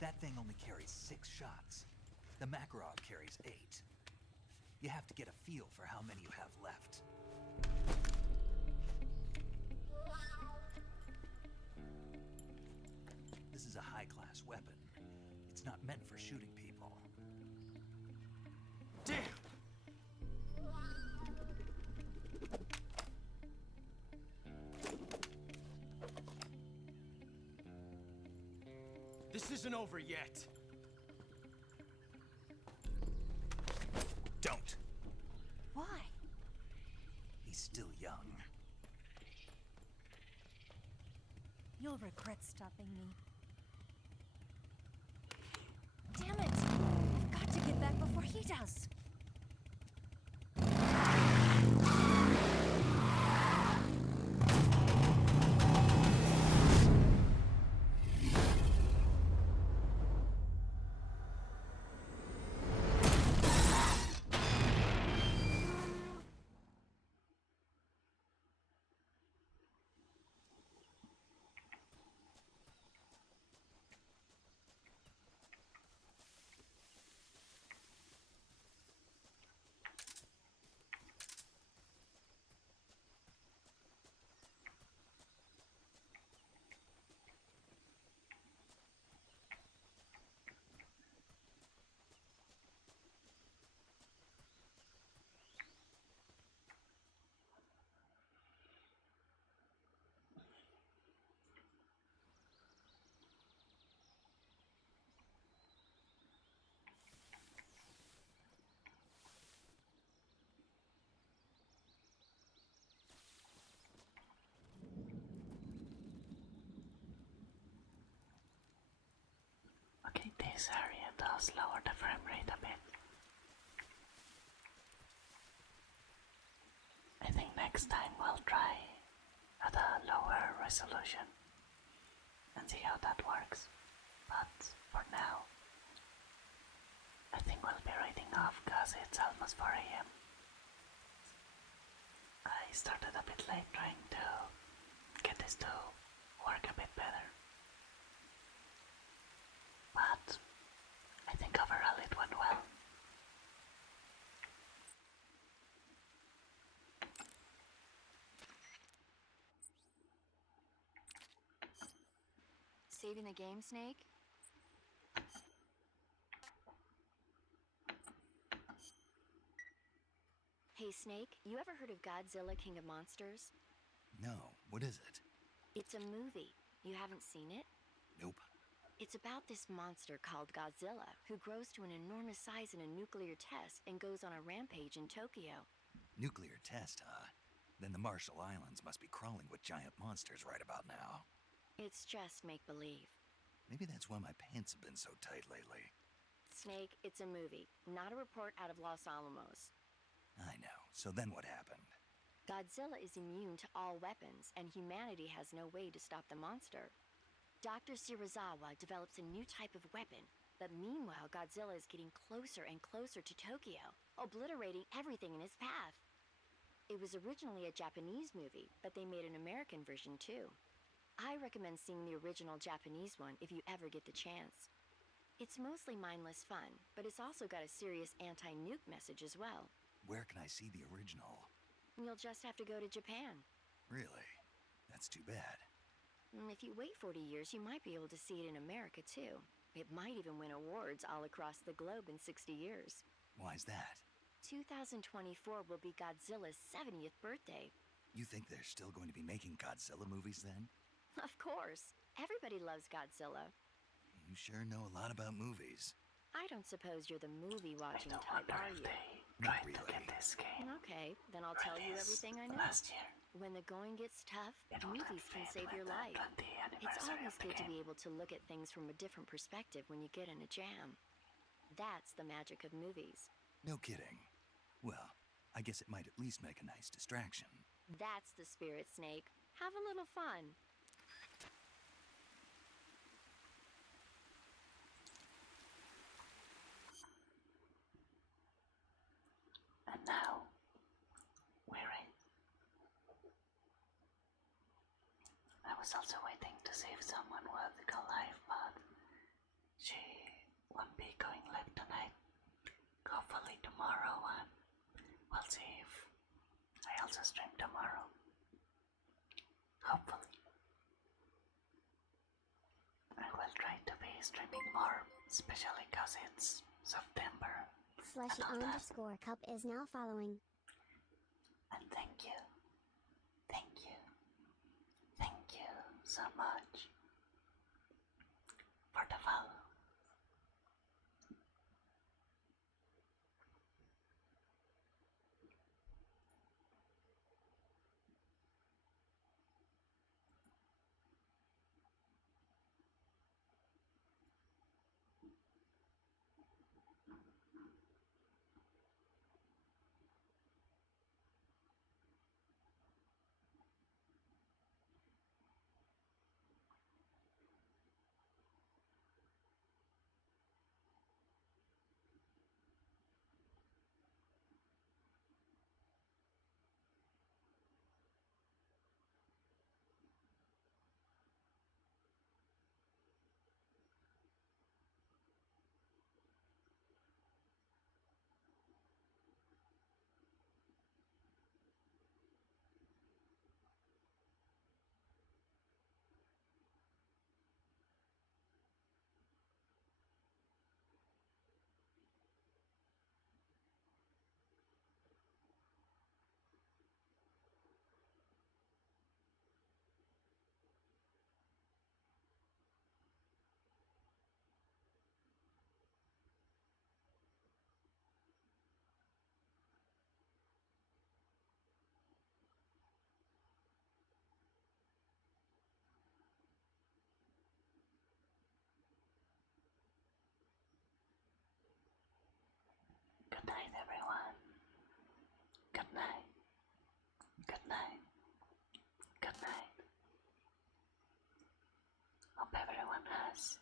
That thing only carries 6 shots. The Makarov carries 8. You have to get a feel for how many you have left. This is a high-class weapon. It's not meant for shooting people. Damn! This isn't over yet. Don't. Why? He's still young. You'll regret stopping me. Damn it! I've got to get back before he does. Okay, this area does lower the frame rate a bit. I think next time we'll try at a lower resolution and see how that works. But for now, I think we'll be writing off because it's almost 4 AM. I started a bit late trying to get this to work a bit better. But I think overall it went well. Saving the game, Snake? Hey, Snake, you ever heard of Godzilla King of Monsters? No, what is it? It's a movie. You haven't seen it? Nope. It's about this monster called Godzilla, who grows to an enormous size in a nuclear test and goes on a rampage in Tokyo. Nuclear test, huh? Then the Marshall Islands must be crawling with giant monsters right about now. It's just make-believe. Maybe that's why my pants have been so tight lately. Snake, it's a movie, not a report out of Los Alamos. I know. So then what happened? Godzilla is immune to all weapons, and humanity has no way to stop the monster. Dr. Shirazawa develops a new type of weapon, but meanwhile Godzilla is getting closer and closer to Tokyo, obliterating everything in his path. It was originally a Japanese movie, but they made an American version too. I recommend seeing the original Japanese one if you ever get the chance. It's mostly mindless fun, but it's also got a serious anti-nuke message as well. Where can I see the original? You'll just have to go to Japan. Really? That's too bad. If you wait 40 years, you might be able to see it in America too. It might even win awards all across the globe in 60 years. Why's that? 2024 will be Godzilla's 70th birthday. You think they're still going to be making Godzilla movies then? Of course. Everybody loves Godzilla. You sure know a lot about movies. I don't suppose you're the movie-watching type, are you? Not really. Okay, then I'll tell you everything I know. Last year. When the going gets tough, movies can save your life. It's always good to be able to look at things from a different perspective when you get in a jam. That's the magic of movies. No kidding. Well, I guess it might at least make a nice distraction. That's the spirit, Snake. Have a little fun. And now, we're in. I was also waiting to see if someone would go live, but she won't be going live tonight. Hopefully tomorrow, and we'll see if I also stream tomorrow. Hopefully. I will try to be streaming more, especially because it's September. Slushy_cup is now following. And thank you. Thank you. Thank you so much for the follow. Good night, everyone. Good night. Good night. Good night. Hope everyone has